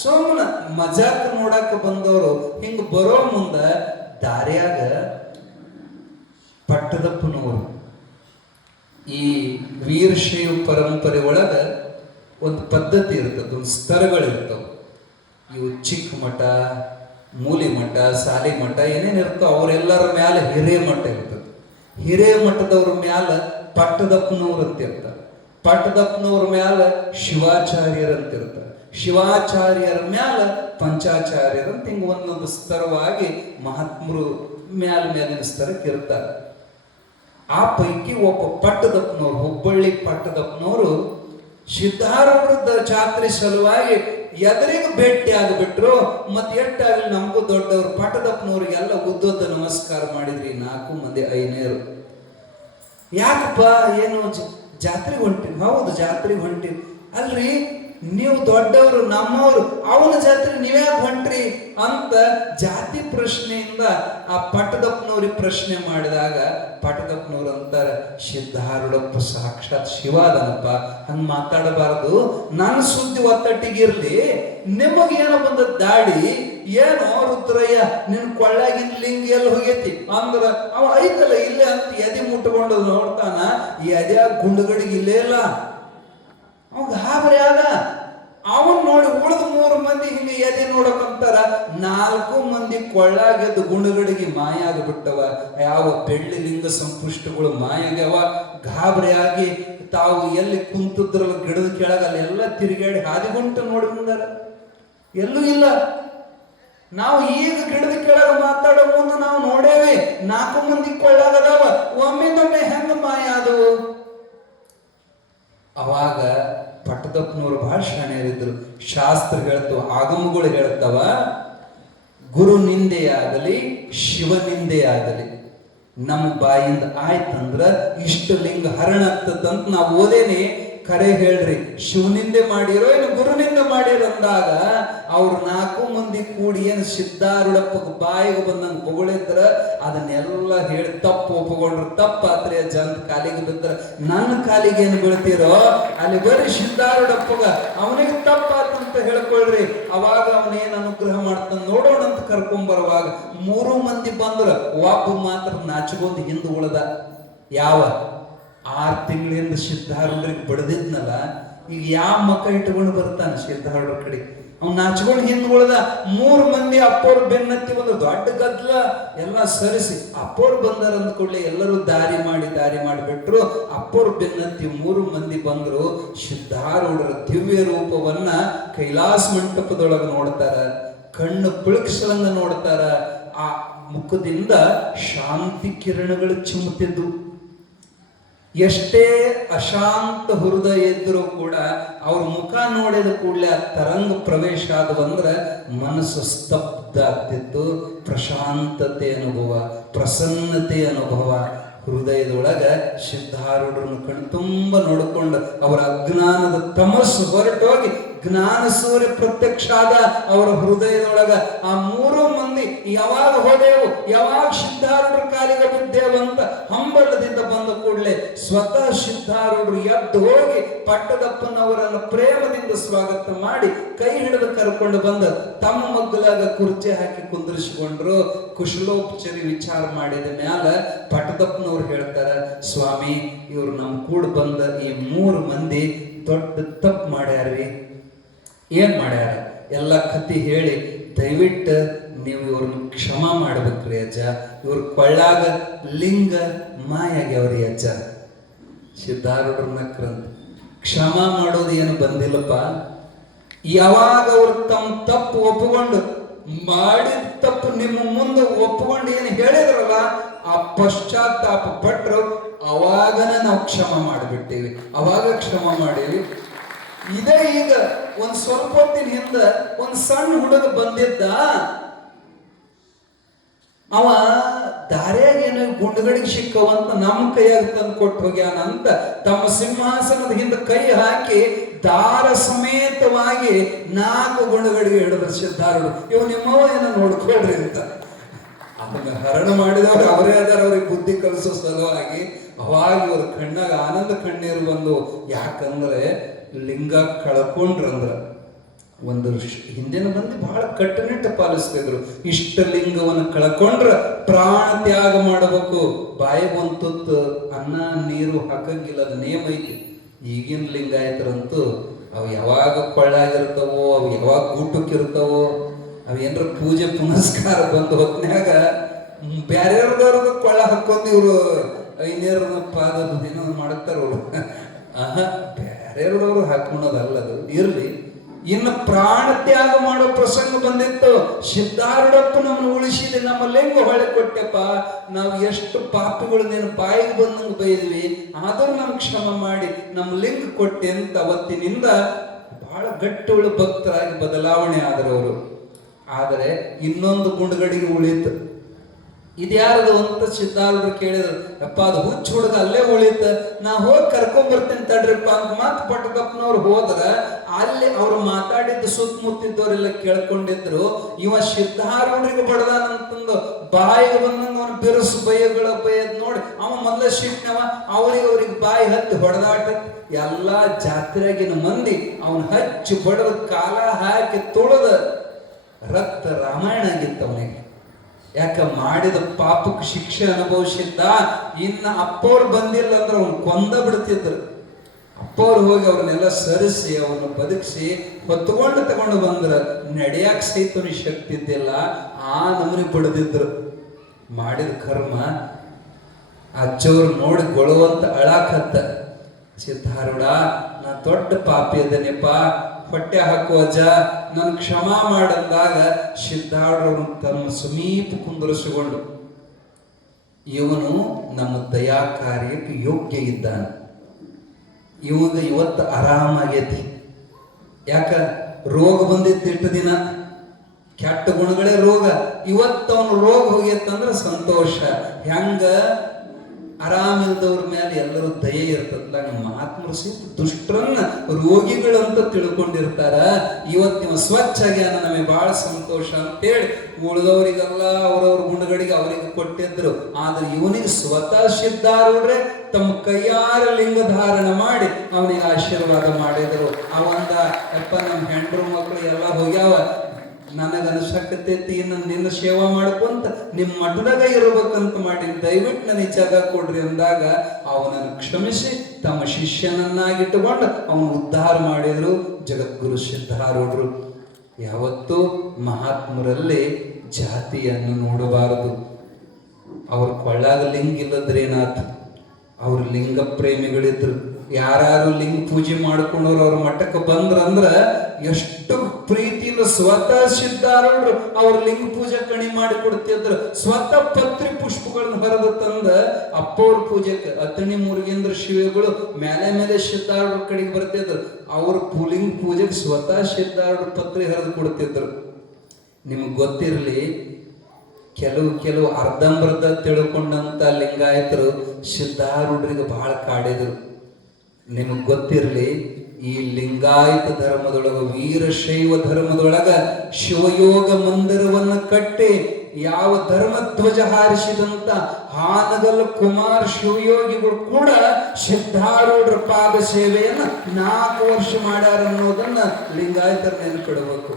ಸೋಮನ ಮಜಾಕ್ ನೋಡಾಕ ಬಂದವರು. ಹಿಂಗ ಬರೋ ಮುಂದ ದಾರ್ಯಾಗ ಪಟ್ಟದಪ್ಪನವರು ಈ ವೀರಶೈವ ಪರಂಪರೆ ಒಳಗ ಒಂದು ಪದ್ಧತಿ ಇರ್ತದೆ, ಒಂದು ಸ್ತರಗಳಿರ್ತಾವ. ಇವು ಚಿಕ್ಕ ಮಠ, ಮೂಲಿ ಮಠ, ಸಾಲಿ ಮಠ ಏನೇನು ಇರ್ತಾವ ಅವರೆಲ್ಲರ ಮ್ಯಾಲ ಹಿರೇ ಮಠ ಇರ್ತದೆ. ಹಿರೇ ಮಠದವ್ರ ಮ್ಯಾಲ ಪಟ್ಟದಪ್ಪನವ್ರು ಅಂತ ಇರ್ತಾರೆ. ಪಟ್ಟದಪ್ಪನವ್ರ ಮ್ಯಾಲ ಶಿವಾಚಾರ್ಯರು ಅಂತ ಇರ್ತಾರೆ. ಶಿವಾಚಾರ್ಯರ ಮ್ಯಾಲ ಪಂಚಾಚಾರ್ಯರು ಅಂತ ಹಿಂಗ ಒಂದೊಂದು ಸ್ತರವಾಗಿ ಮಹಾತ್ಮರು ಮೇಲಿನ ಸ್ತರಕ್ಕೆ ಇರ್ತಾರೆ. ಆ ಪೈಕಿ ಒಬ್ಬ ಪಟ್ಟದಪ್ಪನವ್ರು, ಹುಬ್ಬಳ್ಳಿ ಪಟ್ಟದಪ್ಪನವರು ಸಿದ್ಧಾರೂಢದ ಜಾತ್ರೆ ಸಲುವಾಗಿ ಎದುರಿಗೆ ಭೇಟಿ ಆಗಿಬಿಟ್ರು. ಮತ್ತೆ ಎಷ್ಟಾಗಲಿ ನಮಗೂ ದೊಡ್ಡವರು ಪಟ್ಟದಪ್ಪನವ್ರಿಗೆಲ್ಲ ಉದ್ದೋದ ನಮಸ್ಕಾರ ಮಾಡಿದ್ರಿ 4 ಮಂದಿ ಐನೇರು. ಯಾಕಪ್ಪ ಏನು ಜಾತ್ರೆಗೆ ಹೊಂಟಿವಿ? ಹೌದು ಜಾತ್ರೆಗೆ ಹೊಂಟಿವಿ. ಅಲ್ರಿ ನೀವು ದೊಡ್ಡವರು, ನಮ್ಮವರು, ಅವನ ಜಾತ್ರೆ ನೀವ್ಯಾಕೆ ಹೊಂಟ್ರಿ ಅಂತ ಜಾತಿ ಪ್ರಶ್ನೆಯಿಂದ ಆ ಪಟ್ಟದಪ್ಪನವ್ರಿಗೆ ಪ್ರಶ್ನೆ ಮಾಡಿದಾಗ ಪಟ್ಟದಪ್ಪನವ್ರು ಅಂತಾರೆ, ಸಿದ್ಧಾರೂಢಪ್ಪ ಸಾಕ್ಷಾತ್ ಶಿವಾದನಪ್ಪ, ಹಂಗ ಮಾತಾಡಬಾರದು. ನನ್ನ ಸುದ್ದಿ ಒತ್ತಟ್ಟಿಗಿರ್ಲಿ, ನಿಮಗೇನೋ ಬಂದ ದಾಡಿ ಏನೋ ರುದ್ರಯ್ಯ ನಿನ್ ಕೊಳ್ಳಾಗಿನ ಲಿಂಗ ಎಲ್ಲಿ ಹೋಗೈತಿ ಅಂದ್ರ ಅವ ಐತಲ್ಲ ಇಲ್ಲೇ ಅಂತ ಎದೆ ಮುಟ್ಕೊಂಡು ನೋಡ್ತಾನ. ಈ ಎದೆಯಾಗ ಗುಂಡುಗಡಿಗೆ ಇಲ್ಲೇ ಇಲ್ಲ. ಅವ ಗಾಬರಿ ಆದ. ಅವನ್ ನೋಡಿ ಉಳಿದ 3 ಮಂದಿ ಹಿಂಗೆ ಎದೆ ನೋಡಕಂತಾರ. 4 ಮಂದಿ ಕೊಳ್ಳಾಗೆದ್ದು ಗುಂಡುಗಡಿಗೆ ಮಾಯ ಆಗಿಬಿಟ್ಟವ. ಯಾವ ಬೆಳ್ಳಿ ಲಿಂಗ ಸಂಪುಷ್ಟಗಳು ಮಾಯಾಗ್ಯವ. ಗಾಬರಿಯಾಗಿ ತಾವು ಎಲ್ಲಿ ಕುಂತಿದ್ರಲ್ಲ ಗಿಡದ ಕೆಳಗ ಅಲ್ಲೆಲ್ಲ ತಿರುಗಾಡಿ ಹಾದಿಗುಂಟು ನೋಡಿ ಬಂದಾರ, ಎಲ್ಲೂ ಇಲ್ಲ. ನಾವು ಈಗ ಗಿಡದ ಕೆಳಗ ಮಾತಾಡೋ ಮುಂದೆ ನಾವು ನೋಡೇವಿ 4 ಮಂದಿ ಕೊಳ್ಳಾಗದಾವ, ಒಮ್ಮೆದೊಮ್ಮೆ ಹೆಂಗ ಮಾಯ ಆದವು. ಅವಾಗ ಪಟ್ಟದಪ್ಪನವರು ಬಹಳ ಶಾಣ್ಯರಿದ್ರು. ಶಾಸ್ತ್ರ ಹೇಳ್ತವ, ಆಗಮಗಳು ಹೇಳ್ತವ, ಗುರು ನಿಂದೆಯಾಗಲಿ ಶಿವ ನಿಂದೆಯಾಗಲಿ ನಮ್ಮ ಬಾಯಿಂದ ಆಯ್ತಂದ್ರ ಇಷ್ಟ ಲಿಂಗ ಹರಣ ಆಗ್ತದಂತ ನಾವು ಓದೇನೆ. ಕರೆ ಹೇಳ್ರಿ, ಶಿವನಿಂದೆ ಮಾಡಿರೋ ಏನು ಗುರುನಿಂದ ಮಾಡಿರೋ ಅಂದಾಗ ಅವ್ರು 4 ಮಂದಿ ಕೂಡಿ ಏನು ಸಿದ್ಧಾರೂಢಪ್ಪ ಬಾಯಿಗೆ ಬಂದಂಗೆ ಹೊಗಳಿದ್ರ ಅದನ್ನೆಲ್ಲ ಹೇಳಿ ತಪ್ಪು ಒಪ್ಪಿಕೊಂಡ್ರು. ತಪ್ಪಾತ್ರಿ ಜಂತ ಕಾಲಿಗೆ ಬಿದ್ರ ನನ್ನ ಕಾಲಿಗೆ ಏನು ಬೀಳ್ತೀರೋ ಅಲ್ಲಿ ಬರೀ ಸಿದ್ಧಾರೂಢಪ್ಪಗ ಅವನಿಗೆ ತಪ್ಪಾತಂತ ಹೇಳ್ಕೊಳ್ರಿ. ಅವಾಗ ಅವನೇನು ಅನುಗ್ರಹ ಮಾಡ್ತಾನ ನೋಡೋಣ ಅಂತ ಕರ್ಕೊಂಬರುವಾಗ 3 ಮಂದಿ ಬಂದ್ರ ಒಬ್ಬ ಮಾತ್ರ ನಾಚಿಗೊಂದು ಹಿಂದೆ ಉಳ್ದ. ಯಾವ 6 ತಿಂಗಳಿಂದ ಸಿದ್ಧಾರೂಢರಿಗೆ ಬಡದಿದ್ನಲ್ಲ, ಈಗ ಯಾವ ಮಕ್ಕ ಇಟ್ಕೊಂಡು ಬರ್ತಾನೆ ಸಿದ್ಧಾರೂಢರ ಕಡೆ? ಅವ್ನು ನಾಚ್ಕೊಂಡು ಹಿಂದ್ಗೊಳ್ದ. 3 ಮಂದಿ ಅಪ್ಪವ್ರು ಬೆನ್ನತ್ತಿ ಒಂದು ದೊಡ್ಡ ಗದ್ದಲ ಎಲ್ಲ ಸರಿಸಿ ಅಪ್ಪವ್ರು ಬಂದಾರ ಅಂದ್ಕೊಳ್ಳಿ ಎಲ್ಲರೂ ದಾರಿ ಮಾಡಿಬಿಟ್ರು. ಅಪ್ಪವ್ರು ಬೆನ್ನತ್ತಿ 3 ಮಂದಿ ಬಂದ್ರು. ಸಿದ್ಧಾರೂಢರ ದಿವ್ಯ ರೂಪವನ್ನ ಕೈಲಾಸ ಮಂಟಪದೊಳಗೆ ನೋಡ್ತಾರ. ಕಣ್ಣು ಪಿಳುಕ್ಸಲಂಗ ನೋಡ್ತಾರ. ಆ ಮುಖದಿಂದ ಶಾಂತಿ ಕಿರಣಗಳು ಚಿಮ್ಮುತ್ತಿದ್ದು. ಎಷ್ಟೇ ಅಶಾಂತ ಹೃದಯ ಇದ್ರೂ ಕೂಡ ಅವ್ರ ಮುಖ ನೋಡಿದ ಕೂಡಲೇ ಆ ತರಂಗ ಪ್ರವೇಶ ಆದವಂದ್ರೆ ಮನಸ್ಸು ಸ್ತಬ್ಧ ಆಗ್ತಿತ್ತು. ಪ್ರಶಾಂತತೆ ಅನುಭವ, ಪ್ರಸನ್ನತೆ ಅನುಭವ ಹೃದಯದೊಳಗ. ಸಿದ್ಧಾರೂಢರನ್ನು ಕಣ್ತುಂಬ ನೋಡಿಕೊಂಡು ಅವರ ಅಜ್ಞಾನದ ತಮಸ್ಸು ಹೊರಟೋಗಿ ಜ್ಞಾನ ಸೂರ್ಯ ಪ್ರತ್ಯಕ್ಷ ಆದ ಅವರ ಹೃದಯದೊಳಗ. ಆ 3 ಮಂದಿ ಯಾವಾಗ ಹೋದೆವು, ಯಾವಾಗ ಸಿದ್ಧಾರೂಢರ ಕಾಲಿಗೆ ಬಿದ್ದೇವಂತ ಹಂಬಲದಿಂದ ಬಂದ ಕೂಡಲೇ ಸ್ವತಃ ಸಿದ್ಧಾರೂಢರು ಎದ್ದು ಹೋಗಿ ಪಟ್ಟದಪ್ಪನವರನ್ನು ಪ್ರೇಮದಿಂದ ಸ್ವಾಗತ ಮಾಡಿ ಕೈ ಹಿಡಿದು ಕರ್ಕೊಂಡು ಬಂದ ತಮ್ಮ ಮಗ್ಗಲಾಗ ಕುರ್ಚಿ ಹಾಕಿ ಕುಂದಿರಿಸಿಕೊಂಡ್ರು. ಕುಶಲೋಪಚಾರಿ ವಿಚಾರ ಮಾಡಿದ ಮ್ಯಾಲ ಪಟ್ಟದಪ್ಪನವ್ರು ಹೇಳ್ತಾರ, ಸ್ವಾಮಿ ಇವ್ರು ನಮ್ ಕೂಡ ಬಂದ ಈ 3 ಮಂದಿ ದೊಡ್ಡ ತಪ್ಪು ಮಾಡ್ಯಾರ್ರಿ. ಏನ್ ಮಾಡ್ಯಾರ ಎಲ್ಲ ಕತಿ ಹೇಳಿ ದಯವಿಟ್ಟು ನೀವು ಇವ್ರನ್ನ ಕ್ಷಮ ಮಾಡ್ಬೇಕ್ರಿ ಅಜ್ಜ. ಇವ್ರ ಕೊಳ್ಳಾಗ ಲಿಂಗ ಮಾಯಾಗ್ಯವ್ರಿ ಅಜ್ಜ. ಸಿದ್ಧಾರೂಢರು ನಕ್ರಂತ ಕ್ಷಮ ಮಾಡೋದು ಏನು ಬಂದಿಲ್ಲಪ್ಪ. ಯಾವಾಗ ಅವ್ರು ತಮ್ಮ ತಪ್ಪು ಒಪ್ಪಿಕೊಂಡು ಮಾಡಿದ ತಪ್ಪು ನಿಮ್ಮ ಮುಂದೆ ಒಪ್ಪಿಕೊಂಡು ಏನು ಹೇಳಿದ್ರಲ್ಲ, ಆ ಪಶ್ಚಾತ್ತಾಪ ಪಟ್ರು ಅವಾಗನೇ ನಾವು ಕ್ಷಮ ಮಾಡಿಬಿಟ್ಟೇವಿ, ಅವಾಗ ಕ್ಷಮ ಮಾಡೀವಿ. ಇದೇ ಈಗ ಒಂದ್ ಸ್ವಲ್ಪ ಹೊತ್ತಿನ ಹಿಂದ ಒಂದ್ ಸಣ್ಣ ಹುಡುಗ ಬಂದಿದ್ದ, ಅವ ದಾರ್ಯಾಗ ಏನೋ ಗುಂಡುಗಡಿಗೆ ಸಿಕ್ಕವಂತ ನಮ್ಮ ಕೈಯಾಗ ತಂದು ಕೊಟ್ಟು ಹೋಗ್ಯಾನಂತ ತಮ್ಮ ಸಿಂಹಾಸನದ ಹಿಂದೆ ಕೈ ಹಾಕಿ ದಾರ ಸಮೇತವಾಗಿ 4 ಗುಂಡುಗಡಿಗೆ ಹಿಡಿದ್ರು ಸಿದ್ಧಾರೂಢ. ಇವ್ ನಿಮ್ಮವ ಏನೋ ನೋಡ್ಕೊಳ್ರಿ ಅಂತ. ಅದನ್ನ ಹರಣ ಮಾಡಿದವ್ರು ಅವರೇ ಅದಾರ, ಅವ್ರಿಗೆ ಬುದ್ಧಿ ಕಲಿಸೋ ಸಲುವಾಗಿ. ಅವಾಗ ಇವ್ರ ಕಣ್ಣಾಗ ಆನಂದ ಕಣ್ಣೀರು ಬಂದು. ಯಾಕಂದ್ರೆ ಲಿಂಗ ಕಳ್ಕೊಂಡ್ರಂದ್ರ ಒಂದು ಹಿಂದಿನ ಮಂದಿ ಬಹಳ ಕಟ್ಟುನಿಟ್ಟು ಪಾಲಿಸ್ತಿದ್ರು. ಇಷ್ಟ ಲಿಂಗವನ್ನು ಕಳ್ಕೊಂಡ್ರ ಪ್ರಾಣ ತ್ಯಾಗ ಮಾಡಬೇಕು, ಬಾಯಿಗೆ ಒಂದು ತುತ್ತು ಅನ್ನ ನೀರು ಹಾಕಂಗಿಲ್ಲ, ಅದು ನೇಮ ಐತಿ. ಈಗಿನ ಲಿಂಗಾಯತರಂತೂ ಅವು ಯಾವಾಗ ಕೊಳ್ಳಾಗಿರ್ತಾವೋ, ಅವು ಯಾವಾಗ ಊಟಕ್ಕಿರ್ತಾವೋ, ಅವು ಏನಾರ ಪೂಜೆ ಪುನಸ್ಕಾರ ಬಂದು ಹೊತ್ನ್ಯಾಗ ಬ್ಯಾರ್ಯಾರ್ದವ್ರದ್ದು ಕೊಳ್ಳ ಹಾಕೊಂಡು ಇವರು ಐನೇರನ ಪಾದದ ಏನೋ ಮಾಡ್ತಾರ ಅವರು. ಬ್ಯಾರ್ಯಾರ್ದವ್ರು ಹಾಕೊಳ್ಳೋದಲ್ಲದು ಇರ್ಲಿ. ಇನ್ನು ಪ್ರಾಣ ತ್ಯಾಗ ಮಾಡೋ ಪ್ರಸಂಗ ಬಂದಿತ್ತು. ಸಿದ್ಧಾರೂಢಪ್ಪ ನಮ್ಮನ್ನು ಉಳಿಸಿದೆ, ನಮ್ಮ ಲಿಂಗ ಹೊಳೆ ಕೊಟ್ಟೆಪ್ಪ, ನಾವು ಎಷ್ಟು ಪಾಪಿಗಳು ನೀನು ಬಾಯಿಗೆ ಬಂದಂಗೆ ಬೈದ್ವಿ, ಆದರೂ ನಮ್ಗೆ ಕ್ಷಮ ಮಾಡಿ ನಮ್ಮ ಲಿಂಗ ಕೊಟ್ಟೆ ಅಂತ ಅವತ್ತಿನಿಂದ ಬಹಳ ಗಟ್ಟಿಗಳು ಭಕ್ತರಾಗಿ ಬದಲಾವಣೆ ಆದರು ಅವರು. ಆದರೆ ಇನ್ನೊಂದು ಗುಂಡುಗಡಿಗೆ ಉಳಿತು. ಇದ್ಯಾರದು ಅಂತ ಸಿದ್ಧಾರೂಢರು ಕೇಳಿದ್ರು. ಅಪ್ಪ ಅದು ಹುಚ್ಚ ಹುಡುಗ ಅಲ್ಲೇ ಉಳಿತ, ನಾ ಹೋಗಿ ಕರ್ಕೊಂಡ್ಬರ್ತೇನೆ ತಡ್ರಿಪ್ಪ ಅಂತ ಮತ್ತೆ ಪಟ್ಟದಪ್ಪನವ್ರು ಹೋದ್ರ ಅಲ್ಲಿ ಅವ್ರು ಮಾತಾಡಿದ್ದು ಸುತ್ತಮುತ್ತಿದ್ದವರೆಲ್ಲ ಕೇಳ್ಕೊಂಡಿದ್ರು. ಇವ ಸಿದ್ಧಾರೂಢರಿಗೆ ಬಡದಾನಂತಂದು ಬಾಯಿಗೆ ಬಂದಂಗ ಅವನ ಬಿರುಸು ಬೈಯದ್ ನೋಡಿ ಅವ ಮೊದಲ ಶಿಟ್ನವ ಅವ್ರಿಗೆ ಬಾಯಿ ಹತ್ತಿ ಹೊಡೆದಾಟ. ಎಲ್ಲಾ ಜಾತ್ರೆಗಿನ ಮಂದಿ ಅವನ್ ಹಚ್ಚಿ ಬಡದ ಕಾಲ ಹಾಕಿ ತುಳದ ರಕ್ತ ರಾಮಾಯಣ ಆಗಿತ್ತು ಅವನಿಗೆ. ಯಾಕ ಮಾಡಿದ ಪಾಪಕ್ಕೆ ಶಿಕ್ಷೆ ಅನುಭವಿಸಿದ್ದ. ಇನ್ನ ಅಪ್ಪವ್ರು ಬಂದಿಲ್ಲ ಅಂದ್ರೆ ಅವ್ನು ಕೊಂದ ಬಿಡ್ತಿದ್ರು. ಅಪ್ಪವ್ರು ಹೋಗಿ ಅವ್ರನ್ನೆಲ್ಲ ಸರಿಸಿ ಅವನ್ನ ಬದುಕಿಸಿ ಹೊತ್ಕೊಂಡು ತಗೊಂಡು ಬಂದ್ರ ನಡೆಯಾಕ ಸಹಿತ ಶಕ್ತಿ ಇದ್ದಿಲ್ಲ, ಆ ನಮೂನಿ ಬಡ್ದಿದ್ರು. ಮಾಡಿದ ಕರ್ಮ ಅಜ್ಜವ್ರು ನೋಡಿ ಗೊಳುವಂತ ಅಳಾಕತ್ತ. ಸಿದ್ಧಾರೂಢ, ನಾ ದೊಡ್ಡ ಪಾಪಿ ಅದನ್ನೆಪ್ಪ, ಹೊಟ್ಟೆ ಹಾಕುವ ಅಜ್ಜ ನನ್ ಕ್ಷಮ ಮಾಡಂದಾಗ ಸಿದ್ಧಾರೂಢರು ತಮ್ಮ ಸಮೀಪ ಕುಂದರಿಸಿಕೊಂಡು, ಇವನು ನಮ್ಮ ದಯಾ ಕಾರ್ಯಕ್ಕೆ ಯೋಗ್ಯ ಇದ್ದಾನೆ, ಇವಾಗ ಇವತ್ತು ಆರಾಮಾಗೈತಿ. ಯಾಕ ರೋಗ ಬಂದಿತ್ತು ಇಟ್ಟು ದಿನ, ಕೆಟ್ಟ ಗುಣಗಳೇ ರೋಗ. ಇವತ್ತು ಅವನು ರೋಗ ಹೋಗಿತ್ತಂದ್ರೆ ಸಂತೋಷ. ಹೆಂಗ ಆರಾಮಿಲ್ದವ್ರ ಮೇಲೆ ಎಲ್ಲರೂ ದಯೆ ಇರ್ತದಲ್ಲ, ನಮ್ಮ ಮಹಾತ್ಮರು ಸಹಿತ ದುಷ್ಟರನ್ನ ರೋಗಿಗಳಂತ ತಿಳ್ಕೊಂಡಿರ್ತಾರ. ಇವತ್ತಿನ ಸ್ವಚ್ಛ ಆಗ್ಯಾನ, ನಮಗೆ ಬಹಳ ಸಂತೋಷ ಅಂತೇಳಿ ಉಳಿದವರಿಗೆಲ್ಲ ಅವ್ರವ್ರ ಗುಣಗಳಿಗೆ ಅವರಿಗೆ ಕೊಟ್ಟಿದ್ರು. ಆದ್ರೆ ಇವನಿಗೆ ಸ್ವತಃ ಸಿದ್ಧಾರೂಢ್ರೆ ತಮ್ಮ ಕೈಯಾರ ಲಿಂಗ ಧಾರಣ ಮಾಡಿ ಅವನಿಗೆ ಆಶೀರ್ವಾದ ಮಾಡಿದ್ರು. ಅವಂದ ಅಪ್ಪ ನಮ್ಮ ಹೆಂಡ್ರು ಮಕ್ಕಳು ಎಲ್ಲ ಹೋಗ್ಯಾವ, ನನಗನ್ಸಕತೈತಿ ಇನ್ನು ನಿನ್ನ ಸೇವಾ ಮಾಡ್ಕೊಂತ ನಿಮ್ಮ ಮಠದಾಗ ಇರ್ಬೇಕಂತ ಮಾಡಿ ದಯವಿಟ್ಟು ನನಗೆ ಜಾಗ ಕೊಡ್ರಿ ಅಂದಾಗ ಅವನನ್ನು ಕ್ಷಮಿಸಿ ತಮ್ಮ ಶಿಷ್ಯನನ್ನಾಗಿಟ್ಟುಕೊಂಡು ಅವನು ಉದ್ಧಾರ ಮಾಡಿದ್ರು ಜಗದ್ಗುರು ಸಿದ್ಧಾರೂಢರು. ಯಾವತ್ತೂ ಮಹಾತ್ಮರಲ್ಲಿ ಜಾತಿಯನ್ನು ನೋಡಬಾರದು. ಅವ್ರ ಕೊಳ್ಳಾಗ ಲಿಂಗ ಇಲ್ಲದ್ರೇನಾಥ, ಅವ್ರ ಲಿಂಗ ಪ್ರೇಮಿಗಳಿದ್ರು. ಯಾರು ಲಿಂಗ ಪೂಜೆ ಮಾಡ್ಕೊಂಡವ್ರು ಅವ್ರ ಮಠಕ್ಕೆ ಬಂದ್ರಂದ್ರ ಎಷ್ಟು ಪ್ರೀತಿಯಿಂದ ಸ್ವತಃ ಸಿದ್ಧಾರೂಢರು ಅವ್ರ ಲಿಂಗ ಪೂಜೆ ಕಣಿ ಮಾಡಿ ಕೊಡ್ತಿದ್ರು. ಸ್ವತಃ ಪತ್ರಿ ಪುಷ್ಪಗಳನ್ನ ಹೊರದು ತಂದ ಅಪ್ಪವ್ರ ಪೂಜೆಗೆ ಅತಣಿ ಮುರುಗೇಂದ್ರ ಶಿವಗಳು ಮೇಲೆ ಸಿದ್ಧಾರೂಢರ ಕಡೆಗೆ ಬರ್ತಿದ್ರು. ಅವ್ರ ಲಿಂಗ ಪೂಜೆಗೆ ಸ್ವತಃ ಸಿದ್ಧಾರೂಢರು ಪತ್ರಿ ಹರಿದು ಕೊಡ್ತಿದ್ರು. ನಿಮ್ಗೆ ಗೊತ್ತಿರಲಿ, ಕೆಲವು ಅರ್ಧಂಬರ್ಧ ತಿಳ್ಕೊಂಡಂತ ಲಿಂಗಾಯತರು ಸಿದ್ಧಾರೂಢರಿಗೆ ಬಹಳ ಕಾಡಿದ್ರು. ನಿಮಗೆ ಗೊತ್ತಿರಲಿ, ಈ ಲಿಂಗಾಯತ ಧರ್ಮದೊಳಗ ವೀರಶೈವ ಧರ್ಮದೊಳಗ ಶಿವಯೋಗ ಮಂದಿರವನ್ನು ಕಟ್ಟಿ ಯಾವ ಧರ್ಮ ಧ್ವಜ ಹಾರಿಸಿದಂತ ಹಾನಗಲ್ ಕುಮಾರ್ ಶಿವಯೋಗಿಗಳು ಕೂಡ ಸಿದ್ಧಾರೂಢರ ಪಾದ ಸೇವೆಯನ್ನ 4 ವರ್ಷ ಮಾಡ್ಯಾರ ಅನ್ನೋದನ್ನ ಲಿಂಗಾಯತರ ನೆನಪಿಡಬೇಕು.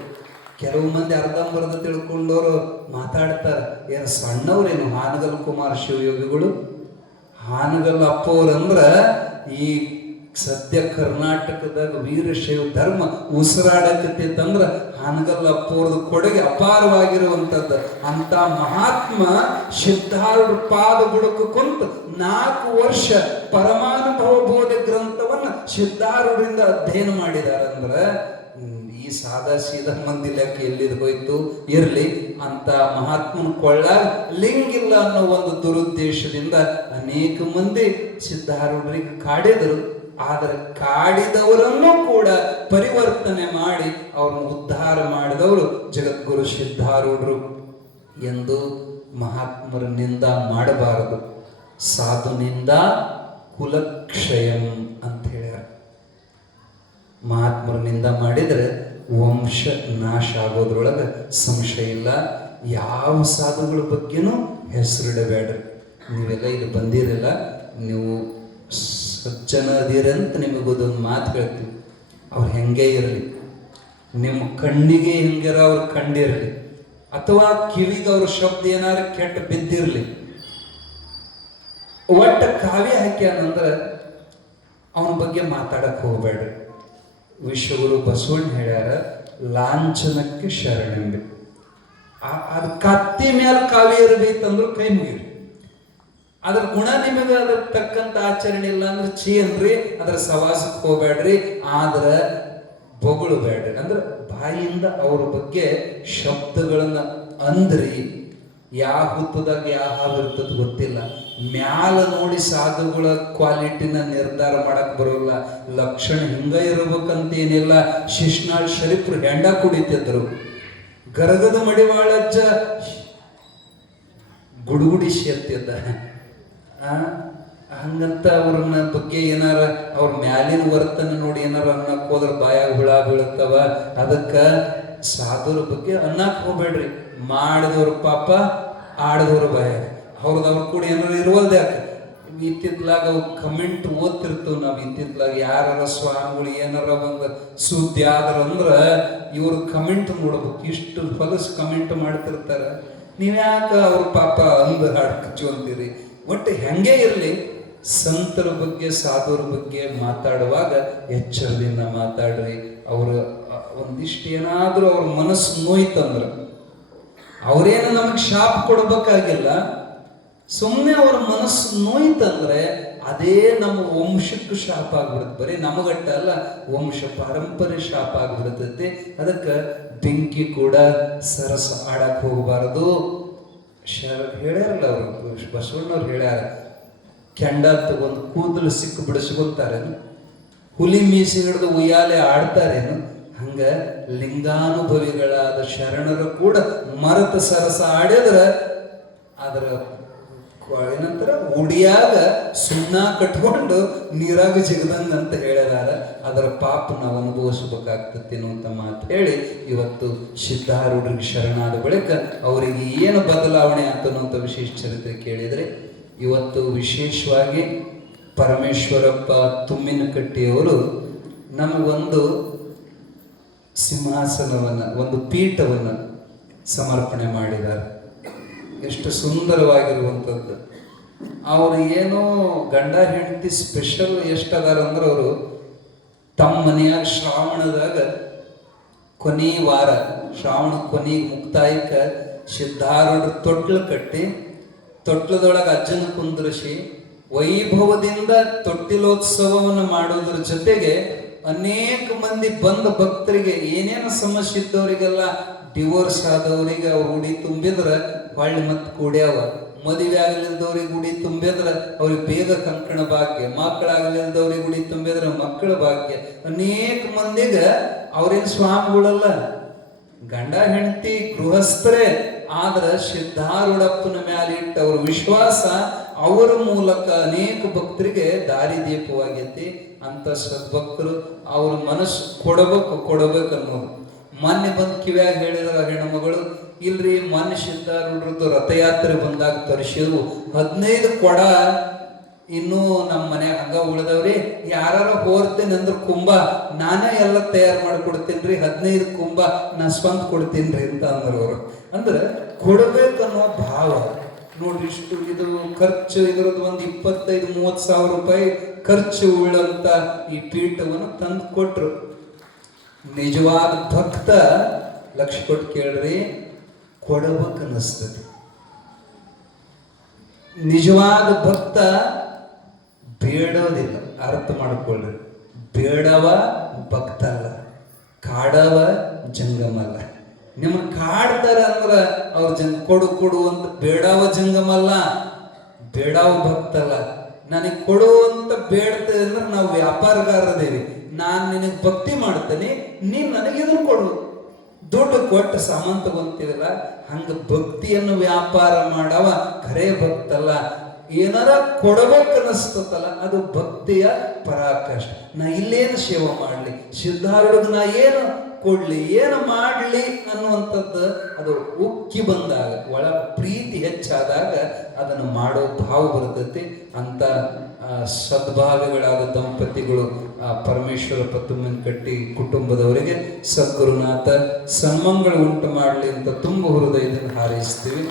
ಕೆಲವು ಮಂದಿ ಅರ್ಧಂಬರ್ಧ ತಿಳ್ಕೊಂಡವರು ಮಾತಾಡ್ತಾರ, ಏನು ಸಣ್ಣವ್ರೇನು ಹಾನಗಲ್ ಕುಮಾರ್ ಶಿವಯೋಗಿಗಳು. ಹಾನಗಲ್ ಅಪ್ಪವ್ರಂದ್ರ ಈ ಸದ್ಯ ಕರ್ನಾಟಕದಾಗ ವೀರಶೈವ ಧರ್ಮ ಉಸಿರಾಡಕತ್ತಂದ್ರ ಹಾನಗಲ್ ಅಪ್ಪವ್ರದ್ದು ಕೊಡುಗೆ ಅಪಾರವಾಗಿರುವಂಥದ್ದು. ಅಂತ ಮಹಾತ್ಮ ಸಿದ್ಧಾರೂಢ ಪಾದ ಬುಡಕ ಕುಂತು 4 ವರ್ಷ ಪರಮಾನುಭವ ಬೋಧೆ ಗ್ರಂಥವನ್ನ ಸಿದ್ಧಾರೂಢರಿಂದ ಅಧ್ಯಯನ ಮಾಡಿದಾರಂದ್ರ ಈ ಸಾದಾ ಸೀದಾ ಮಂದಿ ಲೆಕ್ಕ ಎಲ್ಲಿದ್ ಹೋಯ್ತು ಇರ್ಲಿ ಅಂತ ಮಹಾತ್ಮನ ಕೊಳ್ಳ ಲಿಂಗಿಲ್ಲ ಅನ್ನೋ ಒಂದು ದುರುದ್ದೇಶದಿಂದ ಅನೇಕ ಮಂದಿ ಸಿದ್ಧಾರೂಢರಿಗೆ ಕಾಡಿದರು. ಆದರೆ ಕಾಡಿದವರನ್ನು ಕೂಡ ಪರಿವರ್ತನೆ ಮಾಡಿ ಅವ್ರನ್ನ ಉದ್ಧಾರ ಮಾಡಿದವರು ಜಗದ್ಗುರು ಸಿದ್ಧಾರೂಢರು ಎಂದು ಮಹಾತ್ಮರ ನಿಂದ ಮಾಡಬಾರದು. ಸಾಧುನಿಂದ ಕುಲಕ್ಷಯಂ ಅಂತ ಹೇಳ್ಯಾರ. ಮಹಾತ್ಮರ ನಿಂದ ಮಾಡಿದರೆ ವಂಶ ನಾಶ ಆಗೋದ್ರೊಳಗೆ ಸಂಶಯ ಇಲ್ಲ. ಯಾವ ಸಾಧುಗಳ ಬಗ್ಗೆನೂ ಹೆಸರಿಡಬೇಡ್ರಿ. ನೀವೆಲ್ಲ ಇಲ್ಲಿ ಬಂದಿರಲ್ಲ, ನೀವು ಸಜ್ಜನ ಅದಿರಂತ ನಿಮಗೊಂದೊಂದು ಮಾತು ಹೇಳ್ತೀವಿ. ಅವ್ರು ಹೆಂಗೆ ಇರಲಿ, ನಿಮ್ಮ ಕಣ್ಣಿಗೆ ಹೆಂಗಾರ ಅವ್ರು ಕಂಡಿರಲಿ, ಅಥವಾ ಕಿವಿಗೆ ಅವ್ರ ಶಬ್ದ ಏನಾರ ಕೆಟ್ಟ ಬಿದ್ದಿರಲಿ, ಒಟ್ಟ ಕಾವ್ಯ ಹಾಕ್ಯಾನಂದ್ರೆ ಅವನ ಬಗ್ಗೆ ಮಾತಾಡಕ್ ಹೋಗ್ಬೇಡ್ರಿ. ವಿಶ್ವಗುರು ಬಸವಣ್ಣ ಹೇಳ್ಯಾರ, ಲಾಂಛನಕ್ಕೆ ಶರಣೆಂಬೆ. ಅದು ಕತ್ತಿ ಮೇಲೆ ಕಾವ್ಯ ಇರಬೇಕಂದ್ರು ಕೈ ಮುಗಿರಿ. ಅದ್ರ ಗುಣ ನಿಮಗೆ ಅದ್ರ ತಕ್ಕಂತ ಆಚರಣೆ ಇಲ್ಲ ಅಂದ್ರೆ ಚೀ ಅನ್ರಿ, ಅದ್ರ ಸವಾಸಕ್ಕೆ ಹೋಗ್ಬೇಡ್ರಿ. ಆದ್ರ ಬೊಗಳು ಬೇಡ್ರಿ. ಅಂದ್ರೆ ಬಾಯಿಯಿಂದ ಅವ್ರ ಬಗ್ಗೆ ಶಬ್ದಗಳನ್ನ ಅಂದ್ರಿ. ಯಾವ ಹುತ್ತದಾಗ ಯಾವ ಹಾವು ಇರ್ತದ ಗೊತ್ತಿಲ್ಲ. ಮ್ಯಾಲ ನೋಡಿ ಸಾಧುಗಳ ಕ್ವಾಲಿಟಿನ ನಿರ್ಧಾರ ಮಾಡಕ್ ಬರೋಲ್ಲ. ಲಕ್ಷಣ ಹಿಂಗ ಇರ್ಬೇಕಂತ ಏನಿಲ್ಲ. ಶಿಶ್ನಾಳ್ ಶರೀಫ್ರು ಹೆಂಡ ಕುಡಿತಿದ್ರು. ಗರಗದ ಮಡಿವಾಳಜ್ಜ ಗುಡುಗುಡಿಸಿ ಎತ್ತಿದ್ದ. ಹಂಗಂತ ಅವ್ರನ್ನ ಬಗ್ಗೆ ಏನಾರ ಅವ್ರ ಮ್ಯಾಲಿನ ವರ್ತನೆ ನೋಡಿ ಏನಾರ ಅನ್ನಕ್ ಹೋದ್ರ ಬಾಯಾಗ ಹುಳ ಬೀಳುತ್ತವ. ಅದಕ್ಕ ಸಾಧುರ ಬಗ್ಗೆ ಅನ್ನಕ್ ಹೋಗ್ಬೇಡ್ರಿ. ಮಾಡಿದವ್ರ ಪಾಪ, ಆಡದವ್ರ ಭಯ. ಅವ್ರದವ್ರ ಕೂಡ ಏನಾರ ಇರುವಲ್ದೆ ಯಾಕೆ. ಇತ್ತಿತ್ಲಾಗ ಕಮೆಂಟ್ ಓದ್ತಿರ್ತೇವೆ ನಾವು. ಇತ್ತಿತ್ಲಾಗ ಯಾರ ಸ್ವಾಮಿಗಳು ಏನಾರ ಒಂದು ಸುದ್ದಿ ಆದ್ರ ಅಂದ್ರ ಇವ್ರ ಕಮೆಂಟ್ ನೋಡ್ಬೇಕು. ಇಷ್ಟು ಫಲಸ್ ಕಮೆಂಟ್ ಮಾಡ್ತಿರ್ತಾರ. ನೀವ್ಯಾಕ ಅವ್ರ ಪಾಪ ಅಂದು ಹಾಡ್ಕಚ್ಚು ಅಂತೀರಿ. ಒಟ್ಟು ಹೆಂಗೆ ಇರಲಿ, ಸಂತರ ಬಗ್ಗೆ ಸಾಧುರ ಬಗ್ಗೆ ಮಾತಾಡುವಾಗ ಎಚ್ಚರದಿಂದ ಮಾತಾಡ್ರಿ. ಅವ್ರ ಒಂದಿಷ್ಟು ಏನಾದ್ರೂ ಅವ್ರ ಮನಸ್ಸು ನೋಯ್ತಂದ್ರ ಅವ್ರೇನು ನಮಗೆ ಶಾಪ್ ಕೊಡ್ಬೇಕಾಗಿಲ್ಲ. ಸುಮ್ಮನೆ ಅವ್ರ ಮನಸ್ಸು ನೋಯ್ತಂದ್ರೆ ಅದೇ ನಮ್ಮ ವಂಶಕ್ಕೆ ಶಾಪ ಆಗ್ಬಿಡುತ್ತೆ. ಬರೀ ನಮಗಟ್ಟ ಅಲ್ಲ, ವಂಶ ಪರಂಪರೆ ಶಾಪ ಆಗ್ಬಿಡ್ತೈತಿ. ಅದಕ್ಕೆ ಬೆಂಕಿ ಕೂಡ ಸರಸ ಆಡಕ್ ಹೋಗಬಾರದು. ಹೇಳ್ಯಾರಲ್ಲ ಅವರು, ಬಸವಣ್ಣವ್ರು ಹೇಳ್ಯಾರ, ಕೆಂಡ ತಗೊಂಡು ಕೂದಲು ಸಿಕ್ಕು ಬಿಡಿಸ್ಕೊಂತಾರೇನು, ಹುಲಿ ಮೀಸಿ ಹಿಡಿದು ಉಯ್ಯಾಲೆ ಆಡ್ತಾರೇನು. ಹಂಗ ಲಿಂಗಾನುಭವಿಗಳಾದ ಶರಣರು ಕೂಡ ಮರತ ಸರಸ ಆಡಿದ್ರ ಅದರ ಏನಂತಾರ ಉಡಿಯಾಗ ಸುಣ್ಣ ಕಟ್ಕೊಂಡು ನೀರಾಗ ಜಿಗದಂಗ ಅಂತ ಹೇಳಿದಾರ. ಅದರ ಪಾಪ ನಾವು ಅನುಭವಿಸ್ಬೇಕಾಗ್ತತಿ ಅನ್ನುವಂಥ ಮಾತು ಹೇಳಿ ಇವತ್ತು ಸಿದ್ಧಾರೂಢರಿಗೆ ಶರಣಾದ ಬಳಿಕ ಅವರಿಗೆ ಏನು ಬದಲಾವಣೆ ಅಂತನ್ನುವಂಥ ವಿಶೇಷ ಚರಿತ್ರೆ ಕೇಳಿದರೆ, ಇವತ್ತು ವಿಶೇಷವಾಗಿ ಪರಮೇಶ್ವರಪ್ಪ ತುಮ್ಮಿನಕಟ್ಟಿಯವರು ನಮಗೊಂದು ಸಿಂಹಾಸನವನ್ನು, ಒಂದು ಪೀಠವನ್ನು ಸಮರ್ಪಣೆ ಮಾಡಿದ್ದಾರೆ. ಎಷ್ಟು ಸುಂದರವಾಗಿರುವಂಥದ್ದು. ಅವರು ಏನೋ ಗಂಡ ಹೆಂಡತಿ ಸ್ಪೆಷಲ್ ಎಷ್ಟದಾರ ಅಂದ್ರೆ, ಅವರು ತಮ್ಮ ಮನೆಯಾಗ ಶ್ರಾವಣದಾಗ ಕೊನೆ ವಾರ, ಶ್ರಾವಣ ಕೊನೆಗೆ ಮುಕ್ತಾಯಕ್ಕೆ ಸಿದ್ಧಾರೂಢರು ತೊಟ್ಲು ಕಟ್ಟಿ ತೊಟ್ಲದೊಳಗೆ ಅಜ್ಜನ ಕುಂದ್ರಿಸಿ ವೈಭವದಿಂದ ತೊಟ್ಟಿಲೋತ್ಸವವನ್ನು ಮಾಡೋದ್ರ ಜೊತೆಗೆ ಅನೇಕ ಮಂದಿ ಬಂದ ಭಕ್ತರಿಗೆ ಏನೇನು ಸಮಸ್ಯೆ ಇದ್ದವರಿಗೆಲ್ಲ, ಡಿವೋರ್ಸ್ ಆದವರಿಗೆ ಅವ್ರು ಉಡಿ ತುಂಬಿದ್ರ ಹೊಳ್ಳಿ ಮತ್ತೆ ಕೂಡ್ಯಾವ, ಮದುವೆ ಆಗಲಿಲ್ದವ್ರಿಗೆ ಉಡಿ ತುಂಬಿದ್ರ ಅವ್ರಿಗೆ ಬೇಗ ಕಂಕಣ ಭಾಗ್ಯ, ಮಕ್ಕಳಾಗಲಿಲ್ದವ್ರಿಗೆ ಉಡಿ ತುಂಬಿದ್ರ ಮಕ್ಕಳ ಭಾಗ್ಯ. ಅನೇಕ ಮಂದಿಗೆ ಅವ್ರೇನು ಸ್ವಾಮಿಗಳಲ್ಲ, ಗಂಡ ಹೆಂಡತಿ ಗೃಹಸ್ಥರೇ. ಆದ್ರ ಸಿದ್ಧಾರೂಢಪ್ಪನ ಮೇಲೆ ಇಟ್ಟ ಅವ್ರ ವಿಶ್ವಾಸ ಅವರ ಮೂಲಕ ಅನೇಕ ಭಕ್ತರಿಗೆ ದಾರಿದೀಪವಾಗೈತಿ. ಅಂತ ಸದ್ಭಕ್ತರು ಅವ್ರ ಮನಸ್ಸು ಕೊಡಬೇಕು ಅನ್ನೋದು. ಮೊನ್ನೆ ಬಂದು ಕಿವ್ಯಾಗ ಹೇಳಿದ್ರ ಹೆಣ್ಮಗಳು, ಇಲ್ರಿ ಮೊನ್ನೆ ಸಿದ್ಧಾರೂಢರದ್ದು ರಥಯಾತ್ರೆ ಬಂದಾಗ ತರಿಸಿದ್ರು 15 ಕೊಡ ಇನ್ನೂ ನಮ್ಮ ಮನ್ಯಾಗ ಹಂಗ ಉಳಿದವ್ರಿ. ಯಾರ ಹೋರ್ತೇನೆ ಅಂದ್ರೆ ಕುಂಭ ನಾನೇ ಎಲ್ಲ ತಯಾರು ಮಾಡಿಕೊಡ್ತೀನಿ, 15 ಕುಂಭ ನಾ ಸ್ವಂತ ಕೊಡ್ತೀನಿ ಅಂತ ಅಂದ್ರು ಅವರು. ಅಂದ್ರೆ ಕೊಡ್ಬೇಕನ್ನೋ ಭಾವ ನೋಡ್ರಿ. ಇಷ್ಟು ಇದು ಖರ್ಚು, ಇದ್ರದ್ದು ಒಂದು 25-30 ಸಾವಿರ ರೂಪಾಯಿ ಖರ್ಚು ಉಳ್ಳಂತ ಈ ಪೀಠವನ್ನು ತಂದು ಕೊಟ್ರು. ನಿಜವಾದ ಭಕ್ತ ಲಕ್ಷ ಕೊಟ್ಟು ಕೇಳ್ರಿ, ಕೊಡಬೇಕನ್ನಿಸ್ತದೆ. ನಿಜವಾದ ಭಕ್ತ ಬೇಡೋದಿಲ್ಲ. ಅರ್ಥ ಮಾಡ್ಕೊಳ್ರಿ, ಬೇಡವ ಭಕ್ತಲ್ಲ, ಕಾಡವ ಜಂಗಮಲ್ಲ. ನಿಮ್ಮನ್ನ ಕಾಡ್ತಾರ ಅಂದ್ರ ಅವ್ರ ಕೊಡು ಕೊಡು ಅಂತ ಬೇಡವ ಜಂಗಮಲ್ಲ, ಬೇಡವ ಭಕ್ತಲ್ಲ. ನನಗೆ ಕೊಡು ಅಂತ ಬೇಡ್ತೇವೆ ಅಂದ್ರೆ ನಾವು ವ್ಯಾಪಾರಗಾರದೇವಿ. ನಾನು ನಿನಗೆ ಭಕ್ತಿ ಮಾಡ್ತೇನೆ, ನೀನ್ ನನಗೆ ಇದನ್ನು ಕೊಡು. ದುಡ್ಡು ಕೊಟ್ಟು ಸಾಮಾನು ತಗೊಂತೀವಲ್ಲ, ಹಂಗ ಭಕ್ತಿಯನ್ನು ವ್ಯಾಪಾರ ಮಾಡವ ಖರೇ ಭಕ್ತಲ್ಲ. ಏನಾರ ಕೊಡಬೇಕನ್ನಿಸ್ತಲ್ಲ, ಅದು ಭಕ್ತಿಯ ಪರಾಕಾಷ್ಠ. ನಾ ಇಲ್ಲೇನು ಸೇವೆ ಮಾಡಲಿ, ಸಿದ್ಧಾರೂಢಗೆ ನಾ ಏನು ಕೊಡ್ಲಿ, ಏನು ಮಾಡಲಿ ಅನ್ನುವಂಥದ್ದು ಅದು ಉಕ್ಕಿ ಬಂದಾಗ, ಒಳ ಪ್ರೀತಿ ಹೆಚ್ಚಾದಾಗ ಅದನ್ನು ಮಾಡೋ ಭಾವ ಬರ್ತೈತಿ. ಅಂತ ಸದ್ಭಾವಿಗಳಾದ ದಂಪತಿಗಳು ಪರಮೇಶ್ವರ ಪತ್ತುಮನಕಟ್ಟಿ ಕುಟುಂಬದವರಿಗೆ ಸದ್ಗುರುನಾಥ ಸನ್ಮಂಗಳ ಉಂಟು ಮಾಡಲಿ ಅಂತ ತುಂಬ ಹೃದಯದಿಂದ ಹಾರೈಸ್ತೀವಿ.